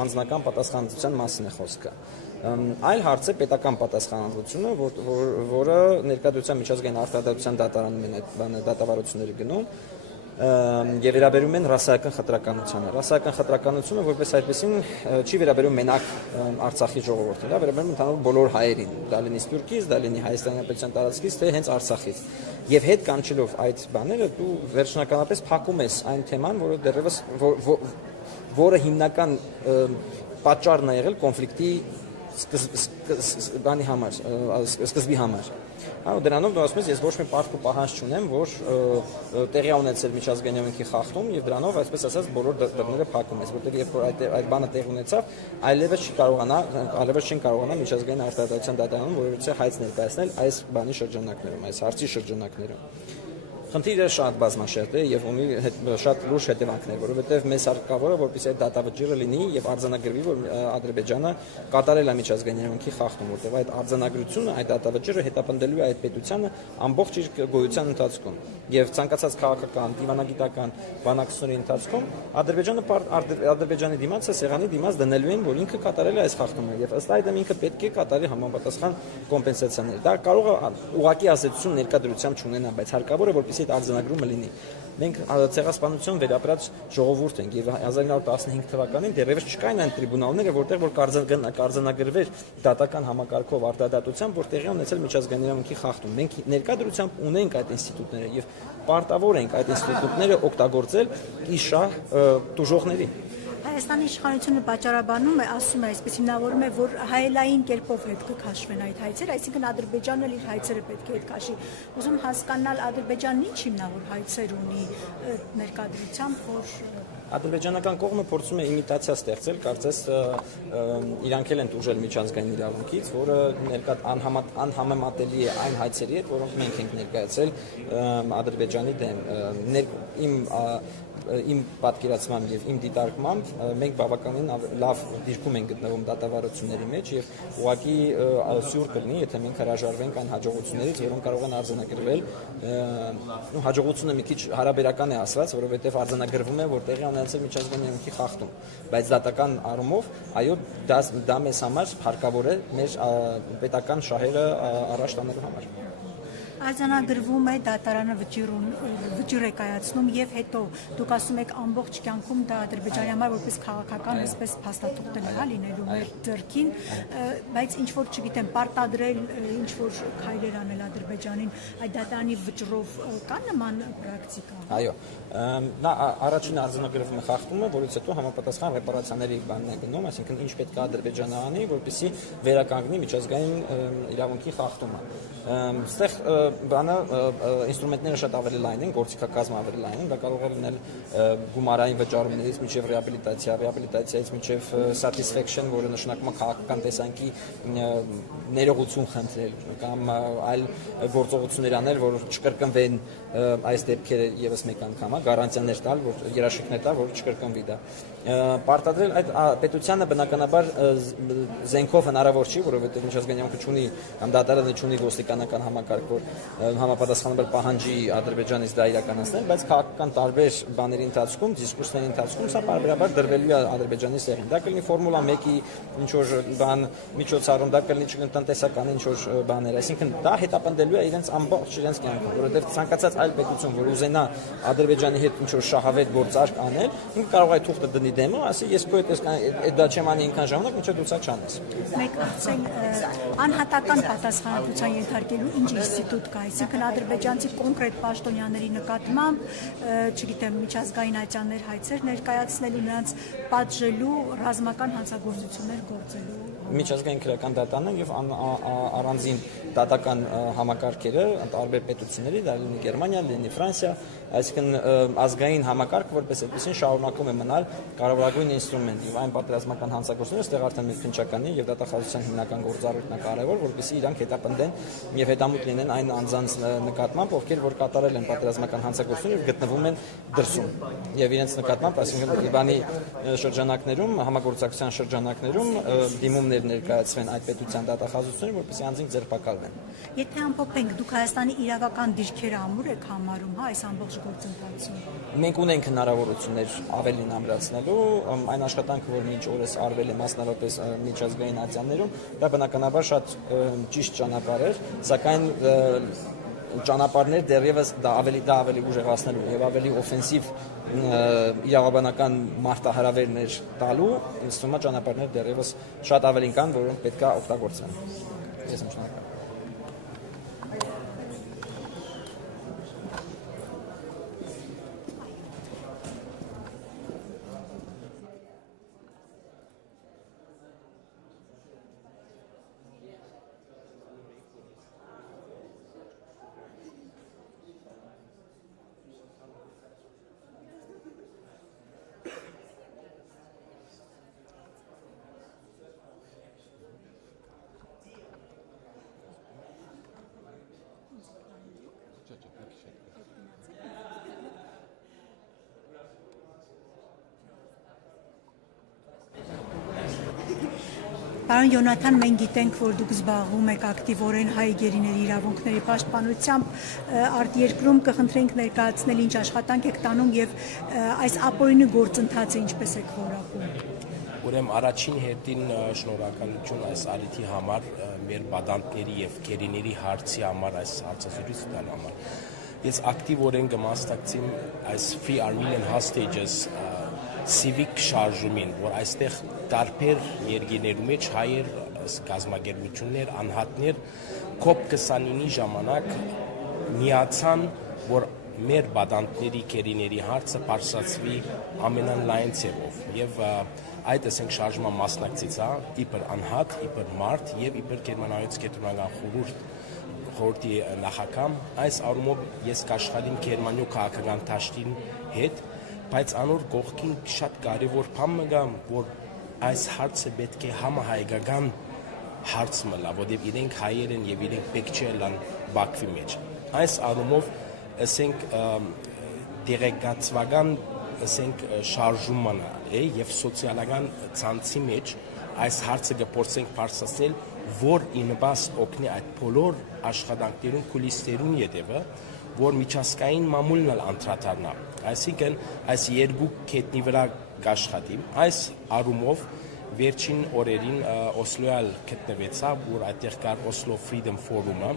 անձնական պատասխանատվության մասին է խոսքը։ Այլ հարց է պետական պատասխանատվությունը, որը ներկայացության միջազգային արտադրության դատարանում են այդ դատավարությունները գնում, եւ վերաբերում են ռասայական խտրականությանը։ Ռասայական խտրականությունը որպես այդպեսին չի վերաբերում մենակ Արցախի ժողովրդին, դա վերաբերում ընդհանուր բոլոր հայերին, դա լինի Սփյուռքից, դա լինի Հայաստանապետության տարածքից, թե հենց Արցախից։ Եվ հետ կանչելով այդ բաները դու վերջնականապես փակում ես այն թեման, որը դեռևս որը հիմնական պատճառն է եղել կոնֆլիկտի սկզբի համար։ Դրանով դու ասում ես, ես ոչ մի պարտք ու պահանջ չունեմ, որ տեղի ունեցել միջազգային իրավունքի խախտում եւ դրանով այսպես ասած բոլոր դռները փակում ես, որտեղ երբ որ այդ բանը տեղի ունեցավ, այլևս չեն կարողանա միջազգային արտադրության դատարանում որևէ հայց ներկայացնել այս բանի շրջանակներում, այս հարցի շրջանակներում։ Խնդիրը շատ բազմաշերտ է եւ ունի շատ լուրջ հետևանքներ, որովհետեւ մեզ հարկավոր է, որպեսզի այդ դատավճիռը լինի եւ արձանագրվի, որ Ադրբեջանը կատարել է միջազգային իրավունքի խախտում, որտեղ այդ արձանագրությունը, այդ դատավճիռը հետապնդելու է այդ պետությանը ամբողջ իր գոյության ընթացքում եւ ցանկացած քաղաքական, դիվանագիտական բանակցությունների ընթացքում Ադրբեջանի դիմացը սեղանի դիմաց դնելու են, որ ինքը կատարել է այս խախտումը եւ ըստ այդմ ինքը պետք է կատարի համապատասխան կոմպենսացիաներ։ Դա կարող է ուղղակի ազդեցություն ներկայացում չունենա, բայց հարկավոր է, որպեսզի այդ արձանագրումը լինի։ Մենք ցեղասպանություն վերապրած ժողովուրդ ենք եւ 1915 թվականին դեռևս չկային այն տրիբունալները, որտեղ որ կարձանագրվեր դատական համակարգով արտադատությամբ, որ տեղի ունեցել միջազգային իրավունքի խախտում։ Մենք ներկայությամբ ունենք այդ ինստիտուտները եւ պարտավոր ենք այդ ինստիտուտները օգտագործել իշահ տուժողների։ Հայաստանի իշխանությունը պատճառաբանում է, ասում է, այսպես հիմնավորում է, որ հայելային կերպով հետ կքաշվեն այդ հայցերը, այսինքն Ադրբեջանն էլ իր հայցերը պետք է հետ քաշի։ Ուզում հասկանալ Ադրբեջանն ինչ հիմնավոր հայցեր ունի ներկայությամբ, որ Ադրբեջանական կողմը փորձում է իմիտացիա ստեղծել, կարծես իրանք էլ են տուժել միջազգային իրավունքից, որը անհամեմատելի է այն հայցերի հետ, որոնք մենք ենք ներկայացել Ադրբեջանի դեմ։ Իմ պատկերացմամբ եւ իմ դիտարկմամբ մենք բավականին լավ դիրքում ենք գտնվում դատավարությունների մեջ եւ ուղղակի սյուր կլինի, եթե մենք հրաժարվենք այն հաջողություններից, որոնք կարող են արձանագրվել։ Հաջողությունը մի քիչ հարաբերական է ասված, որովհետեւ արձանագրվում է, որ տեղի ունեցել միջազգային իրավունքի խախտում, բայց դատական առումով, այո, դա մեզ համար հարկավոր է մեր պետական շահերը առաջ տանելու համար։ Արձանագրվում է դատարանը վճիռ է կայացնում եւ հետո դուք ասում եք ամբողջ կյանքում դա Ադրբեջանի համար որպես քաղաքական այսպես փաստաթուղթ է լինելու մեր ձեռքին, բայց ինչ որ չգիտեմ պարտադրել ինչ որ քայլեր անել Ադրբեջանին այդ դատարանի վճռով կա նման պրակտիկա։ Այո, նա առաջին արձանագրվում է խախտումը, որից հետո համապատասխան ռեպարացիաների բանն է գնում, այսինքն ինչ պետք է Ադրբեջանը անի, որպեսզի վերականգնի միջազգային իրավունքի խախտումը։ Այստեղ բանը ինստրումենտները շատ ավելի լայն են, գործիքակազմը ավելի լայն են, դա կարող է լինել գումարային վճարումներից մինչև ռեաբիլիտացիայից մինչև satisfaction, որը նշանակում է քաղաքական տեսանկի ներողություն խնդրել կամ այլ գործողություններ անել, որ չկրկնվեն այս դեպքերը եւս մեկ անգամ, գարանտիաներ տալ, որ երաշխիքներ տալ, որ չկրկնվի դա։ Պարտադրել այդ պետությանը բնականաբար զենքով հնարավոր չի, որովհետև միջազգային իրավունքը չունի կամ դատարանը չունի ոստիկանական համակարգ, որ համապատասխանաբար պահանջի Ադրբեջանից դա իրականացնել, բայց քաղաքական տարբեր բաների ընթացքում, դիսկուրսների ընթացքում սա պարբերաբար դրվելու է Ադրբեջանի սեղին։ Դա կլինի Ֆորմուլա 1-ի ինչ որ բան միջոցառում, դա կլինի տնտեսական ինչ որ բաներ, այսինքն դա հետապնդելու է իրենց ամբողջ իրենց կյանքում, որովհետև ցանկացած այլ պետություն, որ ուզենա Ադրբեջանի հետ ինչ որ շահավետ գործարք անել, ինքը կարող է թուղթը դնի դեմը, ասի ես քո հետ դա չեմ անի ինքան ժամանակ, մինչև դու սա չանես։ Մեկ անհատական պատասխանատվության ենթարկելու ինչ ինստիտուտ կա, այսինքն ադրբեջանցի կոնկրետ պաշտոնյաների նկատմամբ, չգիտեմ, միջազգային ատյաններ հայցեր ներկայացնելու, նրանց պատժելու, ռազմական հանցագործություններ գործելու։ Միջազգային քրեական դատանը եւ առանձին դատական համակարգերը տարբեր պետությունների, դա լինի Գերմանիա, լինի Ֆրանսիա, այսինքն ազգային համակարգը որպես այդպեսին շարունակում է մնալ կարևորագույն ինստրումենտ եւ այն պատերազմական հանցագործությունները ստեղ արդեն մեր քննչականի եւ դատախազության հիմնական գործառույթն է կարևոր, որպեսզի իրանք հետապնդեն եւ հետամուտ լինեն այն անձանց նկատմամբ, ովքեր որ կատարել են պատերազմական հանցագործություն եւ գտնվում են դրսում եւ իրենց նկատմամբ, այսինքն Լիբանի շրջանակներում, համագործակցության շրջանակներում դիմումներ ներկայացվեն այդ պետության դատախազություններին, որպեսզի անձինք ձերբակալվեն։ Եթե ամփոփենք, դուք Հայաստանի իրավական դիրքերը ամուր եք համարում, հա, այս ամբողջ գործընթացում։ Մենք ունենք հնարավորություններ ավելին ամրացնելու, այն աշխատանքը, որ մինչ օրս արվել է մասնավորապես միջազգային ատյաններում, դա բնականաբար շատ ճիշտ ճանապարհ էր, սակայն ճանապարհներ դեռևս դա ավելի ուժեղացնելու եւ ավելի օֆենսիվ իրավաբանական մարտահրավերներ տալու ինձ թվում է ճանապարհներ դեռևս շատ ավելին կան, որոնք պետք է օգտագործեն։ Ես եմ շնորհակալ։ Պարոն Յոնաթան, մենք գիտենք, որ դուք զբաղվում եք ակտիվորեն հայ գերիների իրավունքների պաշտպանությամբ, արտերկրում կխնդրենք ներկայացնել ինչ աշխատանք եք տանում եւ այս ապօրինի գործընթացը ինչպես եք որակում։ Ուրեմն առաջին հերթին շնորհակալություն այս արիթի համար, մեր բադանտների եւ գերիների հարցի համար, այս հարցազրույց տալու համար։ Ես ակտիվորեն կմասնակցեմ այս Free Armenian Hostages civic շարժումին, որ այստեղ տարբեր երկրներու մեջ հայեր, գազագերբություններ, անհատներ COP29-ի ժամանակ միացան, որ մեր բադանտների գերիների հարցը բարձրացվի ամենալայն ձևով եւ այդ ասենք շարժման մասնակցիցա իբր անհատ, իբր մարդ եւ իբր գերմանացի կենտրոնական խորհրդի նախագահ այս առումով ես կաշխատեմ Գերմանիո քաղաքական դաշտին հետ, բայց անոր կողքին շատ կարևոր բան կա, որ այս հարցը պետք է համահայկական հարց մնա, որտեղ իրենք հայեր են եւ իրենք պետք չէ լան Բաքվի մեջ։ Այս առումով ասենք դերեկացվական ասենք շարժումն է եւ սոցիալական ցանցի մեջ այս հարցը կփորձենք բարձրացնել, որ ինվաստ օգնի այդ բոլոր աշխատանքներուն կուլիսներուն յետևը, որ միջազգային մամուլն էլ անդրադառնա։ Այսինքն այս երկու կետնի վրա կաշխատի։ Այս առումով վերջին օրերին Օսլոյալ գտնվեցա, որ այդտեղ կար Oslo Freedom Forum-ը,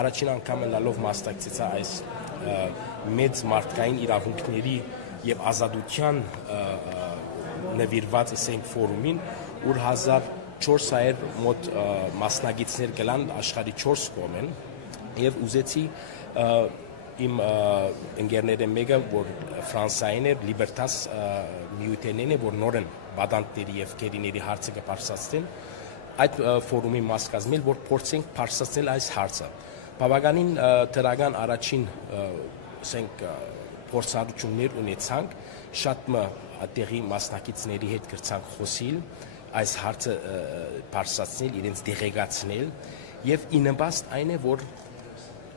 առաջին անգամ լալով մասնակցեցա այս մեծ մարդկային իրավունքների եւ ազատության նվիրված ասենք ֆորումին, որ 1400 մոտ մասնագետներ գլան աշխարհի 4 կողմեն եւ ուզեցի իմ ընկերները մեկը, որ Ֆրանսիային էր, Լիբերտաս միութենն է, որ նորեն բադանտների եւ գերիների հարցը կբարձրացնեն, այդ ֆորումի մաս կազմել, որ փորձենք բարձրացնել այս հարցը։ Բավականին դրական առաջին ասենք փորձառություններ ունեցանք, շատ տեղի մասնակիցների հետ գրցանք խոսիլ, այս հարցը բարձրացնել, իրենց դեղեկացնել եւ ինվաստ այն է, որ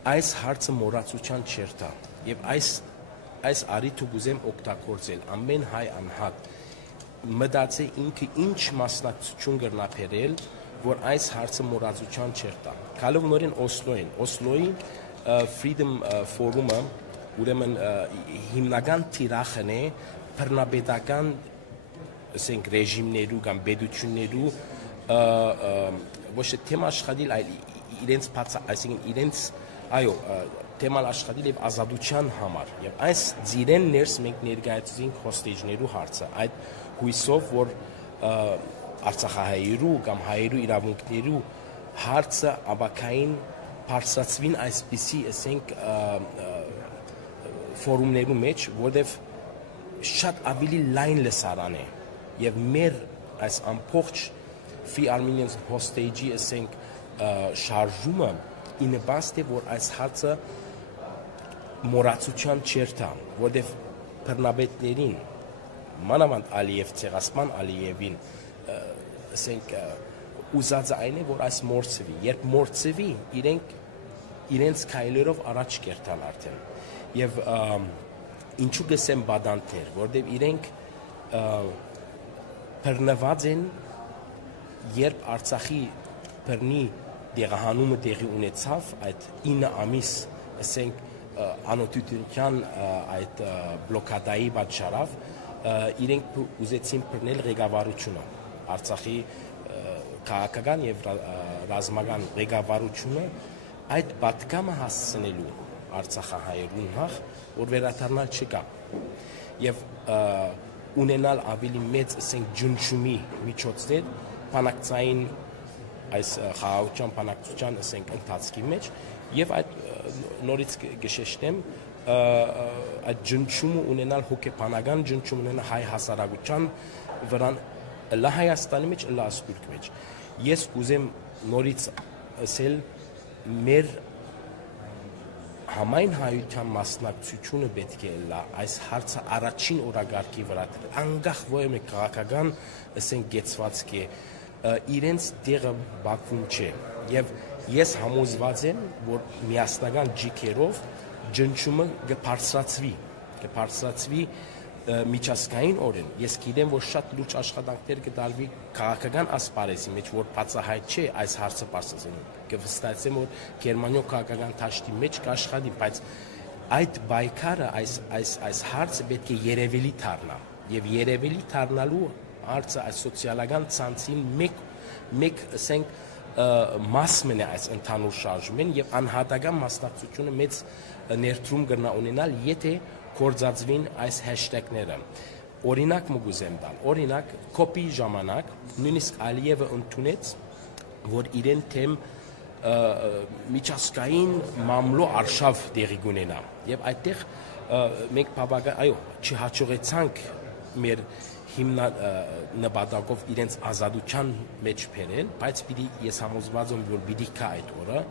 այս հարցը մոռացության չերտա եւ այս արիթը գուզեմ օգտագործել ամեն հայ անհատ մտածի ինքը ինչ մասնակցություն կրնապերել, որ այս հարցը մոռացության չերտա։ Գալով նորեն Օսլոյի Freedom Forum-ը ուրեմն հիմնական թիրախն է բռնապետական ասենք ռեժիմներու կամ պետություններու ոչ թե թեմ աշխատել, այլ իրենց այսինքն իրենց թեման աշխատել եւ ազատության համար եւ այս ծիրեն ներս մենք ներկայացրինք հոստեջներու հարցը այդ հույսով որ արցախահայերու կամ հայերու իրավունքներու հարցը աբակային բարձրացվին այսպիսի ասենք ֆորումներու մեջ որտեվ շատ ավելի լայն լսարան է եւ մեր այս ամբողջ Free Armenian Hostage-ի ասենք շարժումը ինվաստ է, որ այս հարցը մոռացության չերտա, որտեղ բռնապետներին, մանավանդ Ալիև, ցեղասպան Ալիևին, ասենք ուզած այն է, որ այս մորցվի, երբ մորցվի, իրենց քայլերով առաջ կերտան արդեն։ Եվ ինչու գսեմ բադանտներ, որտեղ իրենք բռնված են, երբ Արցախի բռնի դեղահանումը տեղի ունեցավ այդ 9 ամիս ասենք անօթյության այդ բլոկադայի պատճառով իրենք ուզեցին բռնել ղեկավարությունը Արցախի քաղաքական եւ ռազմական ղեկավարությունը այդ պատկամը հասցնելու Արցախահայերուն հաղ, որ վերադառնալ չկա։ Եվ ունենալ ավելի մեծ, ասենք, ջնջումի միջոցներ բանակցային այս խաղաղության բանակցության, ասենք, ընթացքի մեջ եւ այդ նորից գշեշտեմ այդ ջնջումը ունենալ հոգեբանական ջնջում ունենալ հայ հասարակության վրան լա Հայաստանի մեջ լա Ասպուրգի մեջ։ Ես կուզեմ նորից ասել մեր համայն հայության մասնակցությունը պետք է լա այս հարցը առաջին օրագարկի վրա անգախ ո՞ր մի քաղաքական ասենք գեցվածք է իրենց տեղը Բաքվում չէ եւ ես համոզված եմ որ միասնական ջիքերով ջնջումը կբարձրացվի միջազգային օրեն ես գիտեմ որ շատ լուրջ աշխատանքներ կդալվի քաղաքական ասպարեզի մեջ որ բացահայտ չէ այս հարցը բարձրացնելու կվստահեցեմ որ Գերմանիա քաղաքական դաշտի մեջ կաշխատի բայց այդ պայքարը այս հարցը պետք է երևելի դառնա եւ երևելի դառնալու հարցը այս սոցիալական ցանցին մեկ ասենք մաս մնա այս ընդհանուր շարժումին եւ անհատական մասնակցությունը մեծ ներդրում կգնա ունենալ եթե կորձածվին այս հեշթեգները օրինակ մգուզեմ տալ օրինակ կոպի ժամանակ նույնիսկ Ալիևը ընդունեց որ իրեն թեմ միջազգային մամլո արշավ դեղի կունենա եւ այդտեղ մենք բավական այո չհաջողեցանք մեր հիմնա նպատակով իրենց ազատության մեջ բերել բայց պիտի ես համոզված եմ որ պիտի կա այդ օրը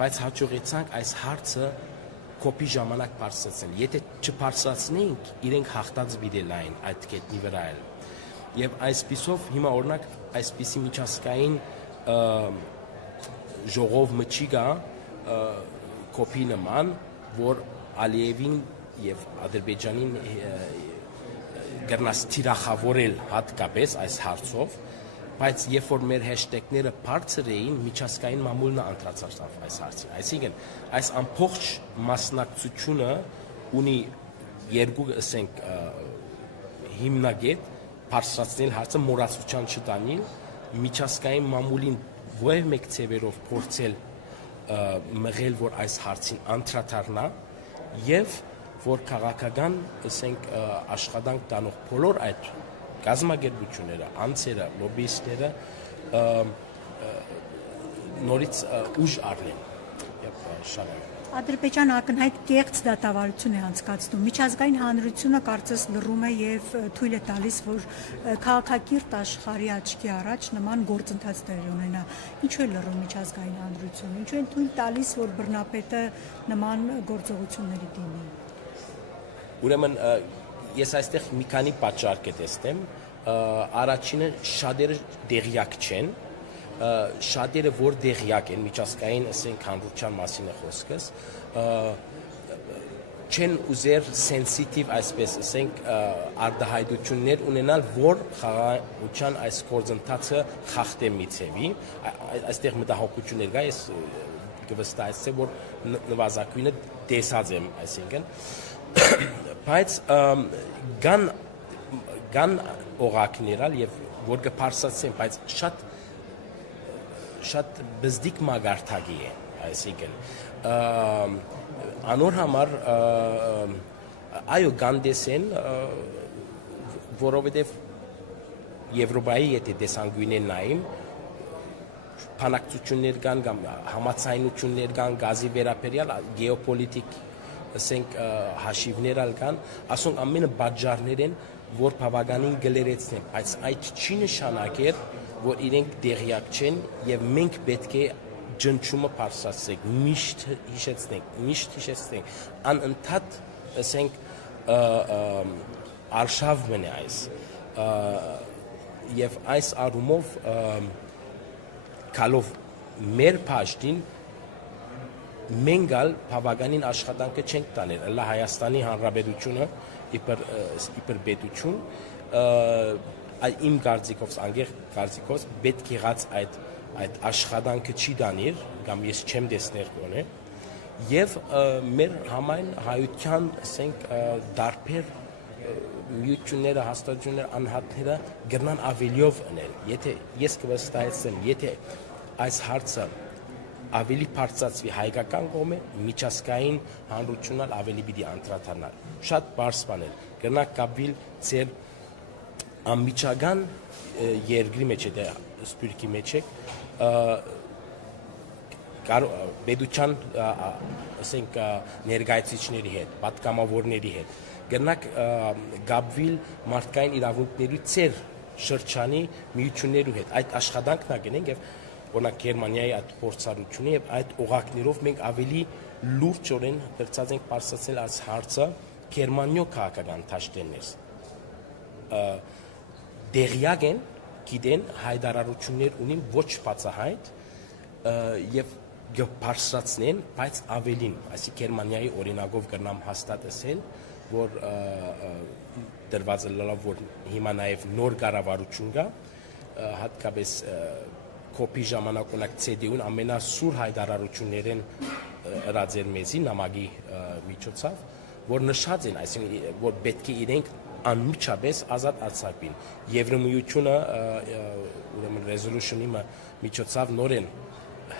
բայց հաջողեցանք այս հարցը կոպի ժամանակ բարձրացնել եթե չբարձրացնենք իրենք հաղթած պիտի լայն այդ կետնի վրա էլ եւ այսպիսով հիմա օրինակ այսպիսի միջազգային ժողով մչի գա կոպի նման որ Ալիևին եւ Ադրբեջանին գտնաս թիրախավորել հատկապես այս հարցով բայց երբ որ մեր հեշթեգները բարձր էին միջազգային մամուլն անդրադարձավ այս հարցին այսինքն այս ամբողջ մասնակցությունը ունի երկու ասենք հիմնագետ բարձրացնել հարցը մոռացության չտանիլ միջազգային մամուլին ո՞ր մեկ ծևերով փորձել մղել որ այս հարցին անդրադառնա եւ որ քաղաքական ասենք աշխատանք տանող բոլոր այդ գազམ་ագերբությունները, անձերը, լոբիստները նորից ուժ առնեն։ Եվ շարունակեն։ Ադրբեջանը ակնհայտ կեղծ դատավարություն է անցկացնում։ Միջազգային հանրությունը կարծես լռում է եւ թույլ է տալիս, որ քաղաքակիրթ աշխարհի աչքի առաջ նման գործընթաց տեղի ունենա։ Ինչու է լռում միջազգային հանրությունը։ Ինչու են թույլ տալիս, որ բռնապետը նման գործողությունների դիմի։ Ուրեմն ես այստեղ մի քանի պատճառ կտեսնեմ առաջինը շատերը դեղյակ չեն շատերը որ դեղյակ են միջազգային ասենք հանրության մասին է խոսքս չեն ուզեր սենսիտիվ այսպես ասենք արտահայտություններ ունենալ որ խաղաղության այս գործընթացը խախտե միցեվի այստեղ մտահոգություններ կա ես կվստահեցեմ որ նվազագույնը տեսած եմ այսինքն բայց կան օղակներալ եւ որ կփարսացեն բայց շատ բզդիկ մագարտագի է այսինքն անոր համար այո գանդեսեն որովհետեւ Եվրոպայի եթե դեսանգույնեն նայում բանակցություններ կան կամ համացայնություններ կան գազի վերաբերյալ գեոպոլիտիկ ասենք հաշիվներ կան ասոնք ամենը բաժարներ են որ բավականին գլերեցնեն բայց այդ չի նշանակել որ իրենք դեղյակ չեն եւ մենք պետք է ջնջումը բարձրացնենք միշտ հիշեցնենք անընդհատ ասենք արշավ մնա այս եւ այս առումով կալով մեր փաշտին մենգալ բավականին աշխատանքը չենք տանել լա Հայաստանի Հանրապետությունը իբր պետություն իմ կարծիքով անգեղ կարծիքով պետք եղած այդ աշխատանքը չի դանիր կամ ես չեմ տեսներ կոնե եւ մեր համայն հայության ասենք դարբեր միությունները հաստատությունները անհատները գրնան ավելիով անել եթե ես կվստահեցեմ եթե այս հարցը ավելի բարձրացվի հայկական կողմը, միջազգային հանրությունն ավելի պիտի անդրադառնա։ Շատ բարձ բան է, գնաք կապվել ձեր անմիջական երկրի մեջ է, սպիրկի մեջ է, պետության ասենք ներկայացուցիչների հետ, պատգամավորների հետ, գնաք կապվել մարդկային իրավունքների ծեր շրջանի միություններու հետ, այդ աշխատանքն ագնենք եւ օրինակ Գերմանիայի այդ փորձառությունը եւ այդ օղակներով մենք ավելի լուրջորեն դրծած ենք բարձրացնել այս հարցը Գերմանիո քաղաքական դաշտերից դեղյակ են գիտեն հայտարարություններ ունին ոչ բացահայտ եւ բարձրացնեն, բայց ավելին, այսի Գերմանիայի օրինակով կրնամ հաստատ ասել, որ դրված է լավ, որ հիմա նաև նոր կառավարություն կա, հատկապես կոպի ժամանակ ունակ CD-ուն ամենասուր հայտարարություններն ըրաձեր մեզի նամակի միջոցով, որ նշած են, այսինքն որ պետք է իրենք անմիջապես ազատ արձակվին։ Եվրամիությունը ուրեմն resolution-ի միջոցով նորեն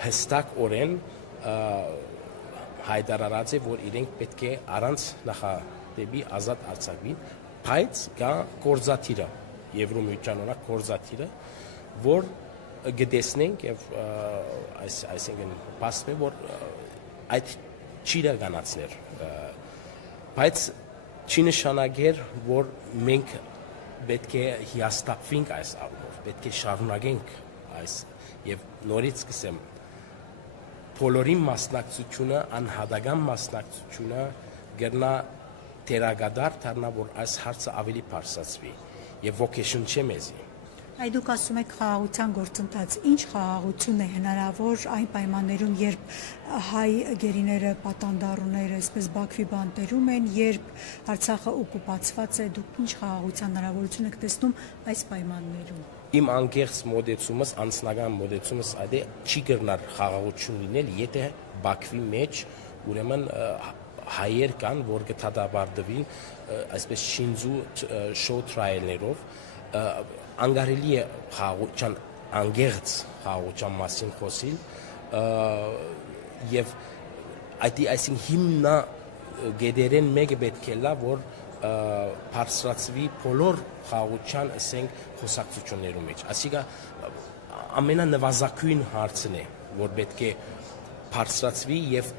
հստակ օրեն հայտարարած է, որ իրենք պետք է առանց նախադեպի ազատ արձակվին, բայց կա կորզաթիրը, Եվրամիության օրակ կորզաթիրը, որ գտեսնենք եւ այսինքն բասում է, որ այդ չի դականացներ, բայց չի նշանակեր, որ մենք պետք է հիաստապվենք այս առումով, պետք է շարունակենք այս եւ նորից սկսեմ բոլորի մասնակցությունը, անհատական մասնակցությունը գտնա թերագադար դառնա, որ այս հարցը ավելի բարձրացվի եւ vocation չէ մեզի։ Այդ դուք ասում եք խաղաղության գործընթաց, ինչ խաղաղություն է հնարավոր այն պայմաններում, երբ հայ գերիները, պատանդառուները, այսպես Բաքվի բանտերում են, երբ Արցախը օկուպացված է, դուք ինչ խաղաղության հնարավորություն եք տեսնում այս պայմաններում։ Իմ անկեղծ մոդեցումս, անձնական մոդեցումս այդ է, չի կրնար խաղաղություն լինել, եթե Բաքվի մեջ ուրեմն հայեր կան, որ կդատապարտվին այսպես շինձու շոու թրայլներով, անգարելի է խաղաղության, անկեղծ խաղաղության մասին խոսիլ, եւ այսինքն հիմնա գեդերեն մեկը պետք է լա, որ բարձրացվի բոլոր խաղաղության ասենք խոսակցություններու մեջ։ Այսինքն ամենանվազագույն հարցն է, որ պետք է բարձրացվի եւ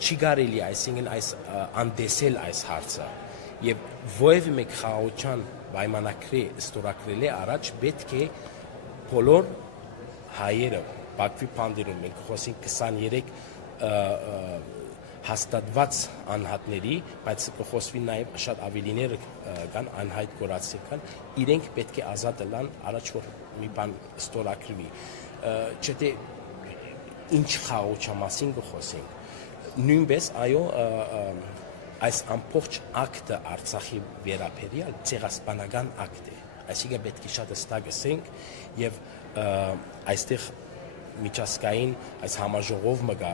չի կարելի այսինքն այս անդեսել այս հարցը եւ ովևէ մեկ խաղաղության պայմանագրի ստորագրել է առաջ պետք է բոլոր հայերը Բաքվի բանդերում մենք խոսենք 23 հաստատված անհատների, բայց կխոսվի նաև շատ ավելիներ կան, անհայտ կորածներ կան, իրենք պետք է ազատ լան առաջ որ մի բան ստորագրվի։ Չէ՞ թե ինչ խաղաղության մասին կխոսենք։ Նույնպես այո այս ամբողջ ակտը Արցախի վերաբերյալ ցեղասպանական ակտ է։ Այսինքն պետք է շատ հստակ ասենք եւ այստեղ միջազգային այս համաժողով մգա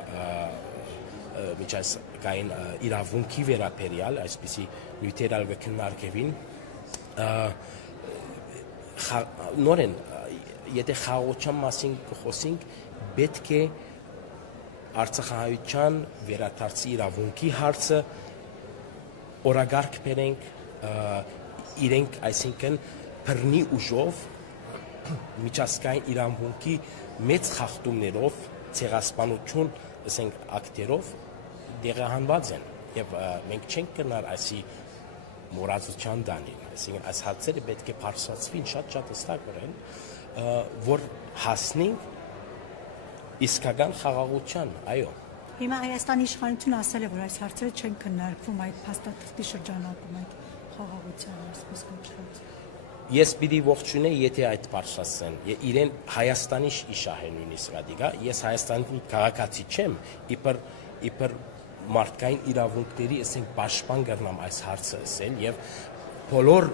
միջազգային իրավունքի վերաբերյալ այսպիսի նյութերալ կքննարկվին նորեն եթե խաղաղության մասին կխոսենք պետք է արցախահայության վերադարձի իրավունքի հարցը օրագարկ բերենք իրենք այսինքն բռնի ուժով միջազգային իրավունքի մեծ խախտումներով ցեղասպանություն ասենք ակտերով դեղահանված են եւ մենք չենք կնար այսի մորացության դանին այսինքն այս հարցերը պետք է բարձրացվին շատ հստակ օրեն որ հասնենք իսկական խաղաղության այո Հիմա Հայաստանի իշխանությունը ասել է որ այս հարցերը չեն քննարկվում այդ փաստաթղթի շրջանակում այդ խաղաղության այսպես կոչված Ես պիտի ողջունեի, եթե այդ բարձրացնեն։ Իրեն Հայաստանի իշխանին նույնիսկ ադիգա, ես Հայաստանի քաղաքացի չեմ, իբր մարդկային իրավունքների, ասենք, պաշտպան կրնամ այս հարցը ասել եւ բոլոր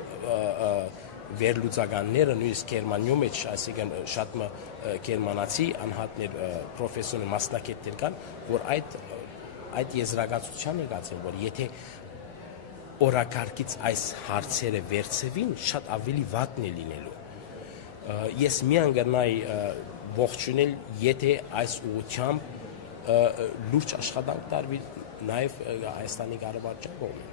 վերլուծականները նույնիսկ Գերմանիայում մեջ, այսինքն շատ գերմանացի անհատներ, պրոֆեսորներ, մասնակիցներ կան, որ այդ եզրակացության եկած են, որ եթե օրակարգից այս հարցերը վերցվին շատ ավելի վատն է լինելու։ Ես միան գնայի ողջունել, եթե այս ուղղությամբ լուրջ աշխատանք տարվի նաև Հայաստանի կառավարության կողմից։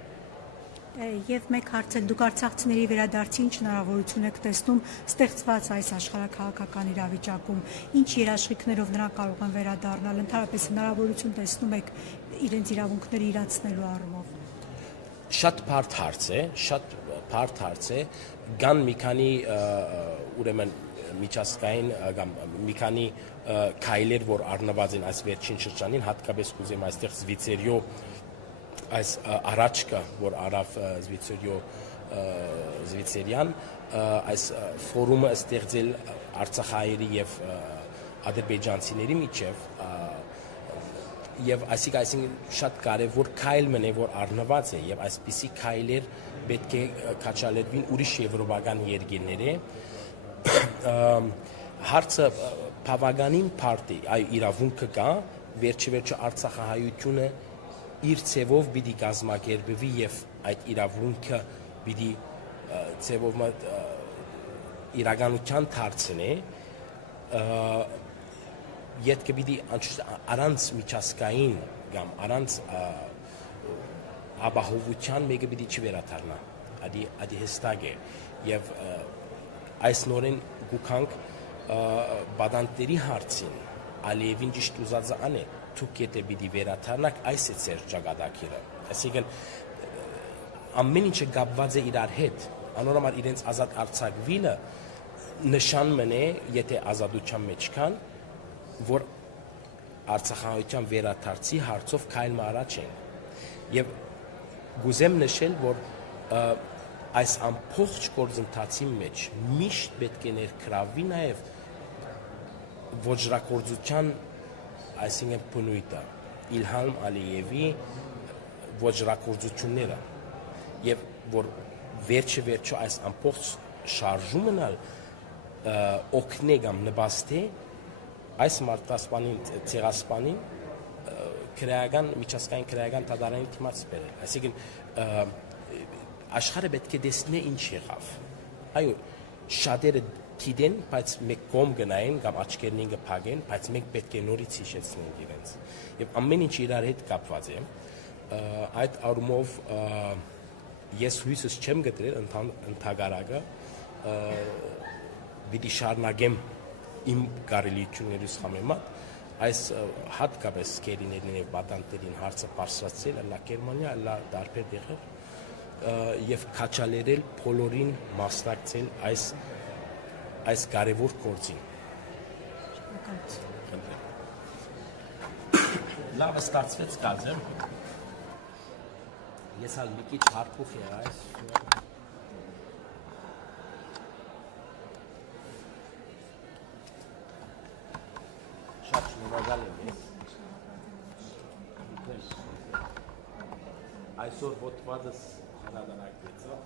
Եվ մեկ հարց է, դուք արցախցիների վերադարձի ինչ հնարավորություն եք տեսնում ստեղծված այս աշխարհաքաղաքական իրավիճակում, ինչ երաշխիքներով նրանք կարող են վերադառնալ, ընդհանրապես հնարավորություն տեսնում եք իրենց իրավունքները իրացնելու առումով։ Շատ բարդ հարց է, կան մի քանի ուրեմն միջազգային կամ մի քանի քայլեր, որ առնված են այս վերջին շրջանին, հատկապես կուզեմ այստեղ Զվիցերիո այս առաջկը, որ արավ Զվիցերիան, այս ֆորումը ստեղծել արցախահայերի եւ ադրբեջանցիների միջև, եւ այսինքն շատ կարեւոր քայլ մնե, որ առնված է, եւ այսպիսի քայլեր պետք է քաչալերվին ուրիշ եվրոպական երկրների։ Հարցը բավականին բարդ է, այ իրավունքը կա, վերջիվերջո Արցախահայությունը իր ցևով պիտի կազմակերպվի եւ այդ իրավունքը պիտի ցևով իրականության դարձնի, յետքը պիտի առանց միջազգային կամ առանց ապահովության մեկը պիտի չվերադառնա, ադի հստակ է եւ այս նորեն գուքանք բադանտերի հարցին Ալիևին ճիշտ ուզածը անը դուք եթե պիտի վերադառնաք, այս է ձեր ճակատագիրը, այսինքն ամեն ինչը կապված է իրար հետ, անորոշ իրենց ազատ արձակվելը նշան մնե, եթե ազատության մեջ կան, որ Արցախահայության վերադարձի հարցով քայլ առաջ են, եւ գուզեմ նշել, որ այս ամբողջ գործընթացի մեջ միշտ պետք է ներգրավվի նաև ոճրագործության, այսինքն բնույթը, Իլհամ Ալիևի ոճրագործությունները, եւ որ վերջը այս ամբողջ շարժումն օգնե կամ նպաստի այս մարտահրավերին ցեղասպանին միջազգային քրեական դատարանի դիմաց բերել, այսինքն աշխարհը պետք է տեսնի ինչ եղավ։ Այո, շատերը գիտեն, բայց մեկ կողմ գնային կամ աչքերին կփակեն, բայց մենք պետք է նորից հիշեցնենք իրենց։ Եվ ամեն ինչ իրար հետ կապված է։ Այդ առումով ես հույսս չեմ գտել ընդհանրակը, պիտի շարունակեմ իմ կարելիություններս համեմատ, այս հատկապես կերիներին եւ բադանտերին հարցը բարձրացրել, լա Գերմանիա, լա տարբեր տեղեր եւ քաչալերել բոլորին մասնակցել այս կարևոր գործին։ Լավ ստացվեց կազմեմ։ Ես հալ մի քիչ հարփուխ եղա այս։ Շատ շնորհակալ եմ ես։ Այսօր ոտվածս հրադանակվեցավ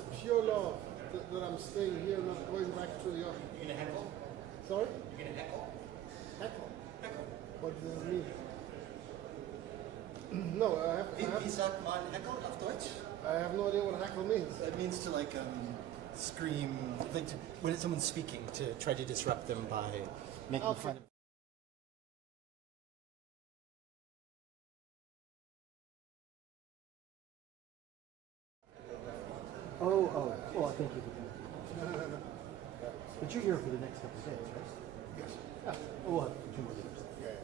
it's pure love that I'm staying here, not going back to the. You're gonna heckle? Sorry? You're gonna heckle? Heckle? Heckle. What does that mean? No, Wie sagt man heckle auf Deutsch? I have no idea what heckle means. It means to like scream, like when someone's speaking, to try to disrupt them by making fun of. Well, thank you for coming. But you're here for the next couple of days, right? Yes. Oh, we'll have 2 more days. Yeah.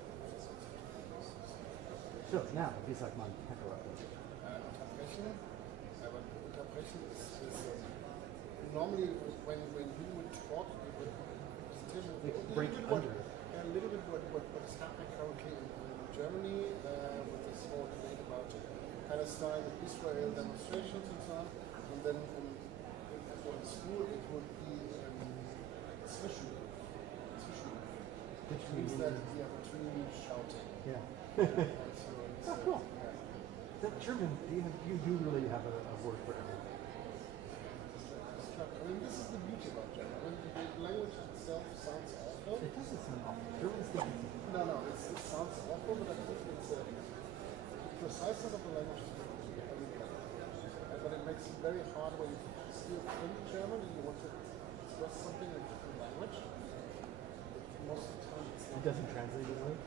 So now, wie sagt man heckle auf Deutsch? Interpretation is normally when you would talk, you would break under. A little bit what is happening currently in Germany with this whole debate about Palestine and Israel demonstrations and so on. And then in school it would be zwischen. Which means that between shouting. Yeah. So cool. Yeah. That German, you do really have a word for everything. I mean, this is the beauty about German. I mean, the language itself sounds awful. It doesn't sound awful. German's different. No, it sounds awful, but I think it's the preciseness of the language is very good. But it makes it very hard when you still think German and you want to express something in a different language. Most of the time it doesn't translate easily.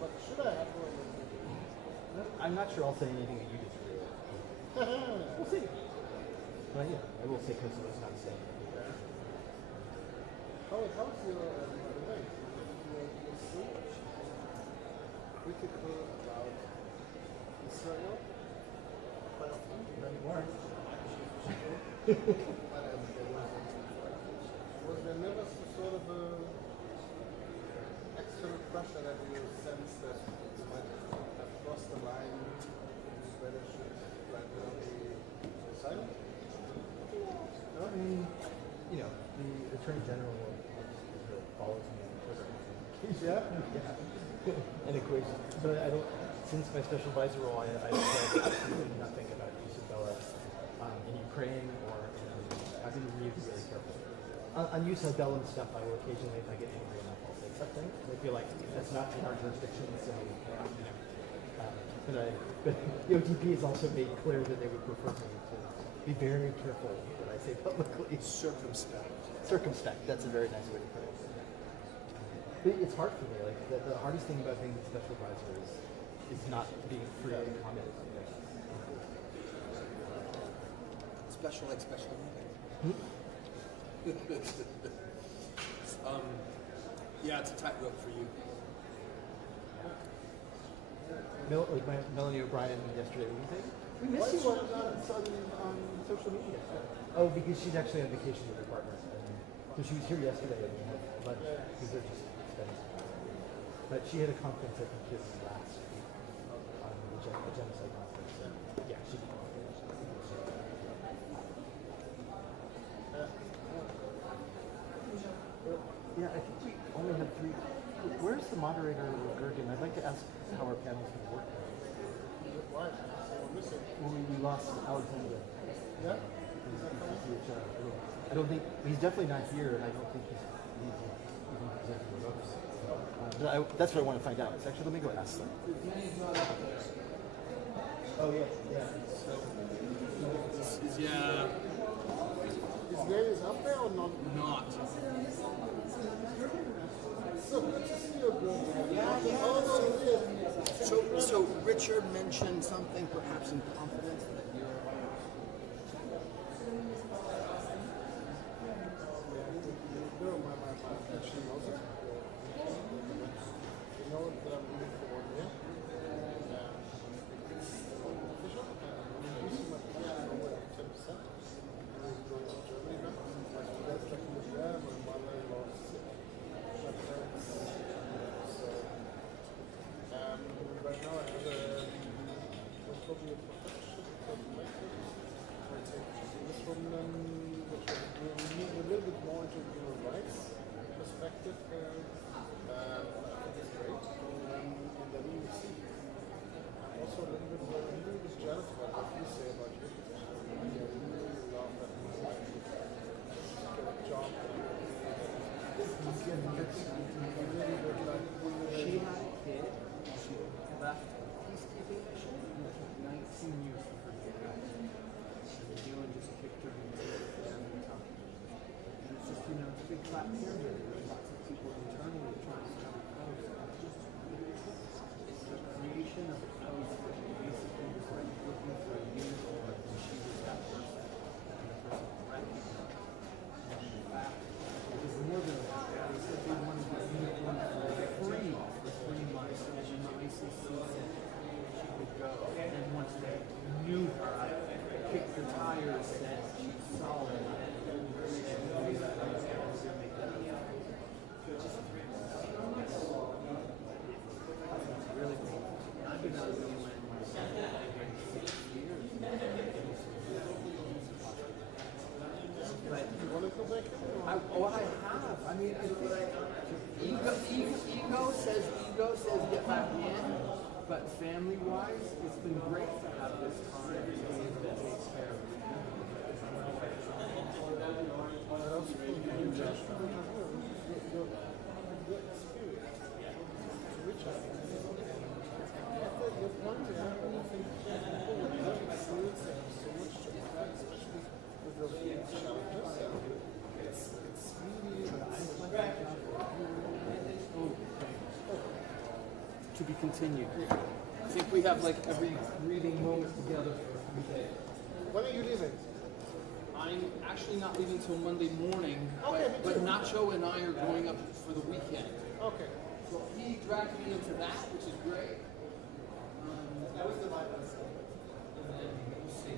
But should I have one? I'm not sure I'll say anything that you disagree with. We'll see. But yeah, I will say because it's not saying anything. How's your way? You're so critical about Israel? Quite often? Many more. Was there never sort of external pressure that you sense that you might have crossed the line where they should right now be silent? No, I mean, you know, the Attorney General follows me on Twitter. Yeah. An equation. But I don't, since my special advisor role, I've said absolutely nothing about Isabella in Ukraine or I've been really careful. On Isabella and stuff, I will occasionally, if I get angry enough, I'll say something. I feel like that's not in our jurisdiction, so, you know. But the OTP has also made clear that they would prefer me to be very careful what I say publicly. Circumspect. That's a very nice way to put it. But it's hard for me. Like the hardest thing about being a special advisor is not being free to comment. Special like special. Yeah, it's a tightrope for you. Like Melanie O'Brien yesterday, what did you think? We miss you on social media. Oh, because she's actually on vacation with her partner. So she was here yesterday and we had lunch because they're just expensive. But she had a conference, I think, this last week on the genocide conference. Yeah, she did. Yeah, I think we only have 3. Where's the moderator, Gergen? I'd like to ask how our panel's going to work. Why? Well, we lost Alexander. Yeah? I don't think he's definitely not here, and I don't think he's even presenting with us. But that's what I want to find out. So actually, let me go ask them. Oh yeah. His name is up there or not? Not. So good to see you, bro. So Richard mentioned something, perhaps in confidence, that you're. No, my actually knows it. You know that I'm looking for 1 year. It's official. I'm using my plan over 10%. I'm going to Germany now. My dad's like there, my mother-in-law is sick. My parents. So, right now I have probably a professorship. left peacekeeping mission, 19 years for her to die. And New Zealand just kicked her into family time. And it's just, it's a big flat pyramid. There's lots of people internally trying to come close. It's the creation of a post that basically was like looking for a unicorn, and she was that person. And the person recognized. And in fact, it was more than that. They said they wanted the unicorn for free for 3 months, and then the ICC said she could go. And then once they knew her, kicked the tires, said she's solid, and then really that was going to make that really painful. I've been out of New Zealand for 6 years. But You want to go back there? I have. I mean, I think ego says get back in, but family-wise, it's been great to have this time to be able to take care of it. I also think you just have your experience to reach out. Your point there, and I think people with your experience have so much to offer, especially with those challenges. It's really To be continued. I think we have like every breathing moment together for a few days. When are you leaving? I'm actually not leaving till Monday morning, Okay, but me too. Nacho and I are going up for the weekend. Okay. So he dragged me into that, which is great. That was the vibe. And then we'll see.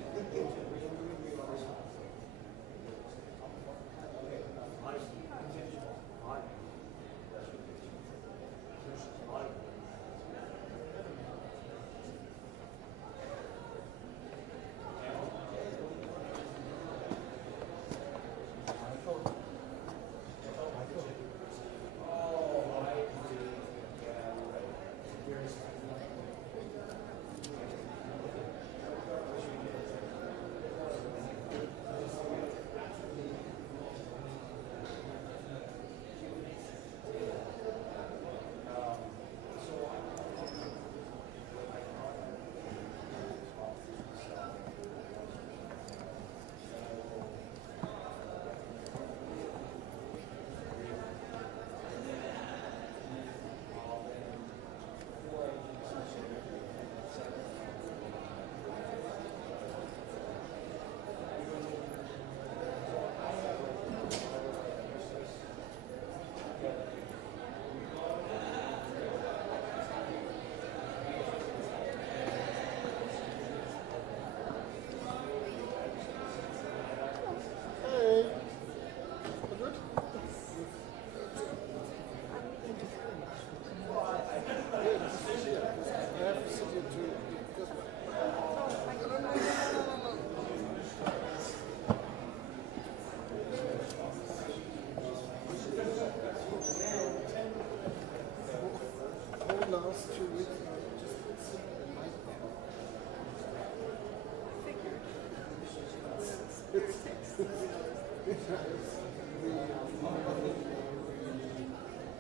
last 2 weeks are just a nightmare.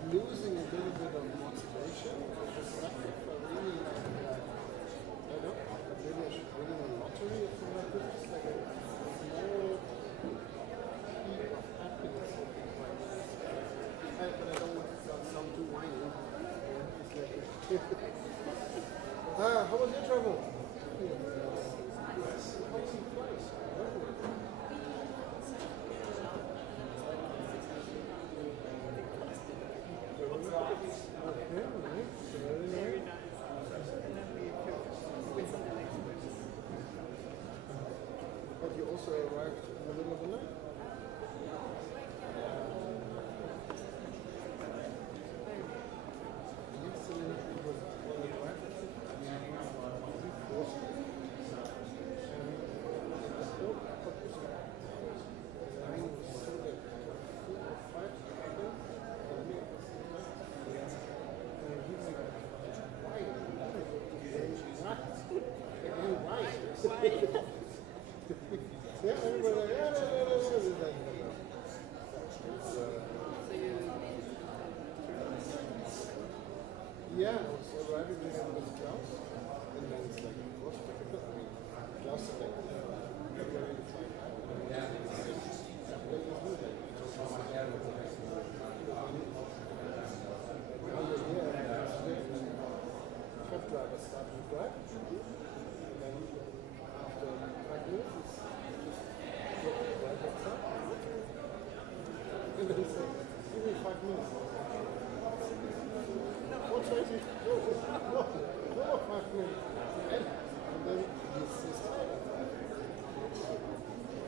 We're losing a little bit of motivation. Really I don't know, maybe I should win a lottery or something like this. Just like a small peak of happiness. But I don't want to sound too whiny. How was your travel? But you also arrived in the middle of the night? Yesterday it was 4. go ahead. And then after 5 minutes, it's just go right back up. And then he said, give me 5 minutes. 4:20? No more 5 minutes. And then he's tired.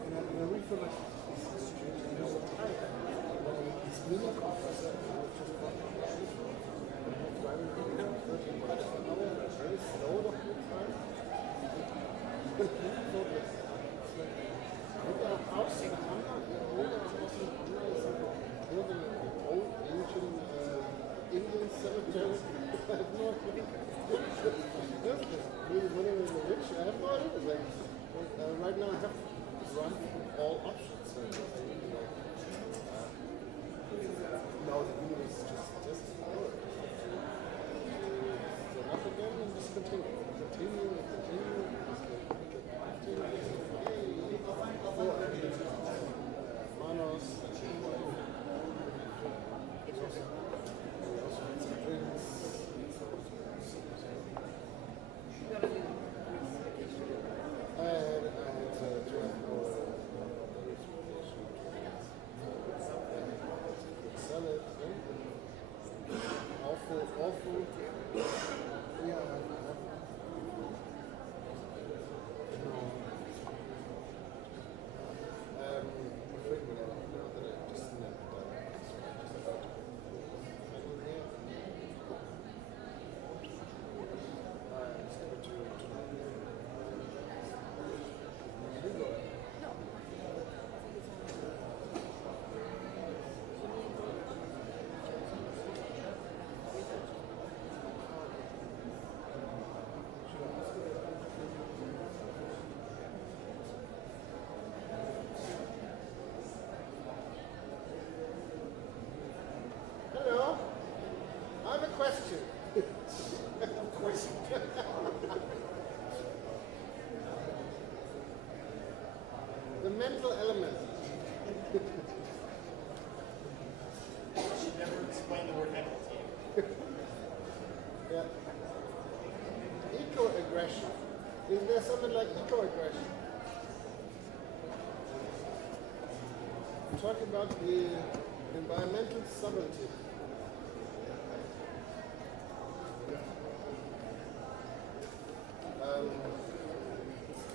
And I really feel like he's changing all the time. It's really compressor, driving 13 miles an hour, very slow the whole time. But people thought that it's like, look at our house in Anna, the older house in Anna is built in an old ancient Indian cemetery. I have no idea. Maybe when I was rich, I have no idea. Like, right now I have to run all options. So I really like, now the universe is just forward. So up again and just continue. Continue. Manos. Awful. Yeah. Question. The mental element. I should never explain the word mental to you. Yeah. Eco-aggression. Is there something like eco-aggression? Talk about the environmental sovereignty.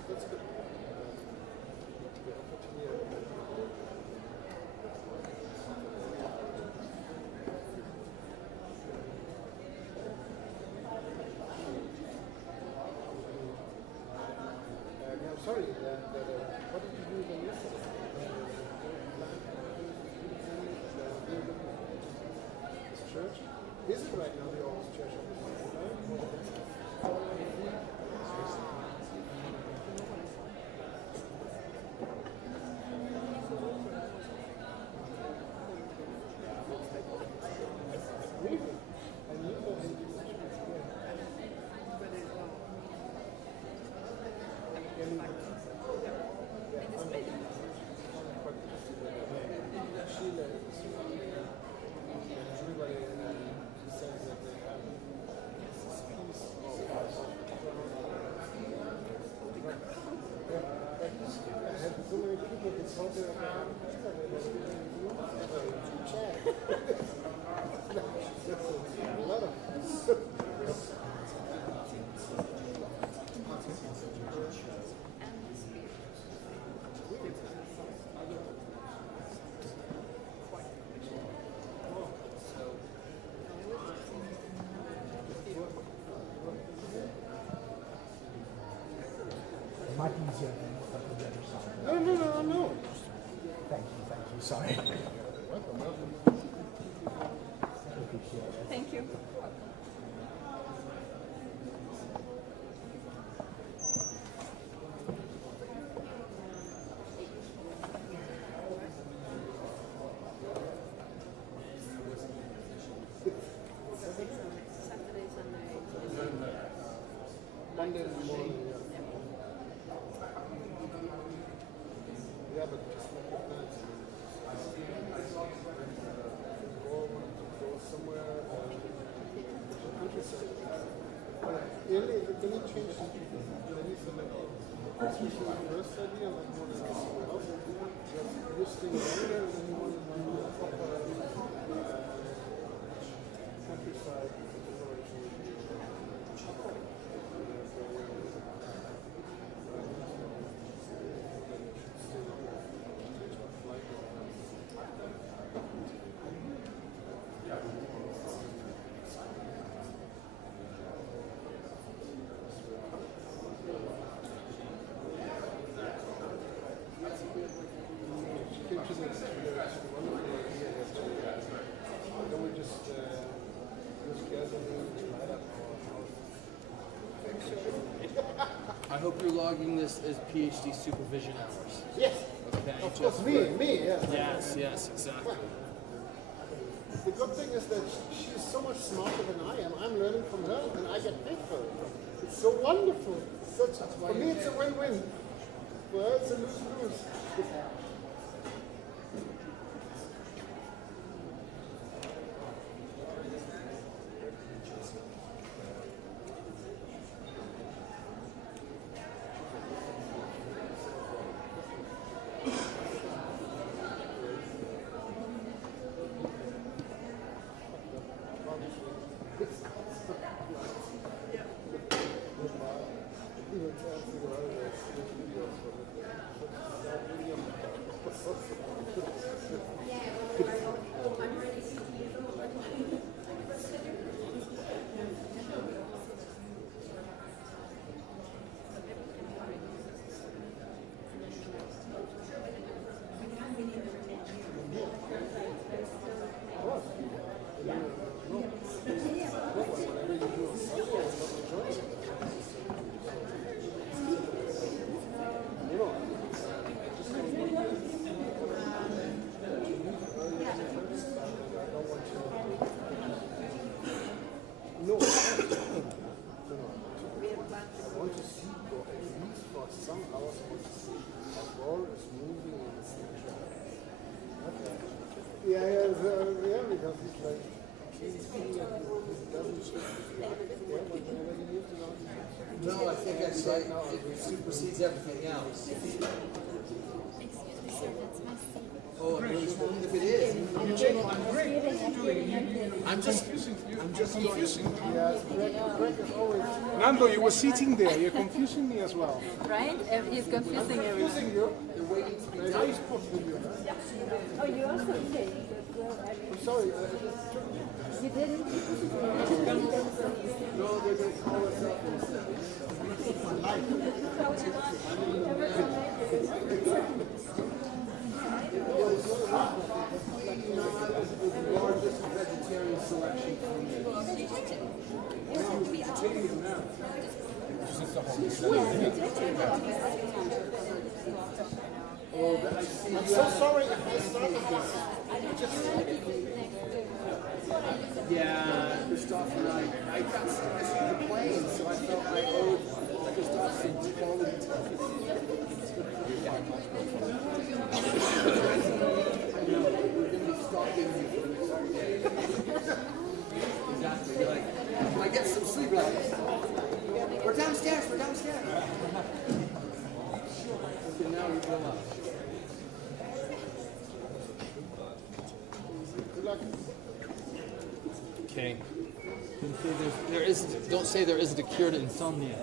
That's good. I'm sorry, what did you do then yesterday? This church? Is it right now the oldest church of the world? Might be easier than on the other side. No. Thank you. Sorry. Welcome. Thank you. Monday morning. Yeah, but just make it nice. Go somewhere countryside. Really, if it's this is the first idea, and then you want to know somewhere else. Just listing longer, and then you want to know the proper countryside exploration. I hope you're logging this as PhD supervision hours. Yes. Okay. Of course, me, yeah. Yes, exactly. The good thing is that she's so much smarter than I am. I'm learning from her, and I get paid for it. It's so wonderful. For me, it's a win-win. For her, it's a lose-lose. Yeah, because he's like, No, I think it supersedes everything else. Excuse me, sir, that's my seat. Oh, if it is, I'm just confusing. yeah, Greg is always. Nando, you were sitting there. You're confusing me as well. Right? He's confusing everyone. Confusing you. Now he's confusing you. Oh, you also did. I'm sorry. You didn't? No, they're going to call us up and say, the largest vegetarian selection from I'm so sorry if I started this. Yeah, Christoph and I got missed the plane, so I felt I owed Christoph some quality time. I know, we're going to be stalking you for the next day. Exactly, you're like, I get some sleep, like, we're downstairs. Okay, now we go up. Good luck. Okay. Don't say there isn't a cure to insomnia.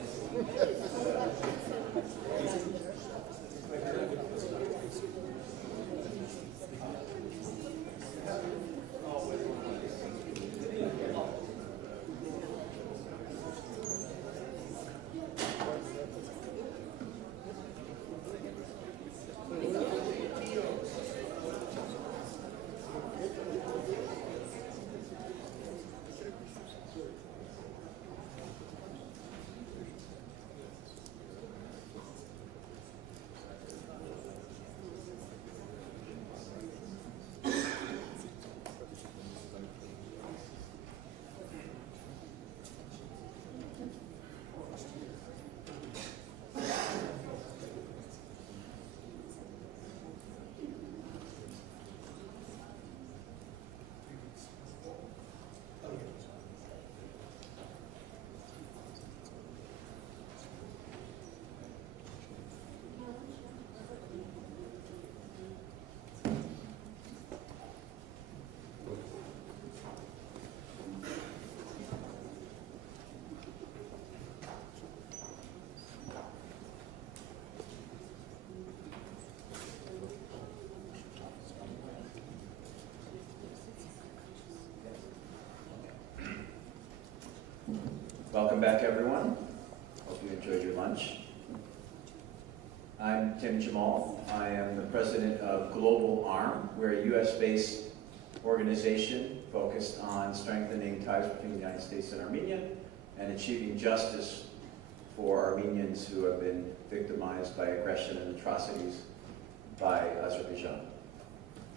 Welcome back, everyone. Hope you enjoyed your lunch. I'm Tim Jamal. I am the president of Global ARM. We're a U.S.-based organization focused on strengthening ties between the United States and Armenia and achieving justice for Armenians who have been victimized by aggression and atrocities by Azerbaijan.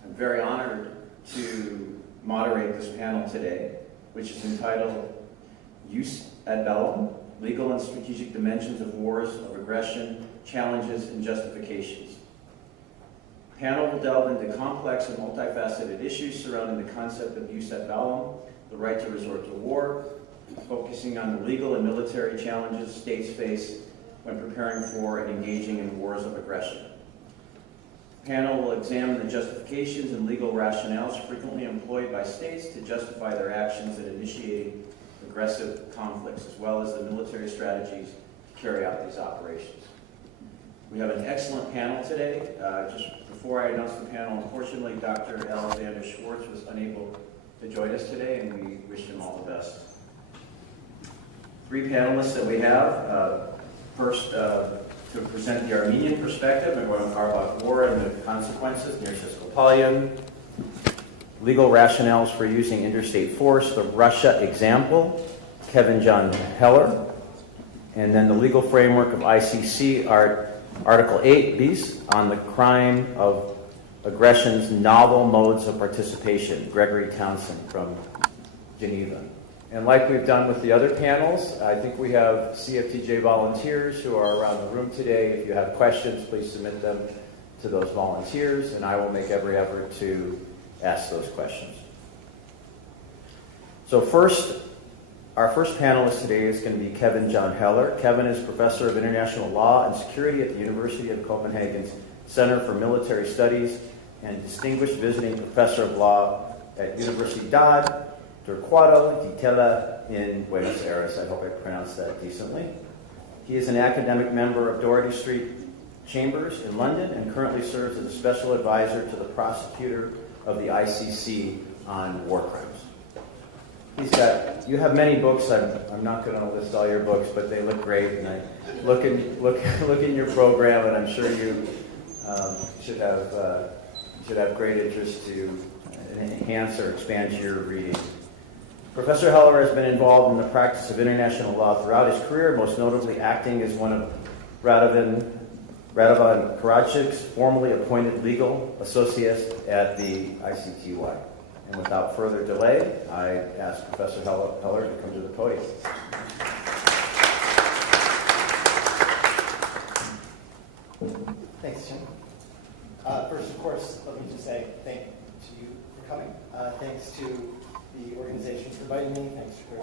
I'm very honored to moderate this panel today, which is entitled Use ad Bellum, Legal and Strategic Dimensions of Wars of Aggression, Challenges and Justifications. The panel will delve into complex and multifaceted issues surrounding the concept of use ad bellum, the right to resort to war, focusing on the legal and military challenges states face when preparing for and engaging in wars of aggression. The panel will examine the justifications and legal rationales frequently employed by states to justify their actions in initiating aggressive conflicts, as well as the military strategies to carry out these operations. We have an excellent panel today. Just before I announce the panel, unfortunately, Dr. Alexander Schwartz was unable to join us today, and we wish him all the best. Three panelists that we have. First, to present the Armenian perspective and Nagorno-Karabakh War and the consequences, Mircea Skopalyan. Legal rationales for using interstate force, the Russia example, Kevin John Heller. And then the legal framework of ICC, Article 8 bis, on the crime of aggression's novel modes of participation, Gregory Townsend from Geneva. And like we've done with the other panels, I think we have CFTJ volunteers who are around the room today. If you have questions, please submit them to those volunteers, and I will make every effort to ask those questions. So first, our first panelist today is going to be Kevin John Heller. Kevin is Professor of International Law and Security at the University of Copenhagen's Center for Military Studies and Distinguished Visiting Professor of Law at Universidad Torquato di Tella in Buenos Aires. I hope I pronounced that decently. He is an academic member of Doherty Street Chambers in London and currently serves as a special advisor to the prosecutor of the ICC on war crimes. You have many books. I'm not going to list all your books, but they look great. And I look in your program, and I'm sure you should have great interest to enhance or expand your reading. Professor Heller has been involved in the practice of international law throughout his career, most notably acting as one of Radovan Karachik's formerly appointed legal associates at the ICTY. And without further delay, I ask Professor Heller to come to the podium. Thanks, Jim. First, of course, let me just say thank you for coming. Thanks to the organization for inviting me. Thanks for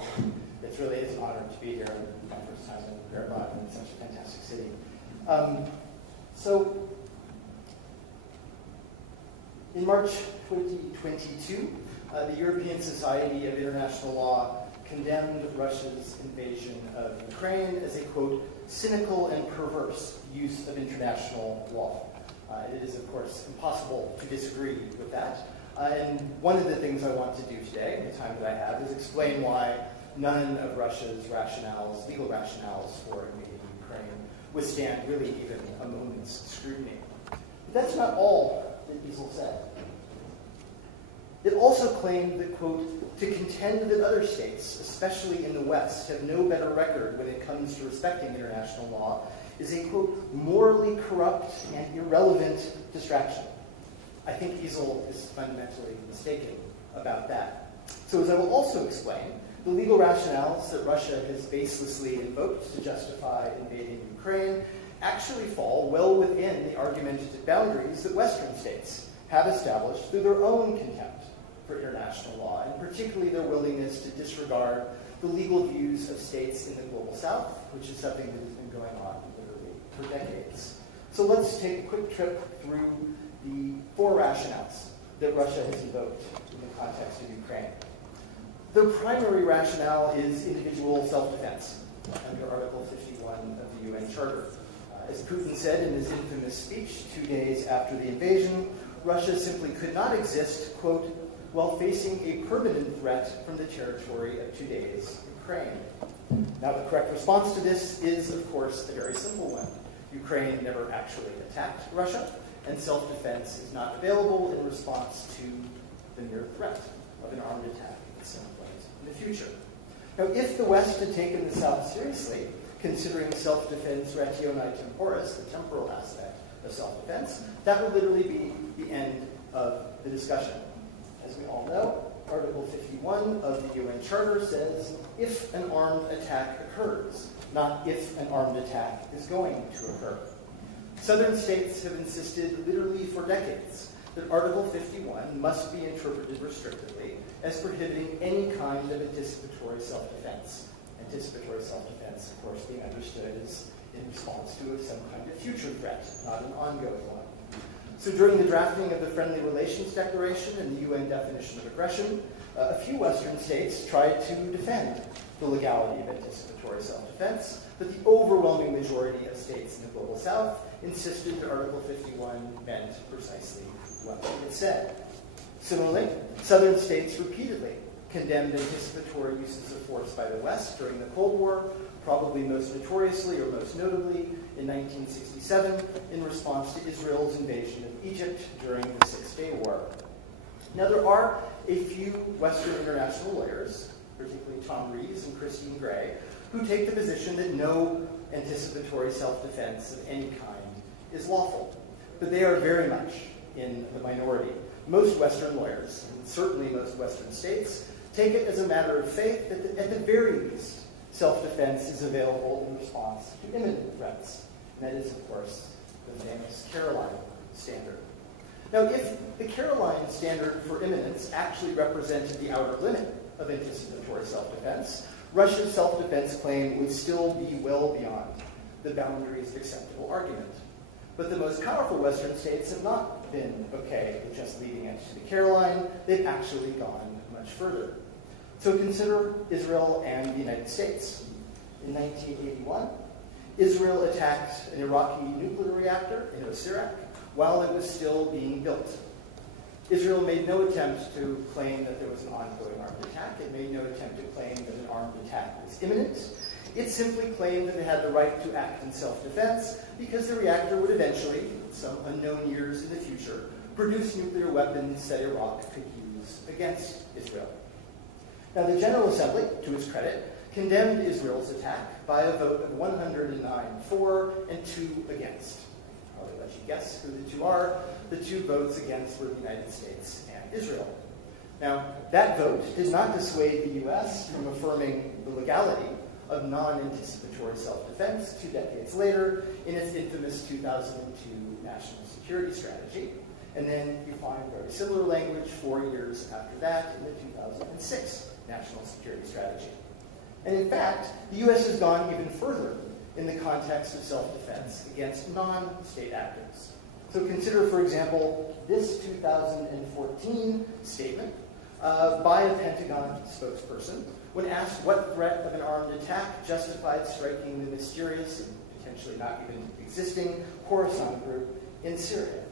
it really is an honor to be here. My first time in Aravot in such a fantastic city. So, in March 2022, the European Society of International Law condemned Russia's invasion of Ukraine as a, quote, cynical and perverse use of international law. It is, of course, impossible to disagree with that. And one of the things I want to do today, in the time that I have, is explain why none of Russia's rationales, legal rationales for invading Ukraine, withstand really even a moment's scrutiny. But that's not all that Diesel said. It also claimed that, quote, to contend that other states, especially in the West, have no better record when it comes to respecting international law is a, quote, morally corrupt and irrelevant distraction. I think Diesel is fundamentally mistaken about that. So as I will also explain, the legal rationales that Russia has baselessly invoked to justify invading Ukraine actually fall well within the argumentative boundaries that Western states have established through their own contempt for international law, and particularly their willingness to disregard the legal views of states in the global South, which is something that has been going on literally for decades. So let's take a quick trip through the four rationales that Russia has invoked in the context of Ukraine. The primary rationale is individual self-defense under Article 51 of the UN Charter. As Putin said in his infamous speech 2 days after the invasion, Russia simply could not exist, quote, while facing a permanent threat from the territory of today's Ukraine. Now, the correct response to this is, of course, a very simple one. Ukraine never actually attacked Russia, and self-defense is not available in response to the mere threat of an armed attack at some point in the future. Now, if the West had taken the South seriously, considering self-defense rationae temporis, the temporal aspect of self-defense, that would literally be the end of the discussion. As we all know, Article 51 of the UN Charter says, if an armed attack occurs, not if an armed attack is going to occur. Southern states have insisted literally for decades that Article 51 must be interpreted restrictively as prohibiting any kind of anticipatory self-defense. Anticipatory self-defense, of course, being understood as in response to some kind of future threat, not an ongoing one. So during the drafting of the Friendly Relations Declaration and the UN definition of aggression, a few Western states tried to defend the legality of anticipatory self-defense, but the overwhelming majority of states in the Global South insisted that Article 51 meant precisely what it said. Similarly, Southern states repeatedly condemned anticipatory uses of force by the West during the Cold War, probably most notoriously or most notably in 1967 in response to Israel's invasion of Egypt during the Six-Day War. Now, there are a few Western international lawyers, particularly Tom Rees and Christine Gray, who take the position that no anticipatory self-defense of any kind is lawful. But they are very much in the minority. Most Western lawyers, and certainly most Western states, take it as a matter of faith that at the very least, self-defense is available in response to imminent threats. And that is, of course, the famous Caroline standard. Now, if the Caroline standard for imminence actually represented the outer limit of anticipatory self-defense, Russia's self-defense claim would still be well beyond the boundaries of acceptable argument. But the most powerful Western states have not been okay with just leaving it to the Caroline. They've actually gone much further. So consider Israel and the United States. In 1981, Israel attacked an Iraqi nuclear reactor in Osirak while it was still being built. Israel made no attempt to claim that there was an ongoing armed attack. It made no attempt to claim that an armed attack was imminent. It simply claimed that it had the right to act in self-defense because the reactor would eventually, some unknown years in the future, produce nuclear weapons that Iraq could use against Israel. Now, the General Assembly, to its credit, condemned Israel's attack by a vote of 109 for and 2 against. I'll let you guess who the two are. The 2 votes against were the United States and Israel. Now, that vote did not dissuade the U.S. from affirming the legality of non-anticipatory self-defense 2 decades later in its infamous 2002 National Security Strategy. And then you find very similar language 4 years after that in the 2006 National Security Strategy. And in fact, the U.S. has gone even further in the context of self-defense against non-state actors. So consider, for example, this 2014 statement by a Pentagon spokesperson when asked what threat of an armed attack justified striking the mysterious and potentially not even existing Khorasan group in Syria.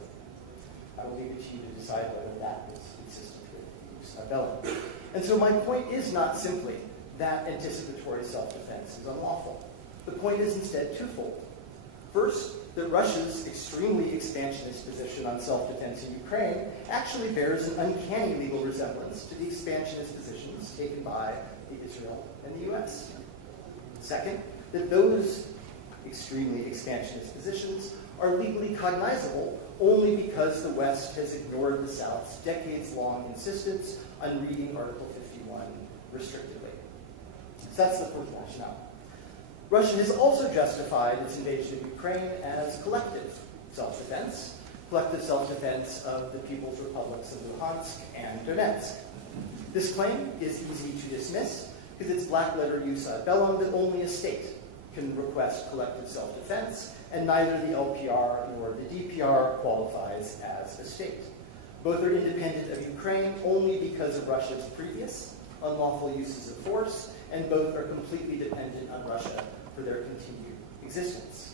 I will leave it to you to decide whether that is consistent with the use of bellum. And so my point is not simply that anticipatory self-defense is unlawful. The point is instead twofold. First, that Russia's extremely expansionist position on self-defense in Ukraine actually bears an uncanny legal resemblance to the expansionist positions taken by Israel and the U.S. Second, that those extremely expansionist positions are legally cognizable only because the West has ignored the South's decades-long insistence on reading Article 51 restrictively. So that's the first rationale. Russia has also justified its invasion of Ukraine as collective self-defense of the People's Republics of Luhansk and Donetsk. This claim is easy to dismiss because it's black-letter jus ad bellum that only a state can request collective self-defense, and neither the LPR nor the DPR qualifies as a state. Both are independent of Ukraine only because of Russia's previous unlawful uses of force, and both are completely dependent on Russia for their continued existence.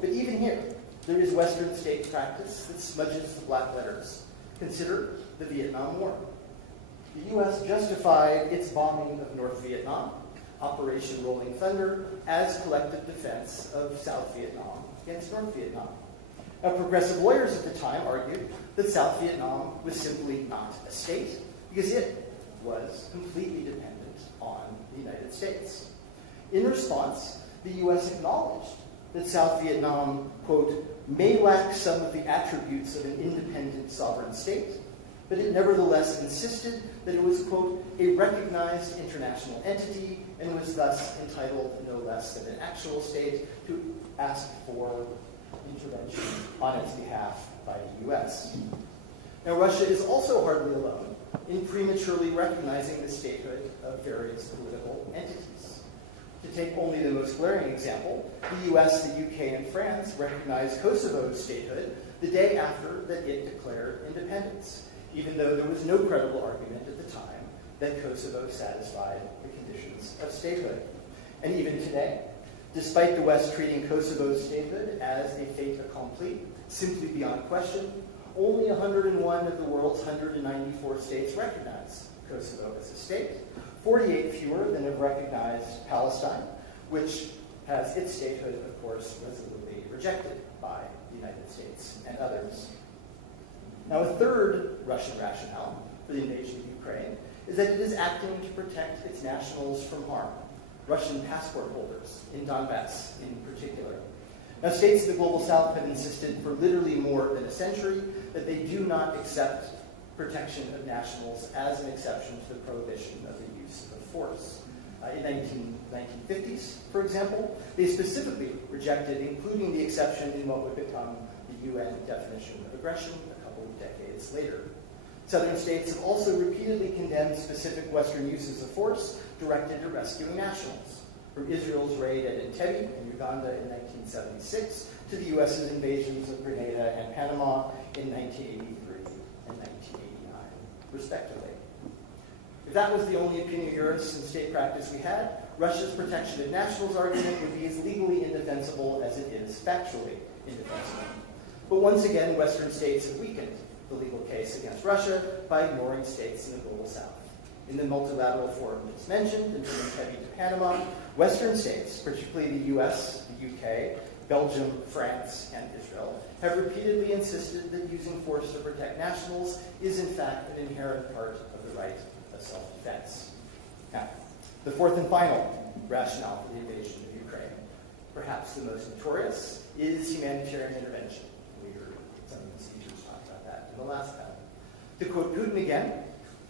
But even here, there is Western state practice that smudges the black letters. Consider the Vietnam War. The U.S. justified its bombing of North Vietnam Operation Rolling Thunder as collective defense of South Vietnam against North Vietnam. Now, progressive lawyers at the time argued that South Vietnam was simply not a state because it was completely dependent on the United States. In response, the U.S. acknowledged that South Vietnam, quote, may lack some of the attributes of an independent sovereign state, but it nevertheless insisted that it was, quote, a recognized international entity and was thus entitled no less than an actual state to ask for intervention on its behalf by the U.S. Now, Russia is also hardly alone in prematurely recognizing the statehood of various political entities. To take only the most glaring example, the U.S., the U.K., and France recognized Kosovo's statehood the day after that it declared independence, even though there was no credible argument at the time that Kosovo satisfied the conditions of statehood. And even today, despite the West treating Kosovo's statehood as a fait accompli, simply beyond question, only 101 of the world's 194 states recognize Kosovo as a state, 48 fewer than have recognized Palestine, which has its statehood, of course, resolutely rejected by the United States and others. Now, a third Russian rationale for the invasion of Ukraine is that it is acting to protect its nationals from harm, Russian passport holders in Donbass in particular. Now, states of the Global South have insisted for literally more than a century that they do not accept protection of nationals as an exception to the prohibition of the use of force. In the 1950s, for example, they specifically rejected including the exception in what would become the UN definition of aggression a couple of decades later. Southern states have also repeatedly condemned specific Western uses of force directed to rescuing nationals, from Israel's raid at Entebbe in Uganda in 1976 to the U.S.'s invasions of Grenada and Panama in 1983 and 1989, respectively. If that was the only opinion juris in state practice we had, Russia's protection of nationals argument would be as legally indefensible as it is factually indefensible. But once again, Western states have weakened the legal case against Russia by ignoring states in the Global South. In the multilateral forum just mentioned, and from Entebbe to Panama, Western states, particularly the US, the UK, Belgium, France, and Israel, have repeatedly insisted that using force to protect nationals is in fact an inherent part of the right of self-defense. Now, the fourth and final rationale for the invasion of Ukraine, perhaps the most notorious, is humanitarian intervention. We heard some of the speakers talk about that in the last panel. To quote Putin again,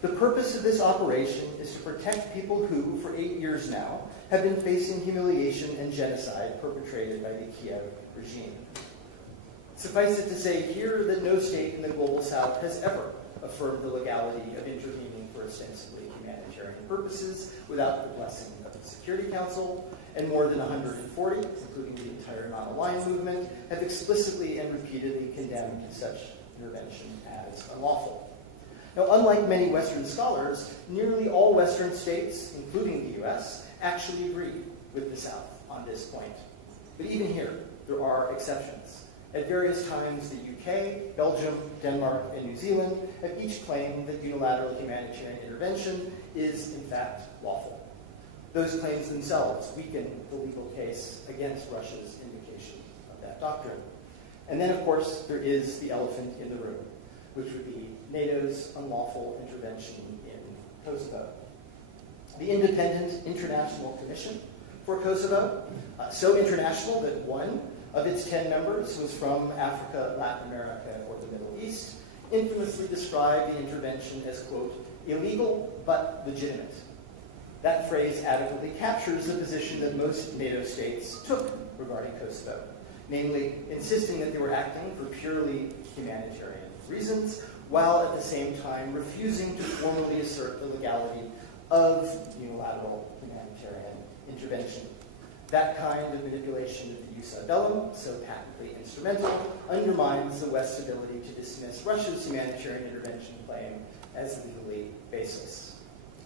the purpose of this operation is to protect people who, for 8 years now, have been facing humiliation and genocide perpetrated by the Kiev regime. Suffice it to say here that no state in the Global South has ever affirmed the legality of intervening for ostensibly humanitarian purposes without the blessing of the Security Council, and more than 140, including the entire non-aligned movement, have explicitly and repeatedly condemned such intervention as unlawful. Now, unlike many Western scholars, nearly all Western states, including the US, actually agree with the South on this point. But even here, there are exceptions. At various times, the UK, Belgium, Denmark, and New Zealand have each claimed that unilateral humanitarian intervention is, in fact, lawful. Those claims themselves weaken the legal case against Russia's invocation of that doctrine. And then, of course, there is the elephant in the room, which would be NATO's unlawful intervention in Kosovo. The Independent International Commission for Kosovo, so international that one of its 10 members was from Africa, Latin America, or the Middle East, infamously described the intervention as, quote, illegal but legitimate. That phrase adequately captures the position that most NATO states took regarding Kosovo, namely insisting that they were acting for purely humanitarian reasons, while at the same time refusing to formally assert the legality of unilateral humanitarian intervention. That kind of manipulation of the jus ad bellum, so patently instrumental, undermines the West's ability to dismiss Russia's humanitarian intervention claim as legally baseless.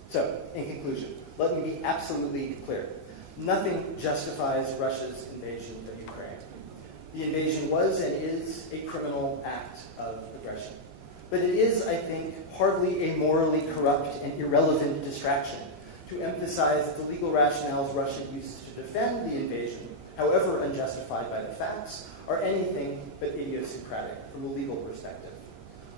So, in conclusion, let me be absolutely clear. Nothing justifies Russia's invasion of Ukraine. The invasion was and is a criminal act of aggression. But it is, I think, hardly a morally corrupt and irrelevant distraction to to emphasize that the legal rationales Russia uses to defend the invasion, however unjustified by the facts, are anything but idiosyncratic from a legal perspective.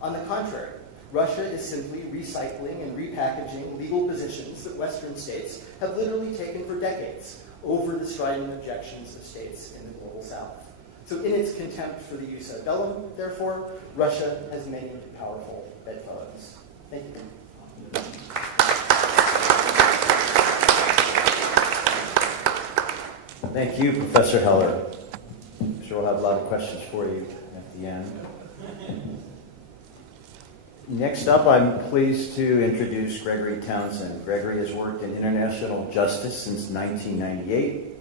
On the contrary, Russia is simply recycling and repackaging legal positions that Western states have literally taken for decades over the strident objections of states in the Global South. So in its contempt for the jus ad bellum, therefore, Russia has many powerful bedfellows. Thank you. Thank you, Professor Heller. I'm sure we'll have a lot of questions for you at the end. Next up, I'm pleased to introduce Gregory Townsend. Gregory has worked in international justice since 1998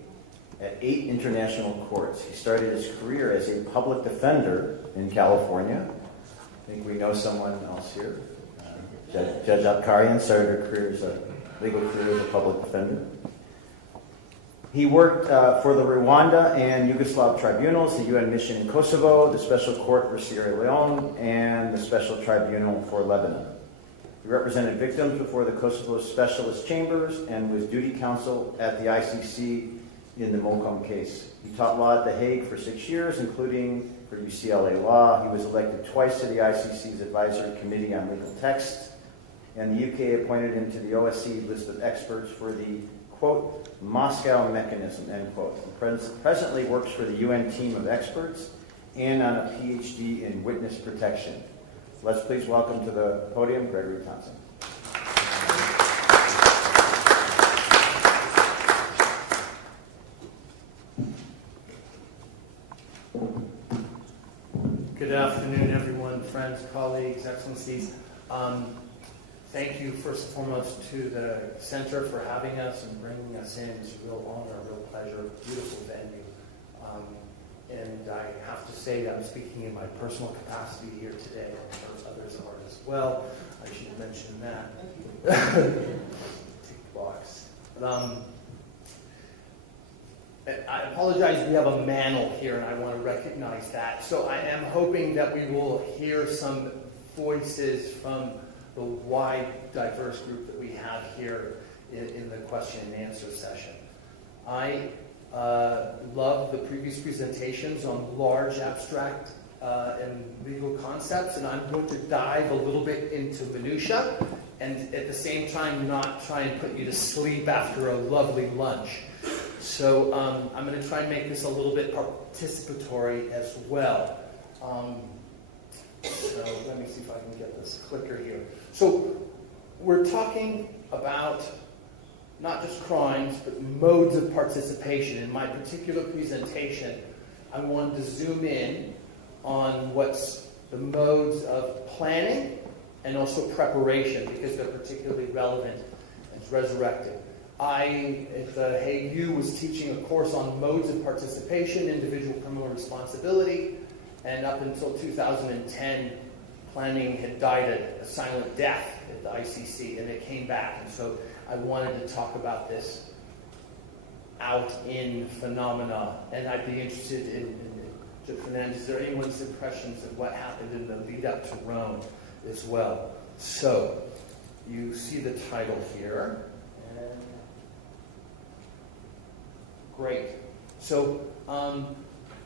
at 8 international courts. He started his career as a public defender in California. I think we know someone else here. Judge Abkarian started her career as a legal career as a public defender. He worked for the Rwanda and Yugoslav tribunals, the UN mission in Kosovo, the Special Court for Sierra Leone, and the Special Tribunal for Lebanon. He represented victims before the Kosovo Specialist Chambers and was duty counsel at the ICC in the Mokom case. He taught law at The Hague for 6 years, including for UCLA Law. He was elected twice to the ICC's Advisory Committee on Legal Texts, and the UK appointed him to the OSCE list of experts for the, quote, Moscow mechanism, end quote. He presently works for the UN team of experts and on a PhD in witness protection. Let's please welcome to the podium Gregory Townsend. Good afternoon, everyone, friends, colleagues, excellencies. Thank you, first and foremost, to the Center for having us and bringing us in. It's a real honor, a real pleasure, beautiful venue. And I have to say that I'm speaking in my personal capacity here today. I'm sure others are as well. I should mention that. Tick box. I apologize, we have a mantle here, and I want to recognize that. So I am hoping that we will hear some voices from the wide, diverse group that we have here in the question and answer session. I love the previous presentations on large, abstract, and legal concepts, and I'm going to dive a little bit into minutia, and at the same time not try and put you to sleep after a lovely lunch. So I'm going to try and make this a little bit participatory as well. So let me see if I can get this clicker here. So we're talking about not just crimes, but modes of participation. In my particular presentation, I wanted to zoom in on what's the modes of planning and also preparation, because they're particularly relevant and resurrected. I, at the Hague U, was teaching a course on modes of participation, individual criminal responsibility, and up until 2010, planning had died a silent death at the ICC, and it came back. And so I wanted to talk about this out-in phenomena, and I'd be interested in Judge Fernandez, is there anyone's impressions of what happened in the lead-up to Rome as well? So, you see the title here. Great. So,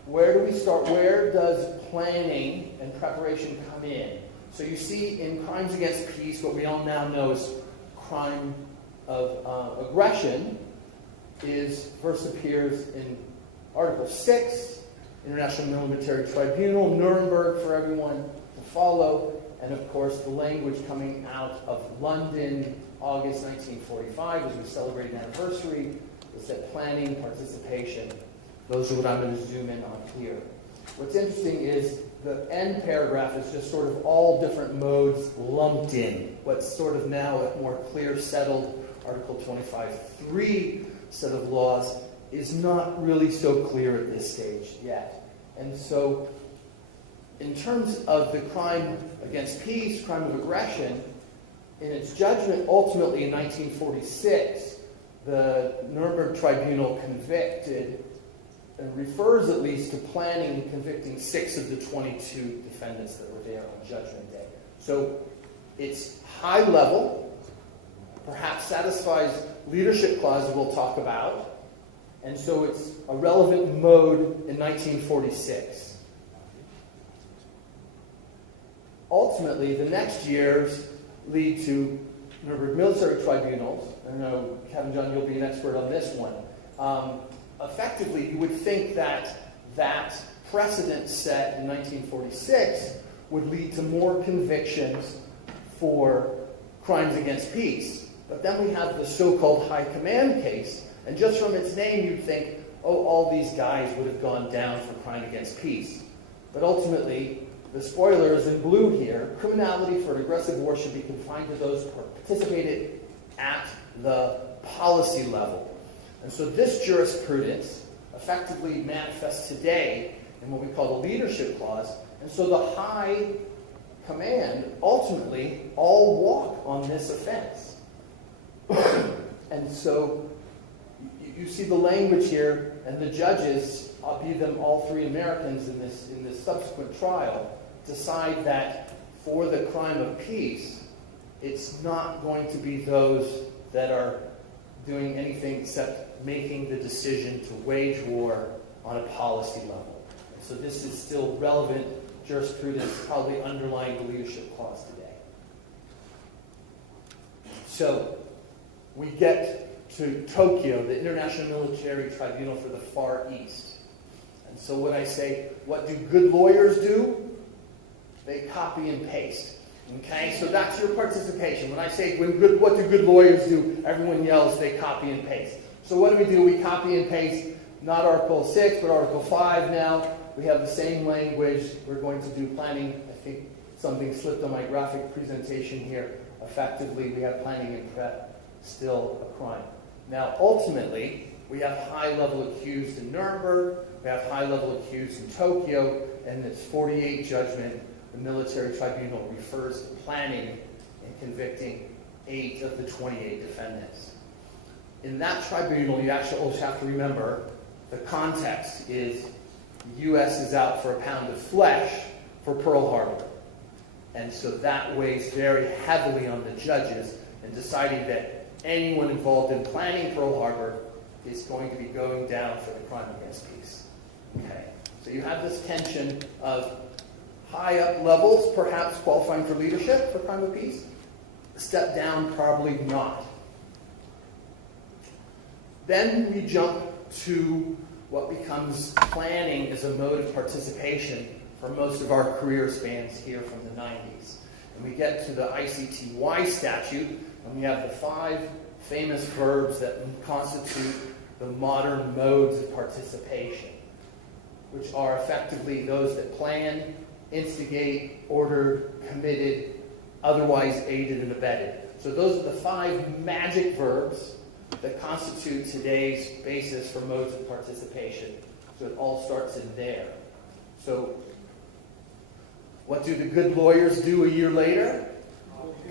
where do we start? Where does planning and preparation come in? So you see in crimes against peace, what we all now know is crime of aggression first appears in Article 6, International Military Tribunal, Nuremberg for everyone to follow, and of course the language coming out of London, August 1945, as we celebrate an anniversary, is that planning, participation, those are what I'm going to zoom in on here. What's interesting is the end paragraph is just sort of all different modes lumped in. What's sort of now a more clear, settled Article 25.3 set of laws is not really so clear at this stage yet. And so, in terms of the crime against peace, crime of aggression, in its judgment ultimately in 1946, the Nuremberg Tribunal convicted, and refers at least to planning and convicting 6 of the 22 defendants that were there on Judgment Day. So it's high level, perhaps satisfies leadership clause we'll talk about, and so it's a relevant mode in 1946. Ultimately, the next years lead to Nuremberg military tribunals. I know, Kevin John, you'll be an expert on this one. Effectively, you would think that that precedent set in 1946 would lead to more convictions for crimes against peace. But then we have the so-called High Command case, and just from its name you'd think, oh, all these guys would have gone down for crime against peace. But ultimately, the spoiler is in blue here. Criminality for an aggressive war should be confined to those who participated at the policy level. And so this jurisprudence effectively manifests today in what we call the leadership clause. And so the High Command ultimately all walk on this offense. And so you see the language here, and the judges, be them all three Americans in this subsequent trial, decide that for the crime of peace, it's not going to be those that are doing anything except making the decision to wage war on a policy level. And so this is still relevant jurisprudence, probably underlying the leadership clause today. So we get to Tokyo, the International Military Tribunal for the Far East. And so when I say, what do good lawyers do? They copy and paste. Okay, so that's your participation. When I say, what do good lawyers do? Everyone yells, they copy and paste. So what do? We copy and paste, not Article 6, but Article 5 now. We have the same language. We're going to do planning. I think something slipped on my graphic presentation here. Effectively, we have planning and prep, still a crime. Now, ultimately, we have high-level accused in Nuremberg. We have high-level accused in Tokyo. And its 48 judgment, the military tribunal refers to planning and convicting 8 of the 28 defendants. In that tribunal, you actually also have to remember the context is the U.S. is out for a pound of flesh for Pearl Harbor. And so that weighs very heavily on the judges in deciding that anyone involved in planning Pearl Harbor is going to be going down for the crime against peace. Okay. So you have this tension of high up levels, perhaps qualifying for leadership for crime of peace. Step down, probably not. Then we jump to what becomes planning as a mode of participation for most of our career spans here from the 90s. And we get to the ICTY statute, and we have the 5 famous verbs that constitute the modern modes of participation, which are effectively those that plan, instigate, ordered, committed, otherwise aided and abetted. So those are the 5 magic verbs that constitute today's basis for modes of participation. So it all starts in there. So what do the good lawyers do a year later?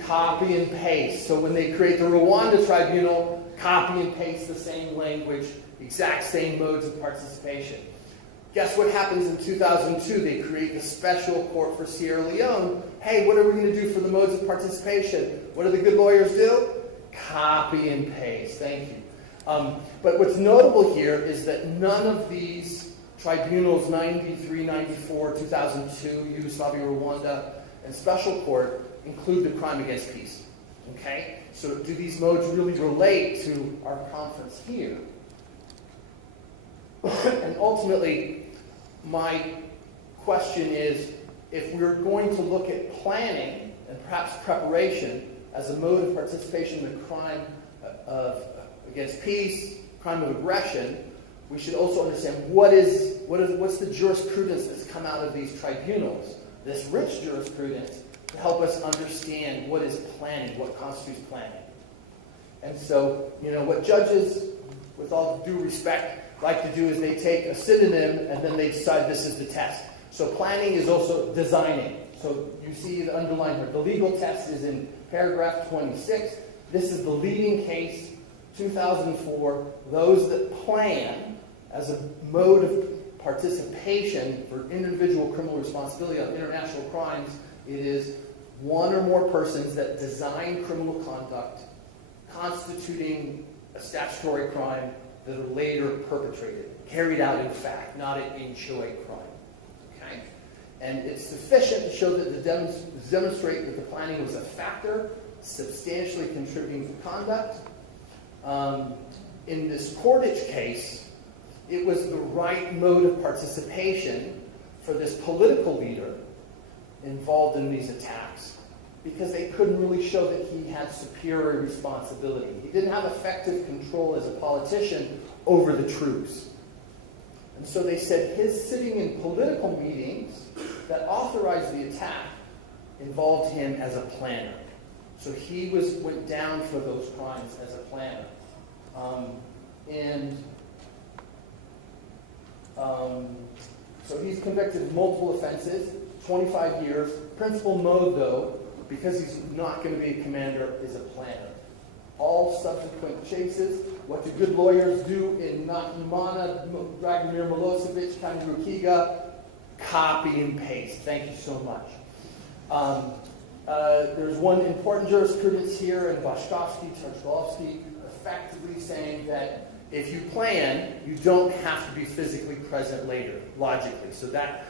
Copy and paste. So when they create the Rwanda tribunal, copy and paste the same language, exact same modes of participation. Guess what happens in 2002? They create the special court for Sierra Leone. Hey, what are we going to do for the modes of participation? What do the good lawyers do? Copy and paste. Thank you. But what's notable here is that none of these tribunals, 93, 94, 2002, Yugoslavia, Rwanda, and special court, include the crime against peace. Okay? So do these modes really relate to our conference here? And ultimately, my question is, if we're going to look at planning and perhaps preparation as a mode of participation in the crime against peace, crime of aggression, we should also understand what's the jurisprudence that's come out of these tribunals, this rich jurisprudence, to help us understand what is planning, what constitutes planning. And so, what judges, with all due respect, like to do is they take a synonym and then they decide this is the test. So planning is also designing. So you see the underline here. The legal test is in paragraph 26. This is the leading case, 2004. Those that plan as a mode of participation for individual criminal responsibility on international crimes, it is one or more persons that design criminal conduct constituting a statutory crime that are later perpetrated, carried out in fact, not an in choe crime. Okay? And it's sufficient to show that demonstrate that the planning was a factor, substantially contributing to conduct. In this Cordage case, it was the right mode of participation for this political leader involved in these attacks, because they couldn't really show that he had superior responsibility. He didn't have effective control as a politician over the troops. And so they said his sitting in political meetings that authorized the attack involved him as a planner. So he went down for those crimes as a planner. So he's convicted of multiple offenses, 25 years. Principal mode, though, because he's not going to be a commander, is a planner. All subsequent chases, what do good lawyers do in Nakimana, Dragomir Milosevic, Kani Rukiga? Copy and paste. Thank you so much. There's one important jurisprudence here in Bashkovsky, Tarkovsky, effectively saying that if you plan, you don't have to be physically present later, logically. So that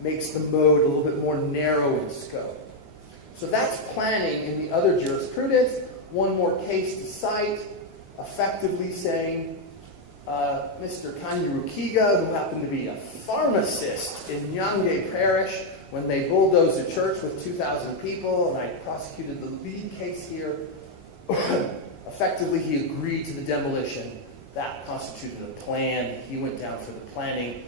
makes the mode a little bit more narrow in scope. So that's planning in the other jurisprudence. One more case to cite, effectively saying Mr. Kanye Rukiga, who happened to be a pharmacist in Nyange Parish, when they bulldozed a church with 2,000 people, and I prosecuted the lead case here, effectively he agreed to the demolition. That constituted a plan. He went down for the planning.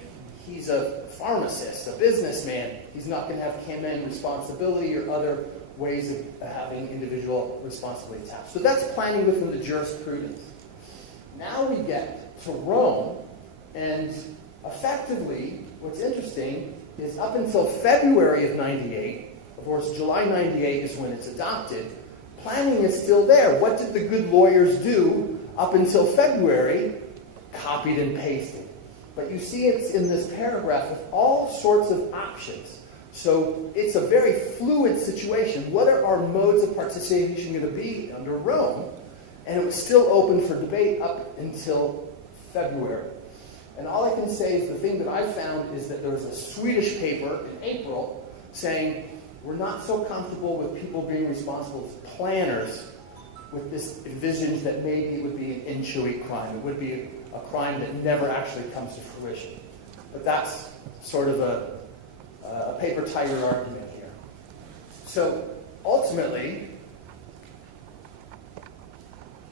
He's a pharmacist, a businessman. He's not going to have command responsibility or other ways of having individual responsibility attached. So that's planning within the jurisprudence. Now we get to Rome, and effectively, what's interesting is up until February of 98, of course July 98 is when it's adopted, planning is still there. What did the good lawyers do up until February? Copied and pasted. But you see it's in this paragraph with all sorts of options. So it's a very fluid situation. What are our modes of participation going to be under Rome? And it was still open for debate up until February. And all I can say is the thing that I found is that there was a Swedish paper in April saying, we're not so comfortable with people being responsible as planners with this envisions that maybe it would be an in choe crime. It would be a crime that never actually comes to fruition. But that's sort of a paper tiger argument here. So ultimately,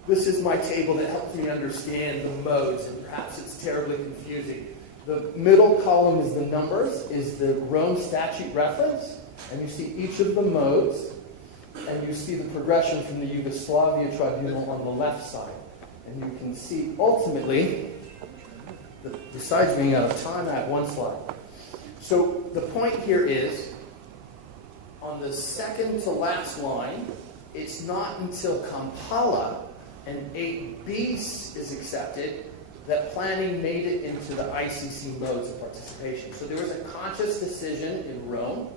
this is my table that helps me understand the modes, and perhaps it's terribly confusing. The middle column is the numbers, is the Rome statute reference, and you see each of the modes, and you see the progression from the Yugoslavia tribunal on the left side. And you can see ultimately, besides being out of time, I have one slide. So the point here is, on the second to last line, it's not until Kampala and 8B is accepted that planning made it into the ICC modes of participation. So there was a conscious decision in Rome,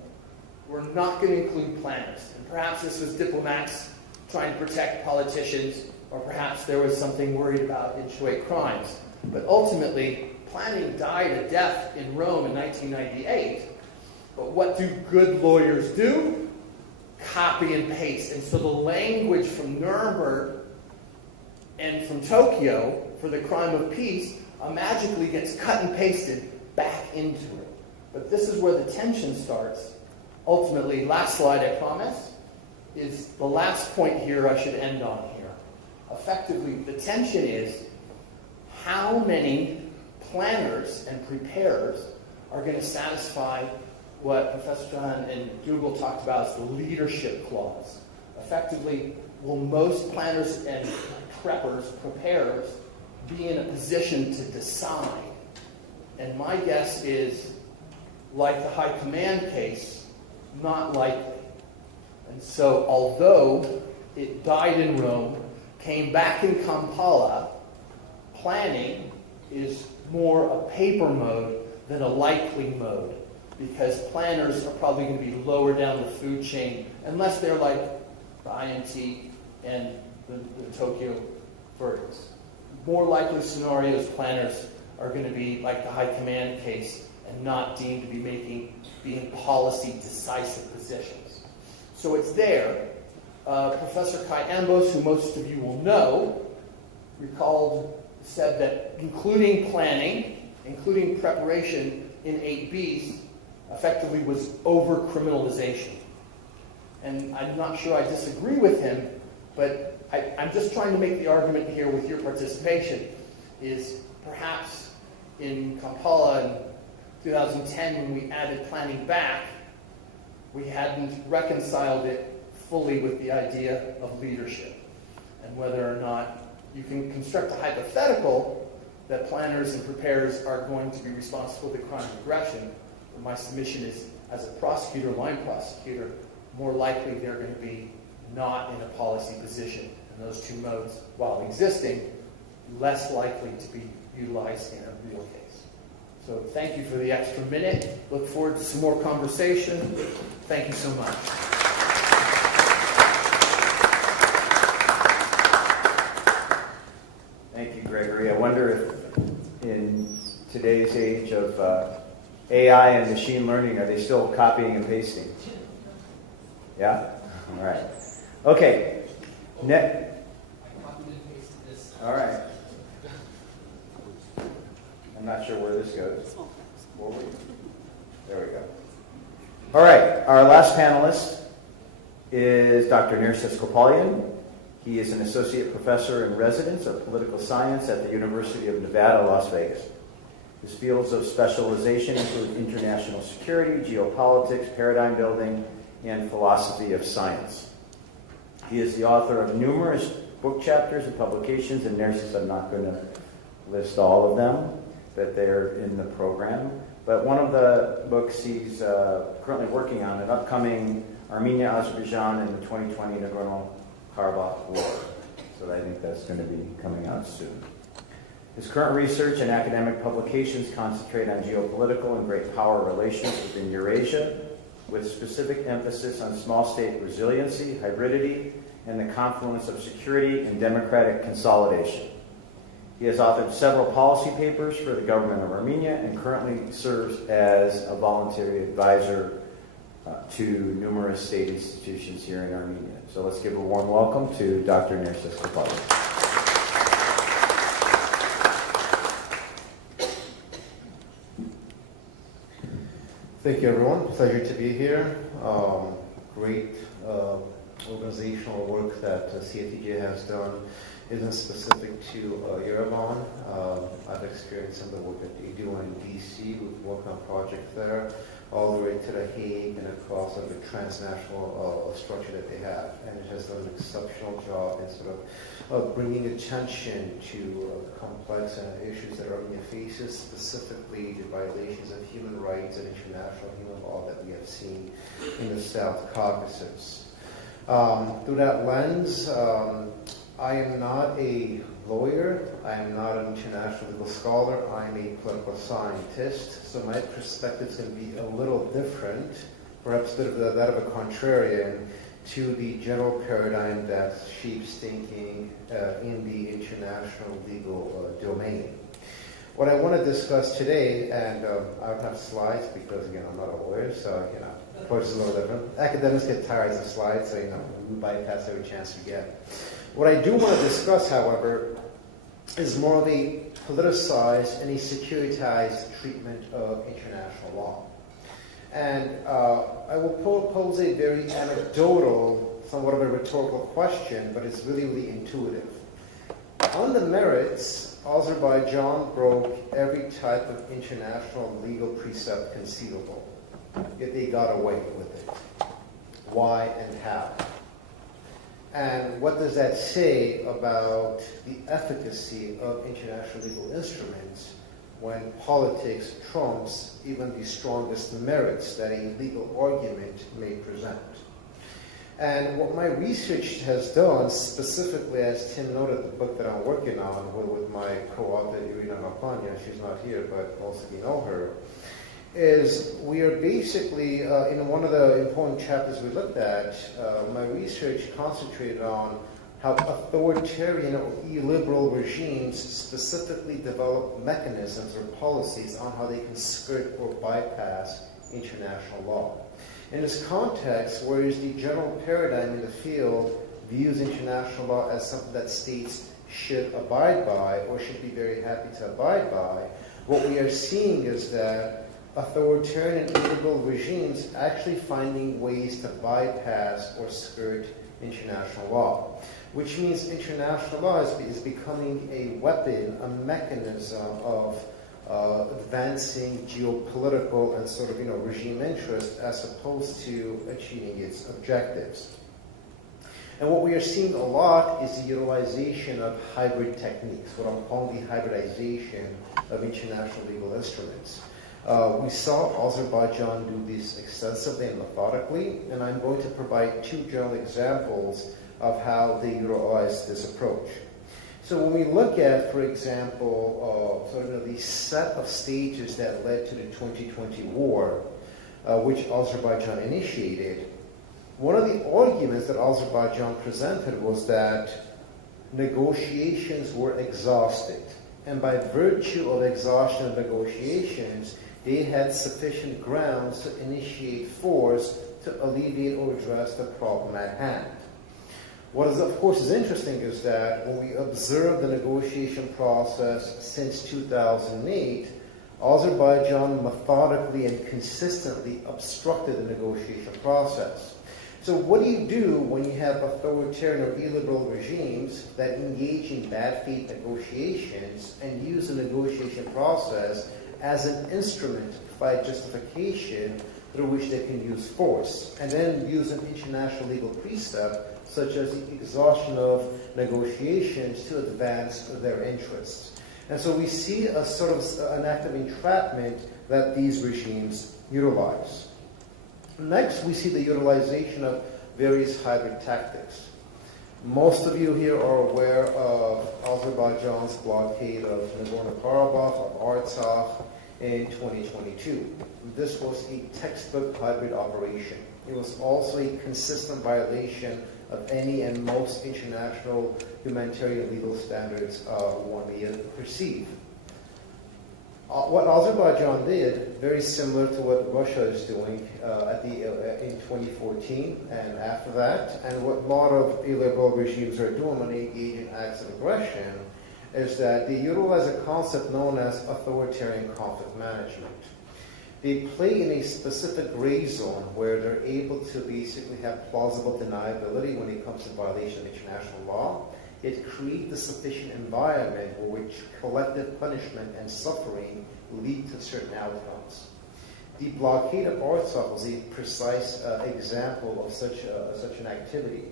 we're not going to include planners. And perhaps this was diplomats trying to protect politicians, or perhaps there was something worried about in choe crimes. But ultimately, planning died a death in Rome in 1998. But what do good lawyers do? Copy and paste. And so the language from Nuremberg and from Tokyo for the crime of peace magically gets cut and pasted back into it. But this is where the tension starts. Ultimately, last slide, I promise, is the last point here I should end on here. Effectively, the tension is how many planners and preparers are going to satisfy what Professor John and Dougal talked about as the leadership clause. Effectively, will most planners and preparers be in a position to decide? And my guess is, like the High Command case, not likely. And so, although it died in Rome, came back in Kampala, planning is more a paper mode than a likely mode, because planners are probably going to be lower down the food chain, unless they're like the IMT and the Tokyo verdicts. more likely scenarios, planners are going to be like the high command case and not deemed to be being policy decisive positions. So it's there. Professor Kai Ambos, who most of you will know, said that including planning, including preparation in 8Bs, effectively was over-criminalization. And I'm not sure I disagree with him, but I'm just trying to make the argument here with your participation is perhaps in Kampala in 2010 when we added planning back, we hadn't reconciled it fully with the idea of leadership and whether or not you can construct a hypothetical that planners and preparers are going to be responsible for the crime of aggression. But my submission is, as a prosecutor, line prosecutor, more likely they're going to be not in a policy position in those two modes, while existing, less likely to be utilized in a real case. So thank you for the extra minute. Look forward to some more conversation. Thank you so much. Thank you, Gregory. I wonder if in today's age of AI and machine learning, are they still copying and pasting? Yeah? All right. Okay. All right. I'm not sure where this goes. Forward. There we go. All right. Our last panelist is Dr. Nurses Kopalian. He is an associate professor in residence of political science at the University of Nevada, Las Vegas. His fields of specialization include international security, geopolitics, paradigm building, and philosophy of science. He is the author of numerous book chapters and publications, and nurses, I'm not going to list all of them, but they're in the program. But one of the books he's currently working on, an upcoming Armenia, Azerbaijan, and the 2020 Nagorno-Karabakh War. So I think that's going to be coming out soon. His current research and academic publications concentrate on geopolitical and great power relations within Eurasia, with specific emphasis on small state resiliency, hybridity, and the confluence of security and democratic consolidation. He has authored several policy papers for the government of Armenia and currently serves as a voluntary advisor to numerous state institutions here in Armenia. So let's give a warm welcome to Dr. Nurses Kopalian. Thank you, everyone. Pleasure to be here. Great organizational work that CFTJ has done isn't specific to Yerevan. I've experienced some of the work that they do in DC. We've worked on projects there, all the way to The Hague and across the transnational structure that they have. And it has done an exceptional job in sort of bringing attention to complex issues that Armenia faces, specifically the violations of human rights and international human law that we have seen in the South Caucasus. Through that lens, I am not a lawyer, I am not an international legal scholar, I am a political scientist, so my perspective is going to be a little different, perhaps that of a contrarian, to the general paradigm that shapes thinking in the international legal domain. What I want to discuss today, and I don't have slides because, again, I'm not a lawyer, so, the approach is a little different. Academics get tired of slides, so, we bypass every chance we get. What I do want to discuss, however, is more of a politicized and a securitized treatment of international law. And I will pose a very anecdotal, somewhat of a rhetorical question, but it's really, really intuitive. On the merits, Azerbaijan broke every type of international legal precept conceivable, yet they got away with it. Why and how? And what does that say about the efficacy of international legal instruments when politics trumps even the strongest merits that a legal argument may present? And what my research has done, specifically, as Tim noted, the book that I'm working on with my co-author, Irina Rapanya, she's not here, but most of you know her, is we are basically, in one of the important chapters we looked at, my research concentrated on how authoritarian or illiberal regimes specifically develop mechanisms or policies on how they can skirt or bypass international law. In this context, whereas the general paradigm in the field views international law as something that states should abide by or should be very happy to abide by, what we are seeing is that authoritarian and illiberal regimes actually finding ways to bypass or skirt international law, which means international law is becoming a weapon, a mechanism of advancing geopolitical and sort of regime interest as opposed to achieving its objectives. And what we are seeing a lot is the utilization of hybrid techniques, what I'm calling the hybridization of international legal instruments. We saw Azerbaijan do this extensively and methodically, and I'm going to provide two general examples of how they utilize this approach. So when we look at, for example, the set of stages that led to the 2020 war, which Azerbaijan initiated, one of the arguments that Azerbaijan presented was that negotiations were exhausted. And by virtue of exhaustion of negotiations, they had sufficient grounds to initiate force to alleviate or address the problem at hand. What is, of course, is interesting is that when we observe the negotiation process since 2008, Azerbaijan methodically and consistently obstructed the negotiation process. So what do you do when you have authoritarian or illiberal regimes that engage in bad faith negotiations and use the negotiation process as an instrument to provide justification through which they can use force, and then use an international legal precept such as the exhaustion of negotiations to advance their interests? And so we see a sort of an act of entrapment that these regimes utilize. Next, we see the utilization of various hybrid tactics. Most of you here are aware of Azerbaijan's blockade of Nagorno-Karabakh, of Artsakh, in 2022. This was a textbook hybrid operation. It was also a consistent violation of any and most international humanitarian legal standards one may perceive. What Azerbaijan did, very similar to what Russia is doing in 2014 and after that, and what a lot of illiberal regimes are doing when they engage in acts of aggression, is that they utilize a concept known as authoritarian conflict management. They play in a specific gray zone where they're able to basically have plausible deniability when it comes to violation of international law. It creates a sufficient environment where which collective punishment and suffering lead to certain outcomes. The blockade of Artsakh was a precise example of such an activity,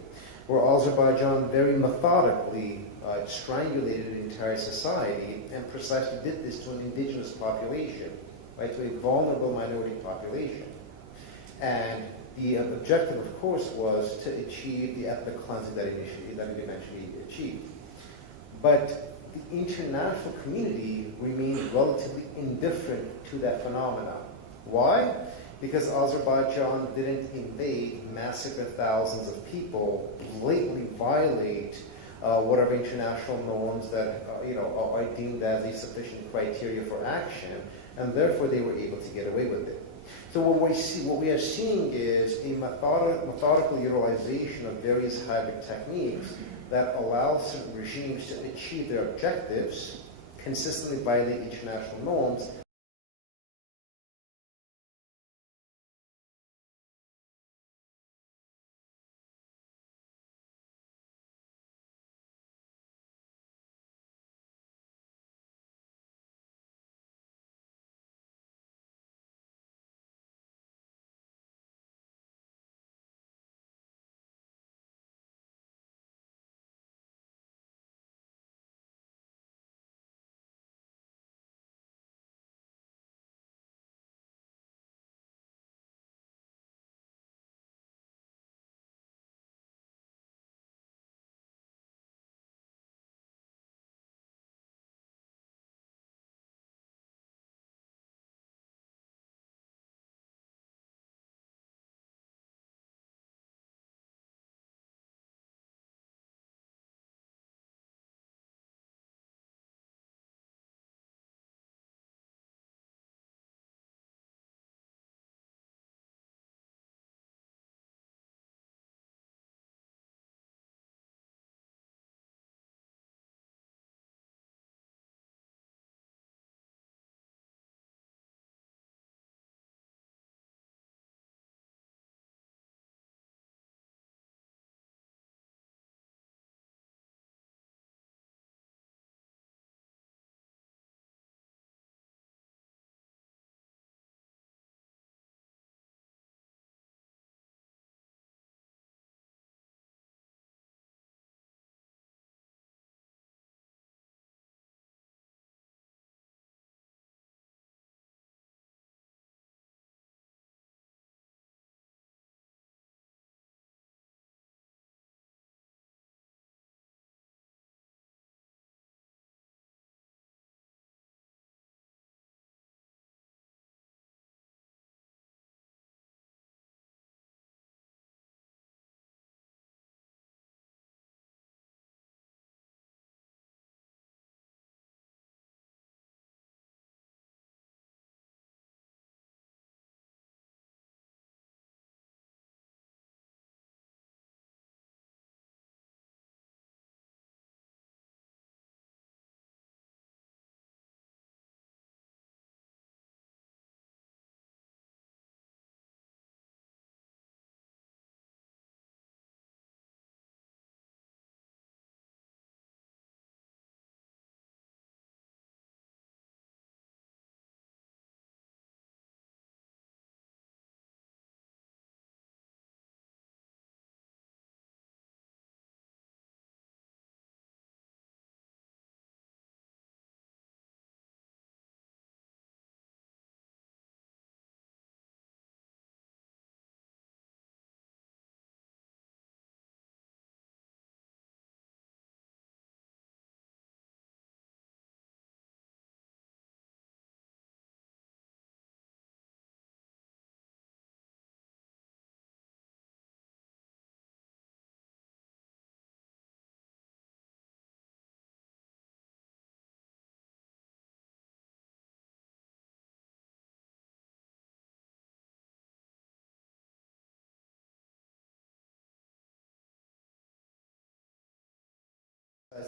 where Azerbaijan very methodically strangulated the entire society and precisely did this to an indigenous population, right, to a vulnerable minority population. And the objective, of course, was to achieve the ethnic cleansing that it eventually achieved. But the international community remained relatively indifferent to that phenomenon. Why? Because Azerbaijan didn't invade, massacre thousands of people, blatantly violate whatever international norms that are deemed as a sufficient criteria for action, and therefore they were able to get away with it. So what we are seeing is a methodical utilization of various hybrid techniques that allow certain regimes to achieve their objectives, consistently violate international norms,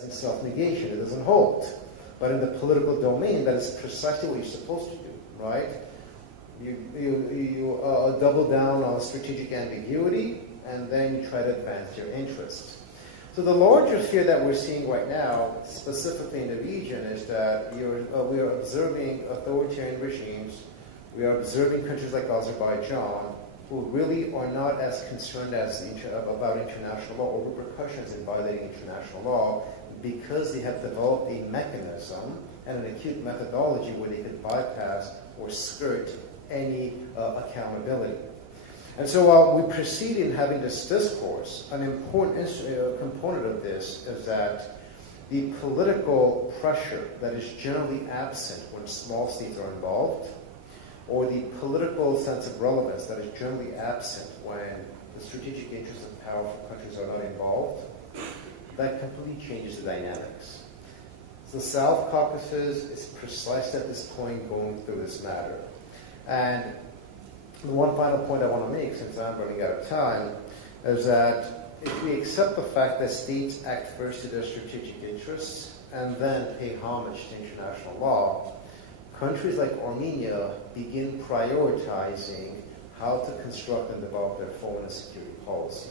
self-negation. It doesn't hold. But in the political domain, that is precisely what you're supposed to do, right? You double down on strategic ambiguity, and then you try to advance your interests. So the larger fear that we're seeing right now, specifically in the region, is that we are observing authoritarian regimes. We are observing countries like Azerbaijan, who really are not as concerned about international law or repercussions in violating international law, because they have developed a mechanism and an acute methodology where they can bypass or skirt any accountability. And so while we proceed in having this discourse, an important component of this is that the political pressure that is generally absent when small states are involved, or the political sense of relevance that is generally absent when the strategic interests of powerful countries are not involved, that completely changes the dynamics. So the South Caucasus is precisely at this point going through this matter. And the one final point I want to make, since I'm running out of time, is that if we accept the fact that states act first to their strategic interests and then pay homage to international law, countries like Armenia begin prioritizing how to construct and develop their foreign and security policy.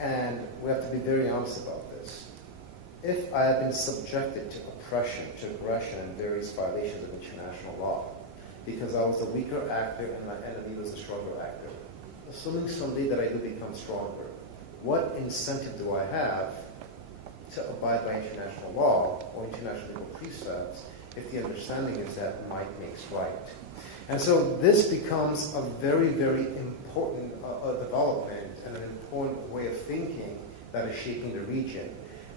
And we have to be very honest about this. If I have been subjected to oppression, to aggression, and various violations of international law, because I was a weaker actor and my enemy was a stronger actor, assuming someday that I do become stronger, what incentive do I have to abide by international law or international legal precepts if the understanding is that might makes right? And so this becomes a very, very important development and an important way of thinking that is shaping the region.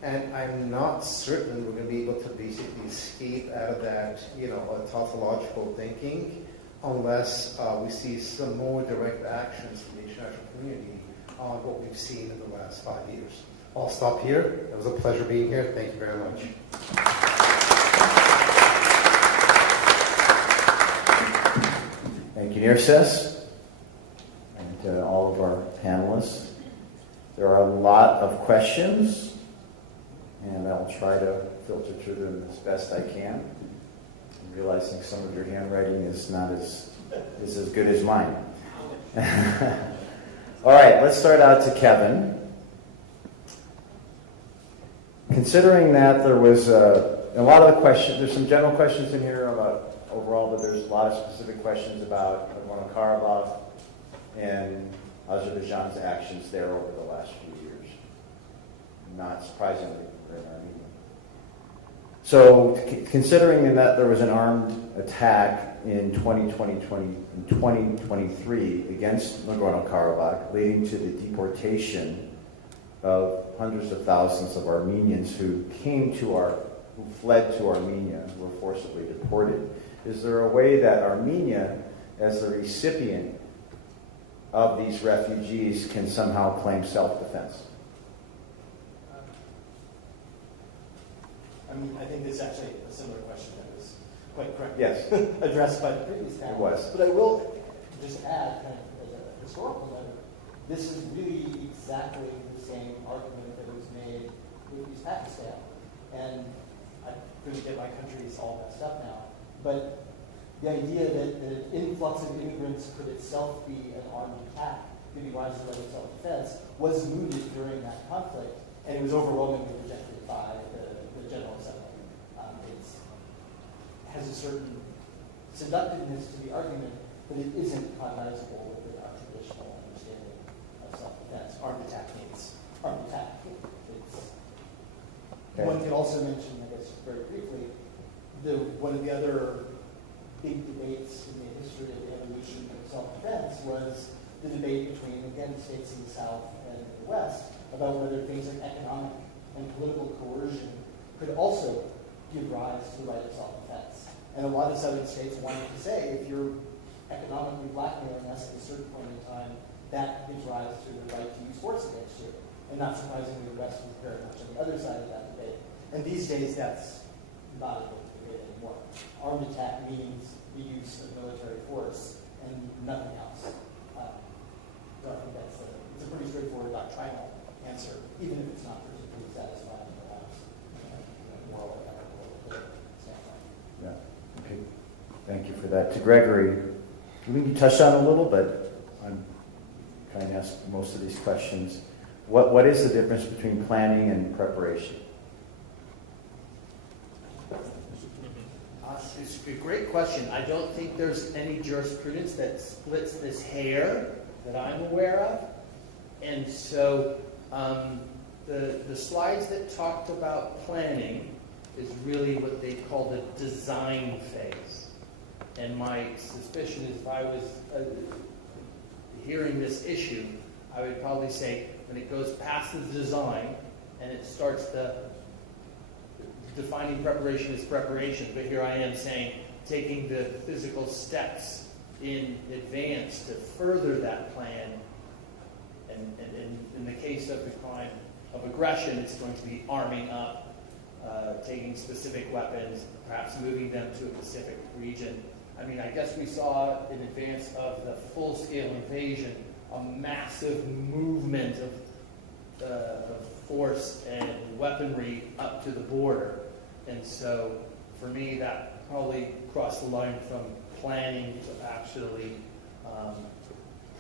And I'm not certain we're going to be able to basically escape out of that, tautological thinking unless we see some more direct actions from the international community on what we've seen in the last 5 years. I'll stop here. It was a pleasure being here. Thank you very much. Thank you, Nirses, and all of our panelists. There are a lot of questions, and I'll try to filter through them as best I can. I'm realizing some of your handwriting is not as good as mine. All right, let's start out to Kevin. Considering that there was a lot of the questions, there's some general questions in here about overall, but there's a lot of specific questions about Nagorno-Karabakh and Azerbaijan's actions there over the last few years. Not surprisingly, we're in Armenia. So, considering that there was an armed attack in 2023 against Nagorno-Karabakh, leading to the deportation of hundreds of thousands of Armenians who fled to Armenia, who were forcibly deported, is there a way that Armenia, as the recipient of these refugees, can somehow claim self-defense? I think this is actually a similar question that was quite correctly addressed by the previous panel. It was. But I will just add, kind of as a historical matter, this is really exactly the same argument that was made with East Pakistan. And I couldn't get my countries all messed up now. But the idea that an influx of immigrants could itself be an armed attack, giving rise to self-defense, was mooted during that conflict, and it was overwhelmingly rejected by the General Assembly. It has a certain seductiveness to the argument, but it isn't cognizable with our traditional understanding of self-defense. Armed attack means armed attack. One can also mention, I guess, very briefly, one of the other big debates in the history of the evolution of self-defense was the debate between, again, states in the South and the West about whether things like economic and political coercion could also give rise to the right of self-defense. And a lot of Southern states wanted to say, if you're economically blackmailing us at a certain point in time, that gives rise to the right to use force against you. And not surprisingly, the West was very much on the other side of that debate. And these days, that's not able to debate anymore. Armed attack means the use of military force and nothing else. So I think it's a pretty straightforward doctrinal answer, even if it's not particularly satisfying, perhaps. that to Gregory. I mean, you touched on it a little, but I'm trying to ask most of these questions. What is the difference between planning and preparation? It's a great question. I don't think there's any jurisprudence that splits this hair that I'm aware of. And so the slides that talked about planning is really what they call the design phase. And my suspicion is if I was hearing this issue, I would probably say when it goes past the design and it starts defining preparation as preparation, but here I am saying taking the physical steps in advance to further that plan. And in the case of the crime of aggression, it's going to be arming up, taking specific weapons, perhaps moving them to a specific region. I mean, I guess we saw in advance of the full-scale invasion a massive movement of force and weaponry up to the border. And so, for me, that probably crossed the line from planning to actually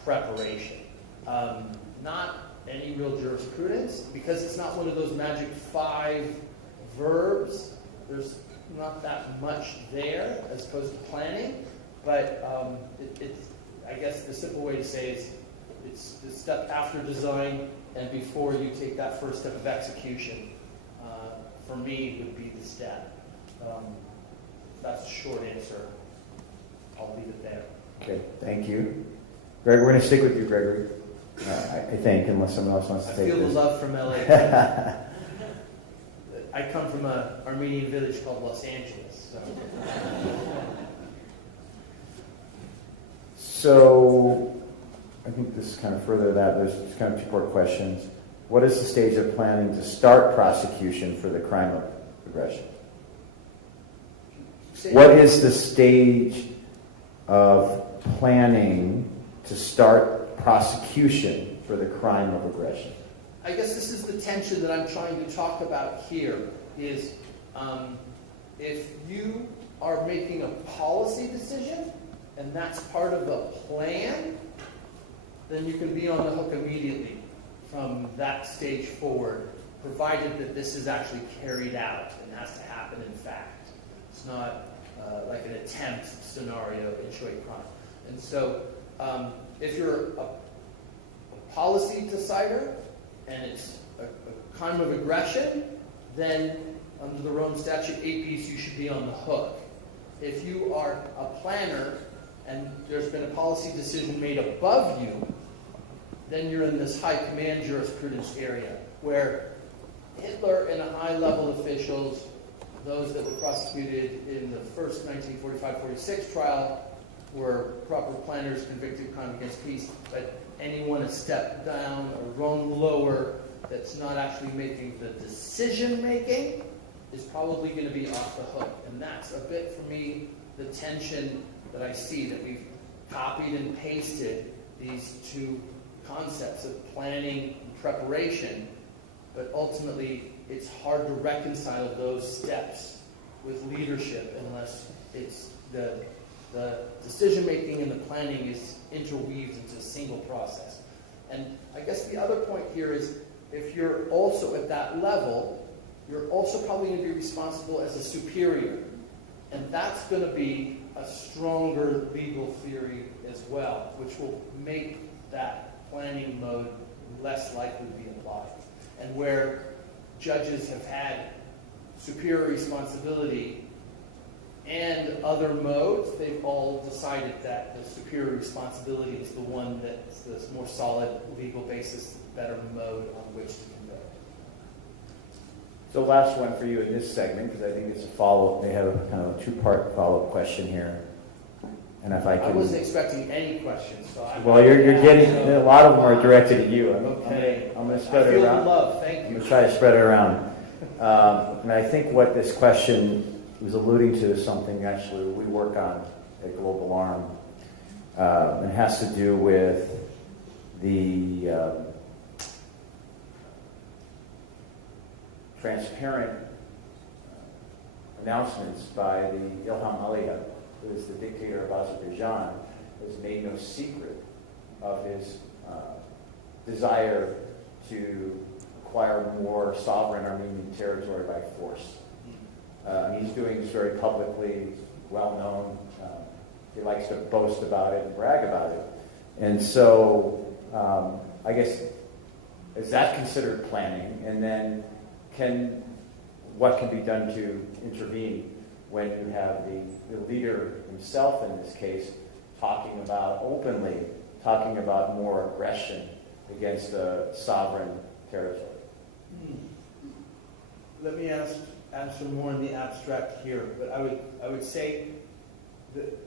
preparation. Not any real jurisprudence, because it's not one of those magic 5 verbs. There's not that much there as opposed to planning, but it's, I guess the simple way to say is it's the step after design and before you take that first step of execution. For me, would be the step. That's a short answer. I'll leave it there. Okay, thank you. Greg, we're going to stick with you, Gregory. I think, unless someone else wants to take this. I feel the love from LA. I come from an Armenian village called Los Angeles. So, I think this is kind of further that. There's kind of 2-part questions. What is the stage of planning to start prosecution for the crime of aggression? What is the stage of planning to start prosecution for the crime of aggression? I guess this is the tension that I'm trying to talk about here, is if you are making a policy decision, and that's part of the plan, then you can be on the hook immediately from that stage forward, provided that this is actually carried out and has to happen in fact. It's not like an attempt scenario in Shoei crime. And so if you're a policy decider and it's a crime of aggression, then under the Rome Statute 8 you should be on the hook. If you are a planner and there's been a policy decision made above you, then you're in this high command jurisprudence area where Hitler and high-level officials, those that were prosecuted in the first 1945-46 trial, were proper planners convicted of crime against peace, but anyone a step down or rung lower that's not actually making the decision-making is probably going to be off the hook. And that's a bit, for me, the tension that I see, that we've copied and pasted these 2 concepts of planning and preparation, but ultimately it's hard to reconcile those steps with leadership unless it's the decision-making and the planning is interweaved into a single process. And I guess the other point here is if you're also at that level, you're also probably going to be responsible as a superior. And that's going to be a stronger legal theory as well, which will make that planning mode less likely to be applied. And where judges have had superior responsibility and other modes, they've all decided that the superior responsibility is the one that's the more solid legal basis, the better mode on which to conduct. So last one for you in this segment, because I think it's a follow-up. They have kind of a 2-part follow-up question here. And if I can... I wasn't expecting any questions, so well, you're getting a lot of them are directed at you. Okay. I'm going to spread it around. I feel the love. Thank you. I'm going to try to spread it around. And I think what this question was alluding to is something actually we work on at Global Arm. It has to do with the transparent announcements by the Ilham Aliyev, who is the dictator of Azerbaijan, has made no secret of his desire to acquire more sovereign Armenian territory by force. He's doing this very publicly, well known. He likes to boast about it and brag about it. And so, I guess, is that considered planning? And then what can be done to intervene when you have the leader himself in this case openly talking about more aggression against a sovereign territory? Let me answer more in the abstract here, but I would say that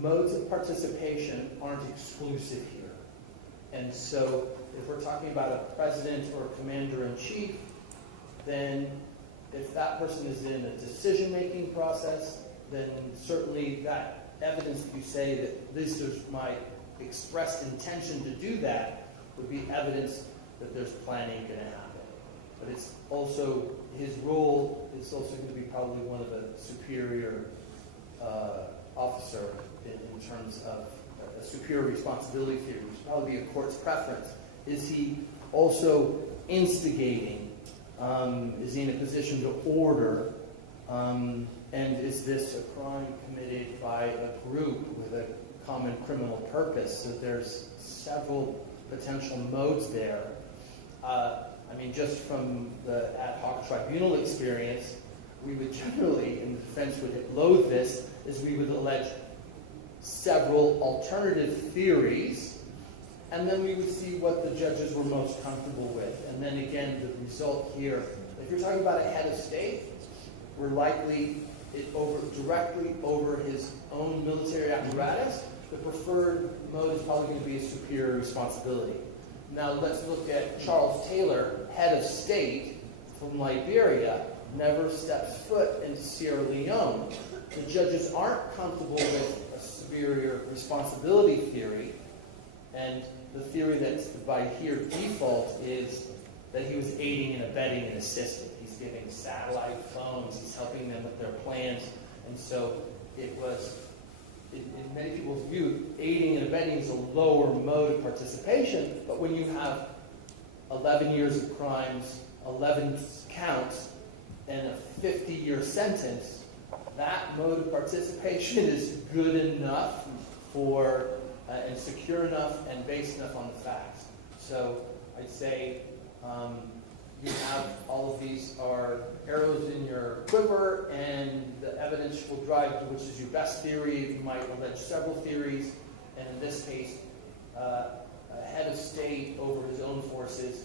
modes of participation aren't exclusive here. And so if we're talking about a president or commander-in-chief, then if that person is in a decision-making process, then certainly that evidence that you say that this is my expressed intention to do that would be evidence that there's planning going to happen. But it's also, his role is also going to be probably one of a superior officer in terms of a superior responsibility theory, which would probably be a court's preference. Is he also instigating? Is he in a position to order? And is this a crime committed by a group with a common criminal purpose? So there's several potential modes there. Just from the ad hoc tribunal experience, we would generally, and the defense would loathe this, is we would allege several alternative theories, and then we would see what the judges were most comfortable with. And then again, the result here, if you're talking about a head of state, we're likely directly over his own military apparatus. The preferred mode is probably going to be a superior responsibility. Now let's look at Charles Taylor, head of state from Liberia, never steps foot in Sierra Leone. The judges aren't comfortable with a superior responsibility theory, and the theory that's by here default is that he was aiding and abetting and assisting. He's giving satellite phones, he's helping them with their plans, and so it was, in many people's view, aiding and abetting is a lower mode of participation, but when you have 11 years of crimes, 11 counts, and a 50-year sentence, that mode of participation is good enough for, and secure enough and based enough on the facts. So I'd say you have all of these are arrows in your quiver, and the evidence will drive to which is your best theory. You might allege several theories, and in this case, a head of state over his own forces,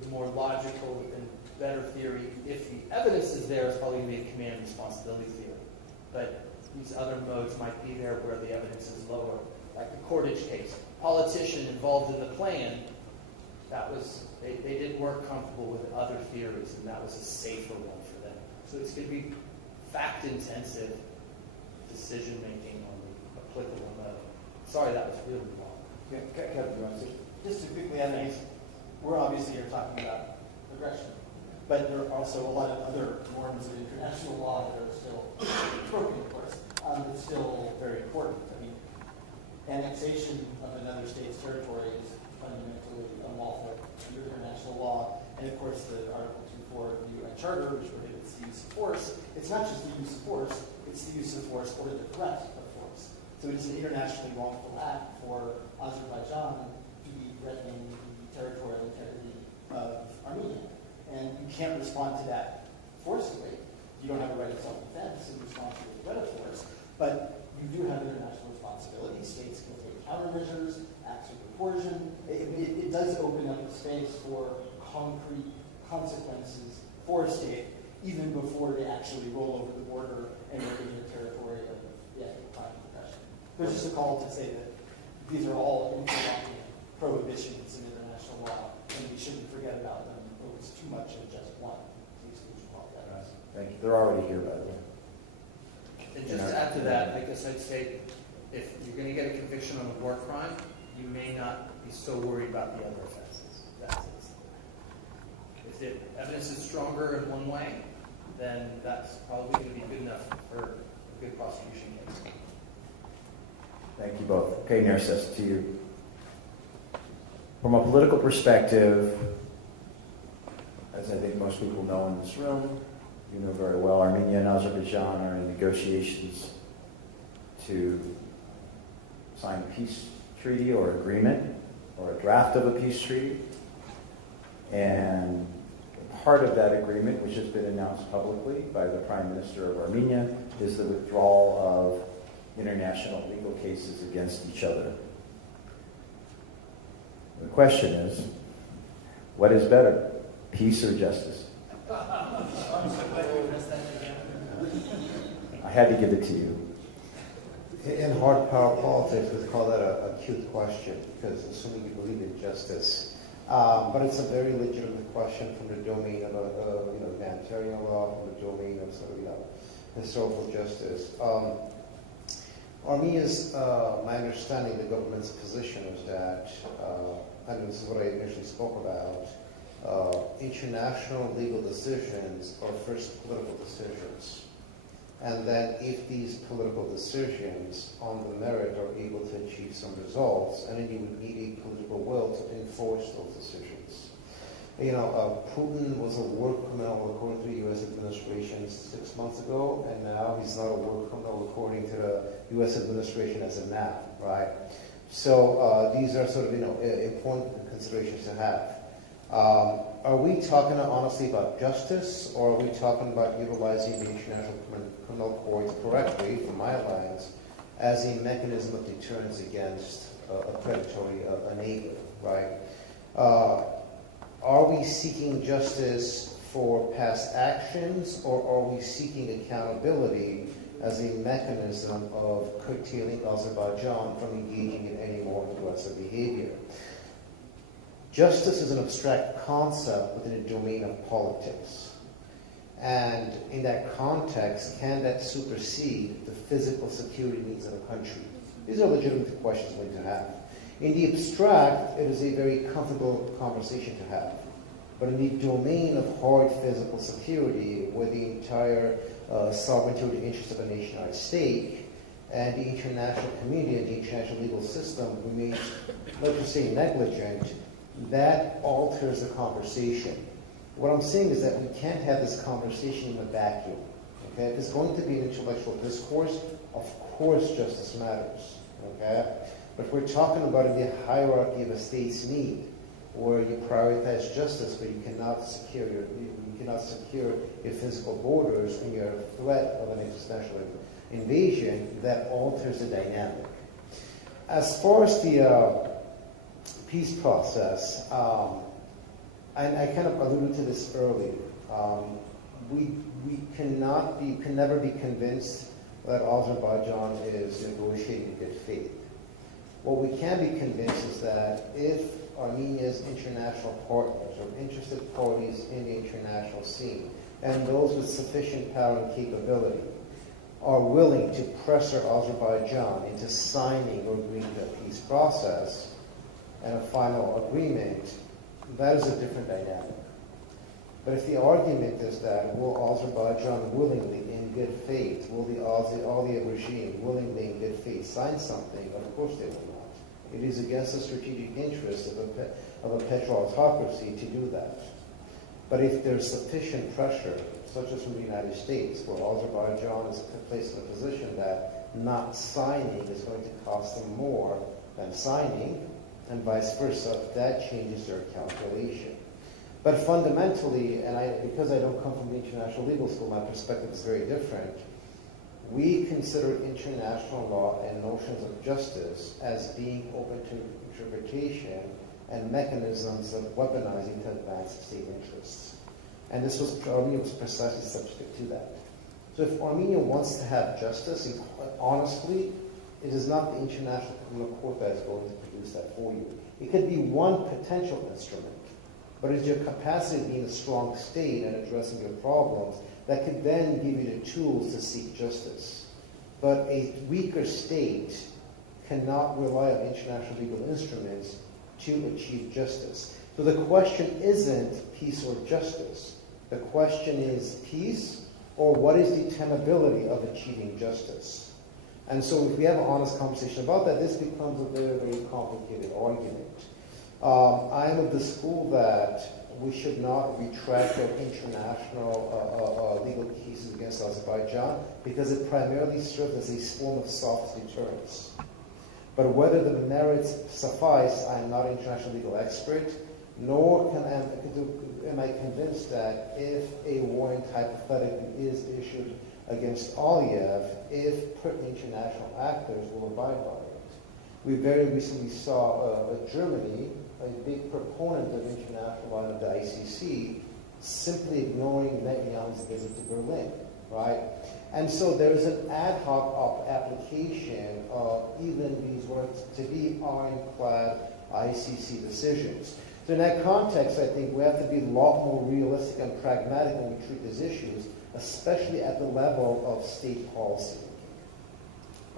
the more logical and better theory, if the evidence is there, is probably going to be a command responsibility theory. But these other modes might be there where the evidence is lower. Like the Cordage case, politician involved in the plan, that was, they didn't work comfortable with other theories, and that was a safer one for them. So it's going to be fact-intensive decision-making on the applicable mode. Sorry, that was really long. Just to quickly add, we're obviously here talking about aggression, but there are also a lot of other norms of international law that are still appropriate, of course. It's still very important. I mean, annexation of another state's territory is fundamentally unlawful under international law, and of course the Article 2.4 of the UN Charter, which prohibits the use of force. It's not just the use of force, it's the use of force or the threat of force. So it's an internationally wrongful act for Azerbaijan to be threatening the territorial integrity of Armenia. And you can't respond to that forcibly. You don't have a right of self-defense in response to the threat of force, but you do have international responsibility. States can take countermeasures, acts of proportion. It does open up the space for concrete consequences for a state, even before they actually roll over the border and are in the territory of the ethnic crime repression. There's just a call to say that these are all interlocking prohibitions in international law, and we shouldn't forget about them. It's too much of just one. Thank you. They're already here, by the way. And just to add to that, I guess I'd say if you're going to get a conviction on a war crime, you may not be so worried about the other offenses. That's it. If the evidence is stronger in one way, then that's probably going to be good enough for a good prosecution case. Thank you both. Okay, Nerses, to you. From a political perspective, as I think most people know in this room, you know very well, Armenia and Azerbaijan are in negotiations to sign a peace treaty or agreement, or a draft of a peace treaty. And part of that agreement, which has been announced publicly by the Prime Minister of Armenia, is the withdrawal of international legal cases against each other. The question is, what is better, peace or justice? I had to give it to you. In hard power politics, we call that a cute question, because assuming you believe in justice. But it's a very legitimate question from the domain of humanitarian law, from the domain of historical justice. Armenia's, my understanding, the government's position is that, and this is what I initially spoke about, international legal decisions are first political decisions. And then if these political decisions on the merit are able to achieve some results, and then you would need a political will to enforce those decisions. Putin was a war criminal according to the U.S. administration 6 months ago, and now he's not a war criminal according to the U.S. administration as of now, right? So these are sort of, important considerations to have. Are we talking honestly about justice, or are we talking about utilizing the International Criminal Court correctly, from my lens, as a mechanism of deterrence against a predatory neighbor, right? Are we seeking justice for past actions, or are we seeking accountability as a mechanism of curtailing Azerbaijan from engaging in any more aggressive behavior? Justice is an abstract concept within the domain of politics. And in that context, can that supersede the physical security needs of a country? These are legitimate questions we need to have. In the abstract, it is a very comfortable conversation to have. But in the domain of hard physical security, where the entire sovereignty or the interest of a nation are at stake, and the international community and the international legal system remains, let's just say, negligent, that alters the conversation. What I'm saying is that we can't have this conversation in a vacuum. Okay? If there's going to be an intellectual discourse, of course justice matters. Okay? But we're talking about the hierarchy of a state's need, where you prioritize justice, but you cannot secure your physical borders, and you're a threat of an international invasion. That alters the dynamic. As far as the peace process, and I kind of alluded to this earlier. We can never be convinced that Azerbaijan is negotiating in good faith. What we can be convinced is that if Armenia's international partners or interested parties in the international scene, and those with sufficient power and capability, are willing to pressure Azerbaijan into signing or agreeing to a peace process and a final agreement, that is a different dynamic. But if the argument is that will Azerbaijan willingly, in good faith, will the Aliyev regime willingly, in good faith, sign something, of course they will not. It is against the strategic interest of a petro-autocracy to do that. But if there's sufficient pressure, such as from the United States, where Azerbaijan is placed in a position that not signing is going to cost them more than signing, and vice versa, that changes their calculation. But fundamentally, and because I don't come from the international legal school, my perspective is very different. We consider international law and notions of justice as being open to interpretation and mechanisms of weaponizing to advance state interests. And Armenia was precisely subject to that. So if Armenia wants to have justice, honestly, it is not the International Criminal Court that is going to produce that for you. It could be one potential instrument, but it's your capacity of being a strong state and addressing your problems that could then give you the tools to seek justice. But a weaker state cannot rely on international legal instruments to achieve justice. So the question isn't peace or justice. The question is peace, or what is the tenability of achieving justice? And so if we have an honest conversation about that, this becomes a very, very complicated argument. I am of the school that we should not retract our international legal cases against Azerbaijan because it primarily served as a form of soft deterrence. But whether the merits suffice, I am not an international legal expert, nor am I convinced that if a warrant hypothetically is issued against Aliyev, if pertinent international actors will abide by it. We very recently saw Germany, a big proponent of international law of the ICC, simply ignoring Netanyahu's visit to Berlin, right? And so there is an ad hoc application of even these words to be ironclad ICC decisions. So in that context, I think we have to be a lot more realistic and pragmatic when we treat these issues, especially at the level of state policy.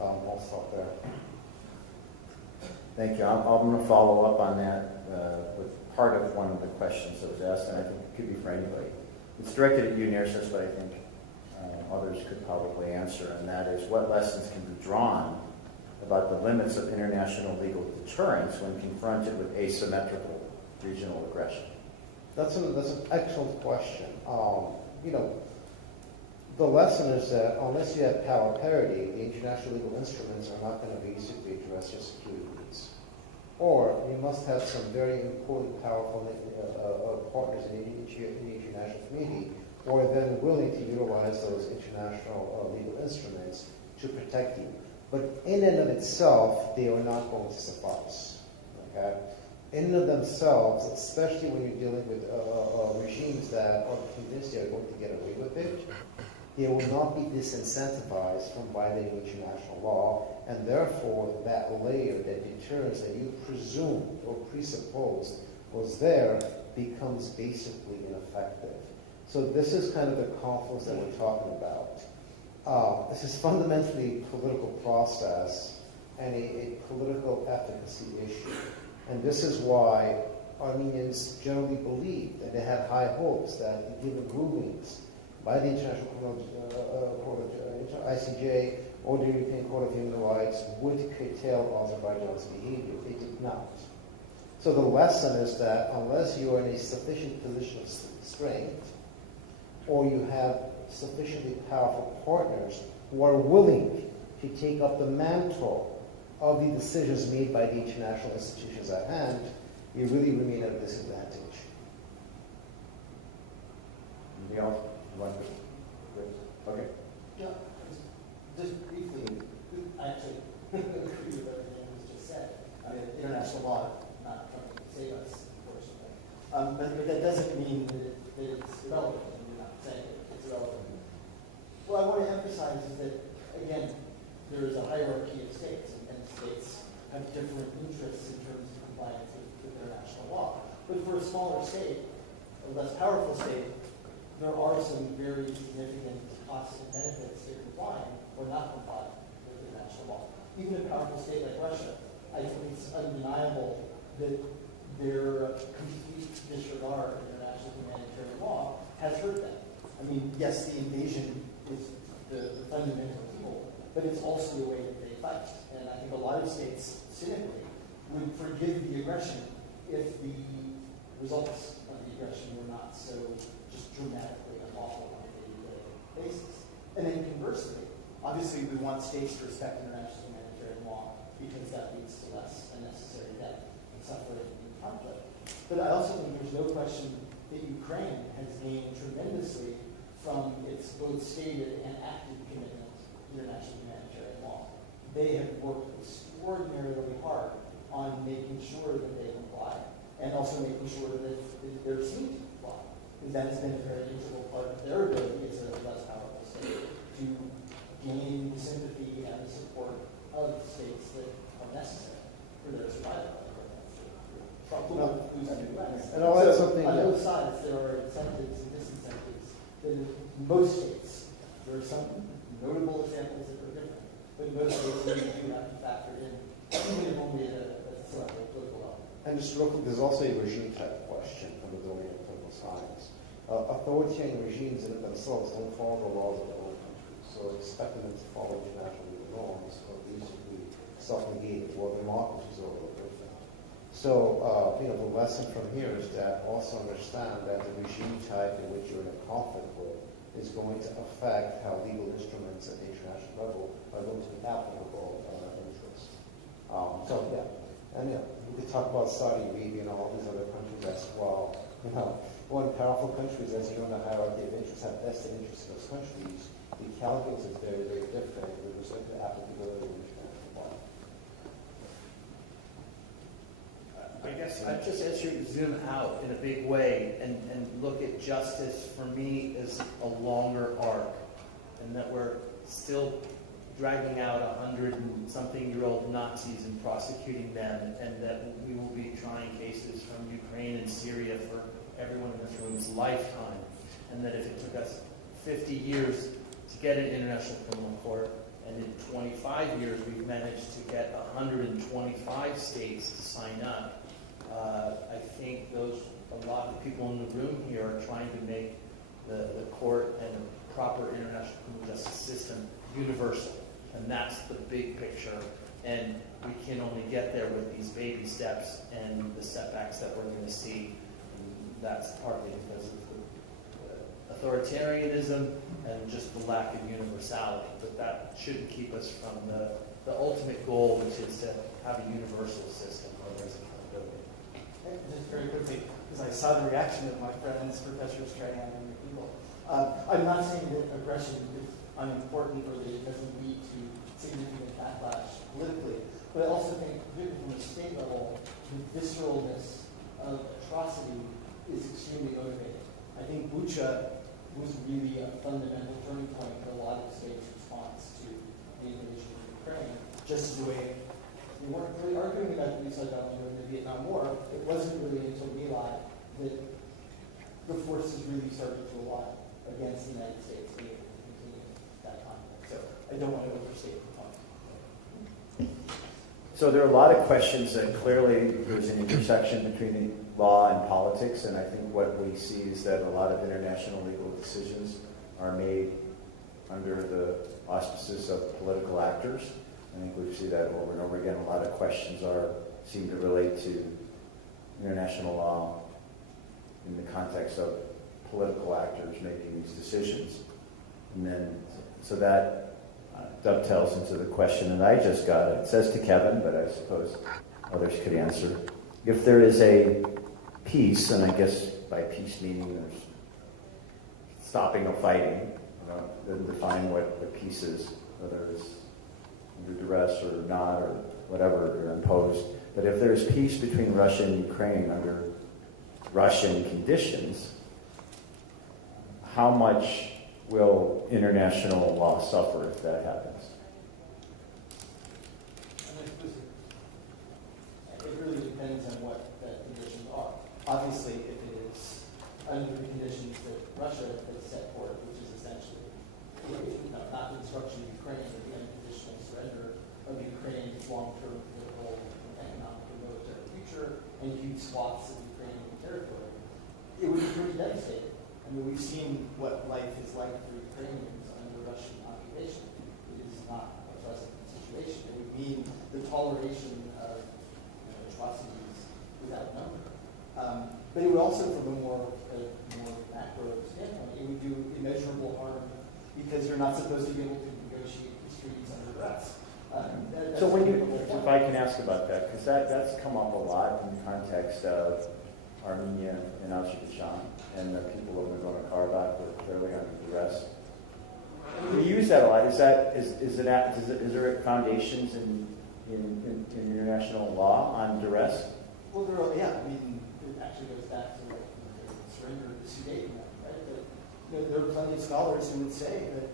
I'll stop there. Thank you. I'm going to follow up on that with part of one of the questions that was asked, and I think it could be for anybody. It's directed at you, Nerses, but I think others could probably answer, and that is what lessons can be drawn about the limits of international legal deterrence when confronted with asymmetrical regional aggression? That's an excellent question. The lesson is that unless you have power parity, the international legal instruments are not going to basically address your security needs. Or you must have some very important, powerful partners in the international community who are then willing to utilize those international legal instruments to protect you. But in and of itself, they are not going to suffice. Okay? In and of themselves, especially when you're dealing with regimes that are convinced they are going to get away with it, they will not be disincentivized from violating international law, and therefore that layer, that deterrence that you presumed or presupposed was there, becomes basically ineffective. So this is kind of the confluence that we're talking about. This is fundamentally a political process and a political efficacy issue. And this is why Armenians generally believe, and they have high hopes, that given rulings by the International Criminal Court, ICJ, or the European Court of Human Rights would curtail Azerbaijan's behavior. They did not. So the lesson is that unless you are in a sufficient position of strength, or you have sufficiently powerful partners who are willing to take up the mantle of the decisions made by the international institutions at hand, you really remain at a disadvantage. Anything else? Okay. Yeah, just briefly, I actually agree with everything that was just said. I mean, international law not coming to save us, unfortunately. But that doesn't mean that it's irrelevant, and you're not saying it's irrelevant. What I want to emphasize is that, again, there is a hierarchy of states, and states have different interests in terms of compliance with international law. But for a smaller state, a less powerful state, there are some very significant costs and benefits to complying or not complying with international law. Even a powerful state like Russia, I think it's undeniable that their complete disregard of international humanitarian law has hurt them. I mean, yes, the invasion is the fundamental evil, but it's also the way that they fight. And I think a lot of states, cynically, would forgive the aggression if the results of the aggression were not so just dramatically unlawful on a day-to-day basis. And then conversely, obviously we want states to respect international humanitarian law because that leads to less unnecessary death and suffering and conflict. But I also think there's no question that Ukraine has gained tremendously from its both stated and active commitment to international humanitarian law. They have worked extraordinarily hard on making sure that they comply and also making sure that they're seen to comply. Because that has been a very integral part of their ability as a less powerful state to gain the sympathy and the support of states that are necessary for their survival. And I'll add something. On both sides, there are incentives and disincentives. In most states, there are some notable examples that are different, but in most states, we do have to factor in, even if only at a selective political level. And just real quick, there's also a regime type question from the domain of political science. Authoritarian regimes in themselves don't follow the laws of their own countries, so expecting them to follow international legal norms are basically self-negated, or democracies all over. So, the lesson from here is that also understand that the regime type in which you're in a conflict with is going to affect how legal instruments at the international level are going to be applicable interests. We could talk about Saudi Arabia and all these other countries as well. One powerful countries, as you know, in the hierarchy of interests, have vested interests in those countries. The calculus is very, very different with respect to the applicability of international law. I guess I'd just ask you to zoom out in a big way and look at justice for me as a longer arc, and that we're still dragging out 100-something-year-old Nazis and prosecuting them, and that we will be trying cases from Ukraine and Syria for everyone in this room's lifetime, and that if it took us 50 years to get an international criminal court, and in 25 years we've managed to get 125 states to sign up, I think a lot of people in the room here are trying to make the court and the proper international criminal justice system universal. And that's the big picture. And we can only get there with these baby steps and the setbacks that we're going to see. And that's partly because of the authoritarianism and just the lack of universality. But that shouldn't keep us from the ultimate goal, which is to have a universal system where there's accountability. Just very quickly, because I saw the reaction of my friends, Professor Strang and other people. I'm not saying that aggression is unimportant or that it doesn't lead to significant backlash politically, but I also think, particularly from a state level, the visceralness of atrocity is extremely motivating. I think Bucha was really a fundamental turning point for a lot of the state's response to the invasion of Ukraine, just as the way we weren't really arguing about the Vietnam War and the Vietnam War. It wasn't really until My Lai that the forces really started to align against the United States to continue that conflict. So I don't want to overstate the point. So there are a lot of questions that clearly there's an intersection between law and politics, and I think what we see is that a lot of international legal decisions are made under the auspices of political actors. I think we see that over and over again. A lot of questions seem to relate to international law in the context of political actors making these decisions. And then, so that dovetails into the question that I just got. It says to Kevin, but I suppose others could answer. If there is a peace, and I guess by peace meaning there's stopping of fighting, doesn't define what peace is, whether it's under duress or not, or whatever, or imposed. But if there's peace between Russia and Ukraine under Russian conditions, how much will international law suffer if that happens? It really depends on what the conditions are. Obviously, if it is under the conditions that Russia has set forth, which is essentially not the destruction of Ukraine, but the unconditional surrender of Ukraine's long-term political, economic, and military future, and huge swaths of Ukrainian territory, it would be pretty devastating. I mean, we've seen what life is like for Ukrainians under Russian occupation. It is not a pleasant situation. It would mean the toleration of atrocities without number. But it would also, from a more macro standpoint, it would do immeasurable harm because you're not supposed to be able to negotiate peace treaties under duress. So when if I can ask about that, because that's come up a lot in the context of Armenia and Azerbaijan, and the people of Nagorno-Karabakh were clearly under duress. We use that a lot. Is there foundations in international law on duress? Well, I mean, it actually goes back to the surrender of the Sudan, right? But, there are plenty of scholars who would say that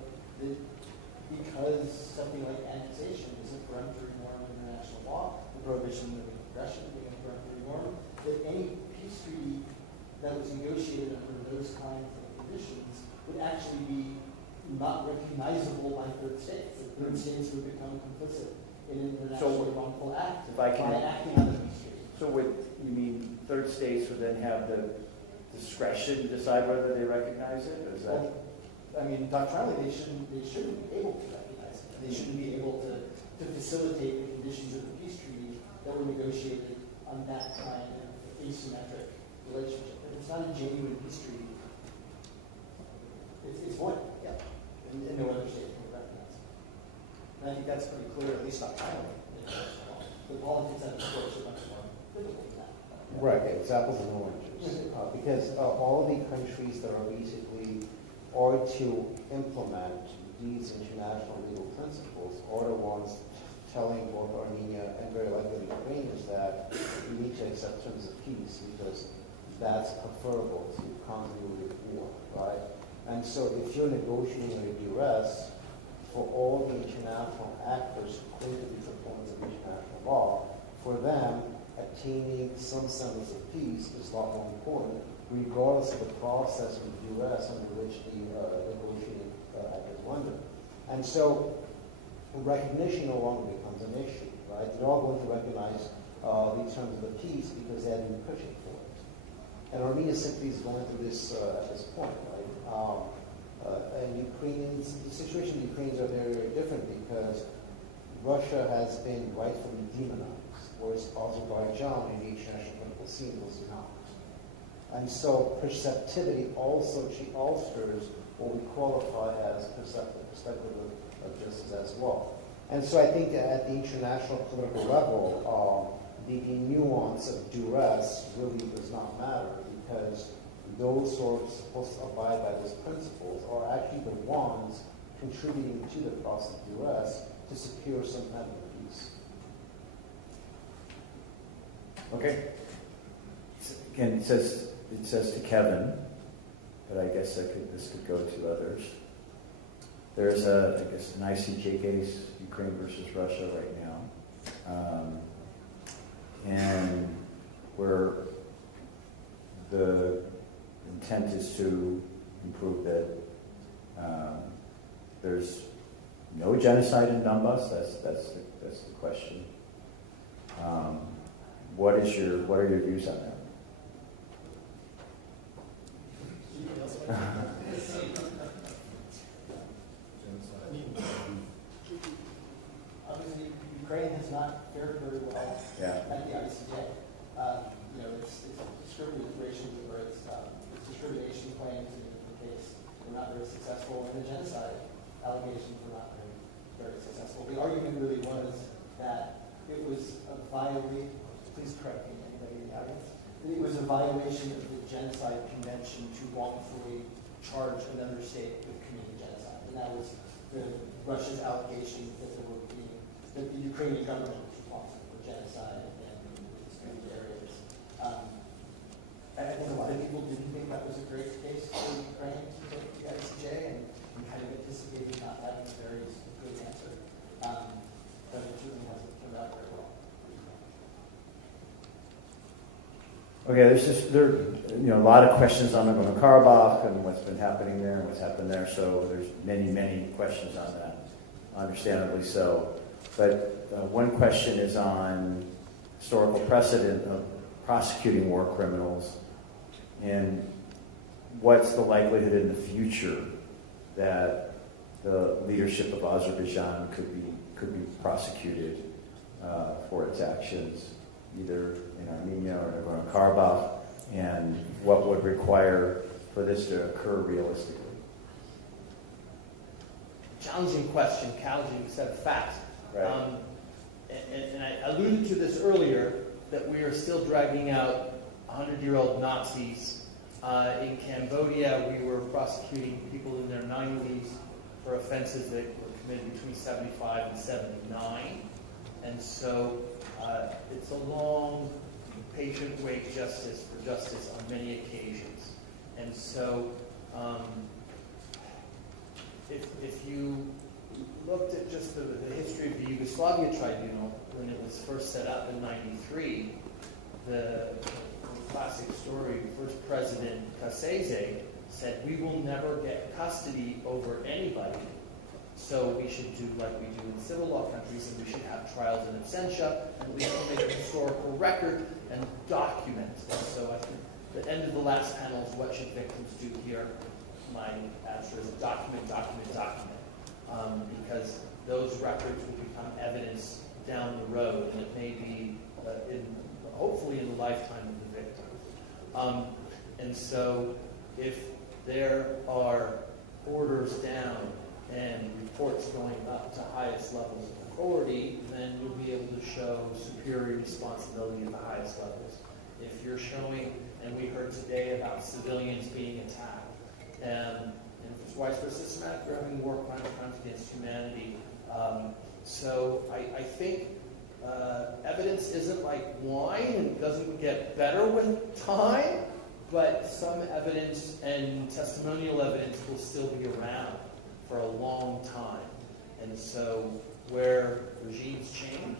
because something like annexation is a peremptory norm of international law, the prohibition of aggression being a peremptory norm, that any peace treaty that was negotiated under those kinds of conditions would actually be not recognizable by third states. That third states would become complicit in an internationally wrongful act by acting on the peace treaty. So you mean third states would then have the discretion to decide whether they recognize it? Or is that? Well, I mean, doctrinally, they shouldn't be able to recognize it. I They shouldn't be able to facilitate the conditions of the peace treaty that were negotiated on that kind of asymmetric relationship. If it's not a genuine peace treaty, it's void, yeah, and no other state can recognize it. And I think that's pretty clear, at least doctrinally. The politics of the courts are much more difficult than that. Right, it's apples and oranges. Because all the countries that are basically are to implement these international legal principles are the ones telling both Armenia and very likely the Ukrainians that we need to accept terms of peace because that's preferable to continuity of war, right? And so if you're negotiating a duress for all the international actors who claim to be proponents of international law, for them, attaining some semblance of peace is a lot more important, regardless of the process of duress under which the negotiating actors wonder. And so recognition no longer becomes an issue, right? They're all going to recognize the terms of the peace because they had been pushing for it. And Armenia simply is going through this at this point, right? And Ukrainians, the situation of the Ukrainians are very, very different because Russia has been rightfully demonized, whereas Azerbaijan in the international political scene was not. And so perceptivity also alters what we qualify as perspective of justice as well. And so I think at the international political level, the nuance of duress really does not matter because those who are supposed to abide by those principles are actually the ones contributing to the process of duress to secure some kind of peace. Okay. Again, it says to Kevin, but I guess this could go to others. There's an ICJ case, Ukraine versus Russia right now, and where the intent is to improve that there's no genocide in Donbass. That's the question. What are your views on that? Obviously, Ukraine has not fared very well at the ICJ. It's discrimination or it's discrimination claims in the case were not very successful, and the genocide allegations were not very successful. The argument really was that it was a violation. Please correct me, anybody in the audience. It was a violation of the Genocide Convention to wrongfully charge another state with committing genocide, and that was Russia's allegation that that the Ukrainian government was responsible for genocide in disputed areas. I think a lot of people didn't think that was a great case for Ukraine to go to the ICJ, and kind of anticipated not having a very good answer. But it certainly hasn't turned out very well. Okay, there a lot of questions on Nagorno-Karabakh and what's been happening there and what's happened there. So there's many questions on that, understandably so. But one question is on historical precedent of prosecuting war criminals, and what's the likelihood in the future that the leadership of Azerbaijan could be prosecuted for its actions, either in Armenia or Nagorno-Karabakh, and what would require for this to occur realistically? Challenging question, challenging set of facts. Right. And I alluded to this earlier, that we are still dragging out 100-year-old Nazis. In Cambodia, we were prosecuting people in their 90s for offenses that were committed between 75 and 79. And so it's a long, patient wait for justice on many occasions. And so if you looked at just the history of the Yugoslavia Tribunal, when it was first set up in '93, the classic story, the first president, Kasese, said, "We will never get custody over anybody, so we should do like we do in civil law countries, and we should have trials in absentia, and we should make a historical record and document." So at the end of the last panel is, what should victims do here? My answer is document. Because those records will become evidence down the road, and it may be hopefully in the lifetime of the victim. And so if there are orders down and reports going up to highest levels of authority, then you'll be able to show superior responsibility at the highest levels. If you're showing, and we heard today about civilians being attacked, and if it's widespread systematic, we're having war crimes against humanity. So I think evidence isn't like wine and doesn't get better with time, but some evidence and testimonial evidence will still be around for a long time. And so where regimes change,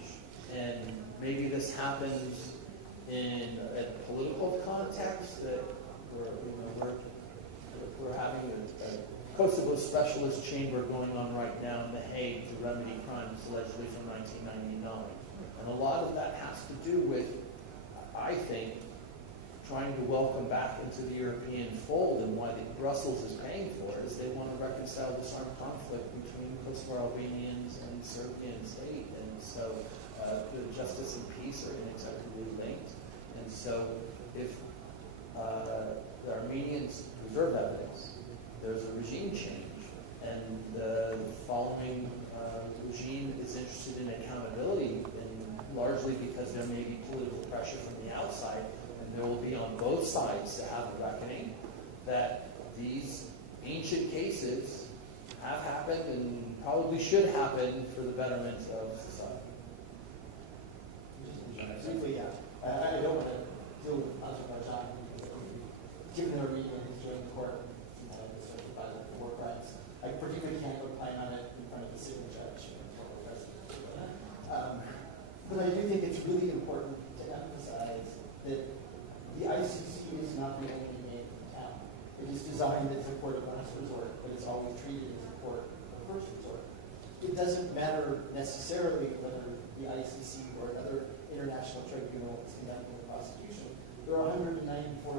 and maybe this happens in a political context, that we're having a Kosovo specialist chamber going on right now in The Hague to remedy crimes allegedly from 1999. And a lot of that has to do with, I think, trying to welcome back into the European fold, and why Brussels is paying for it is they want to reconcile this armed conflict between Kosovo Albanians and Serbian state. And so the justice and peace are inextricably linked. And so if the Armenians preserve evidence, there's a regime change, and the following regime is interested in accountability, and largely because there may be political pressure from the outside, and there will be on both sides to have a reckoning that these ancient cases have happened and probably should happen for the betterment of society. Briefly, yeah. I don't want to deal with Azerbaijan, given the Armenian history in the court, especially by the war crimes. I particularly can't opine on it in front of the sitting judge. But I do think it's really important to emphasize that the ICC is not the only game in town. It is designed as a court of last resort, but it's always treated as a court of first resort. It doesn't matter necessarily whether the ICC or another international tribunal is conducting a prosecution. There are 194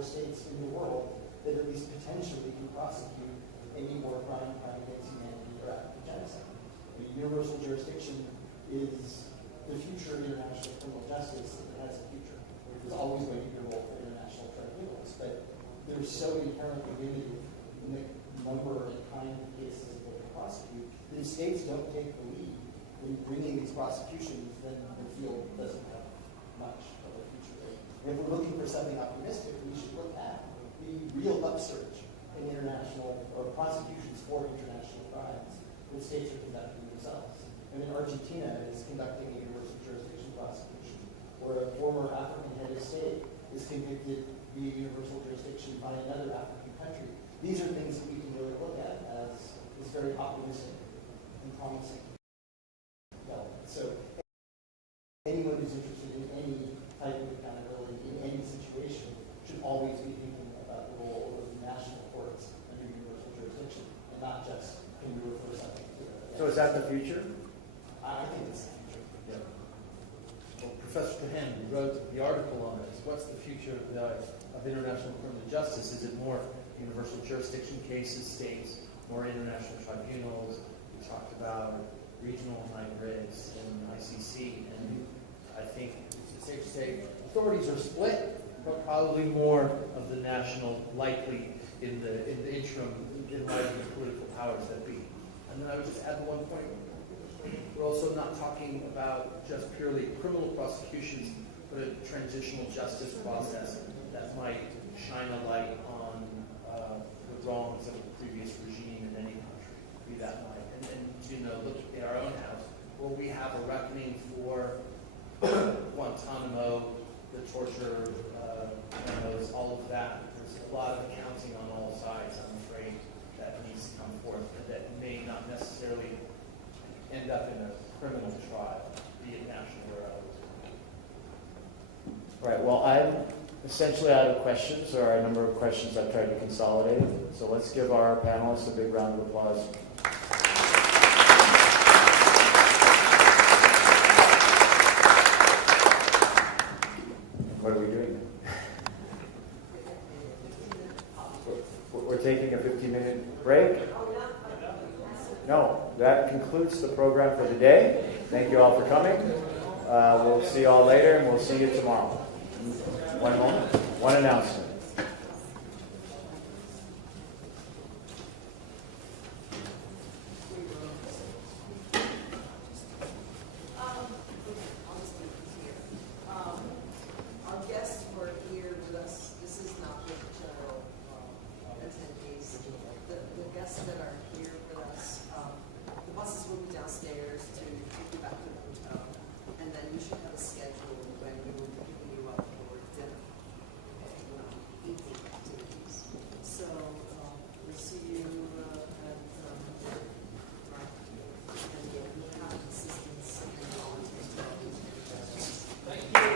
states in the world that at least potentially can prosecute any war crime against humanity, or act of genocide. I mean, universal jurisdiction is the future of international criminal justice. It has a future. There's always going to be a role for international tribunals, but they're so inherently limited in the number and kind of cases that they can prosecute that if states don't take the lead in bringing these prosecutions, then the field doesn't have much of a future. And if we're looking for something optimistic, we should look at the real upsurge in international or prosecutions for international crimes that states are conducting themselves. I mean, Argentina is conducting a universal jurisdiction prosecution, or a former African head of state is convicted via universal jurisdiction by another African country. These are things that we can really look at as very optimistic and promising development. So anyone who's interested in any type of accountability in any situation should always be thinking about the role of the national courts under universal jurisdiction, and not just can we refer something to the So is that the future? I think it's the future. Yeah. Well, Professor Cohen, who wrote the article on this, what's the future of international criminal justice? Is it more universal jurisdiction cases, states, more international tribunals? We talked about regional hybrids and ICC, and I think it's safe to say authorities are split, but probably more of the national likely in the interim in light of the political powers that be. And then I would just add one point. We're also not talking about just purely criminal prosecutions, but a transitional justice process that might shine a light on the wrongs of the previous regime in any country, be that might. And look in our own house, where we have a reckoning for Guantanamo, the torture, all of that. There's a lot of accounting on all sides, I'm afraid, that needs to come forth, and that may not necessarily end up in a criminal trial, be it national or others. Right, well, I'm essentially out of questions. There are a number of questions I've tried to consolidate. So let's give our panelists a big round of applause. What are we doing now? We're taking a 15-minute break. No, that concludes the program for the day. Thank you all for coming. We'll see you all later, and we'll see you tomorrow. One moment. One announcement. Our guests were here with us. This is not with the general attendees. The guests that are here with us, the buses will be downstairs to take you back to the hotel, and then you should have a schedule when we will be picking you up for dinner, evening activities. So we'll see you at and we have assistance and volunteers to help you. Thank you.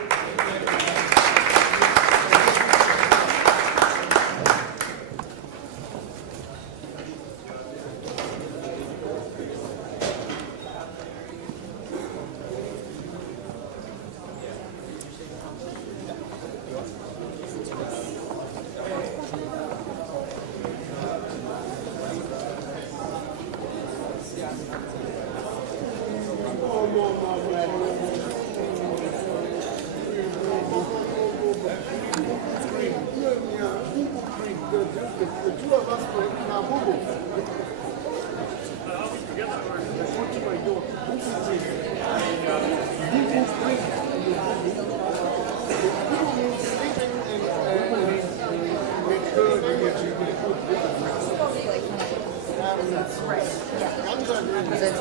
That's right. Yeah. I'm going to represent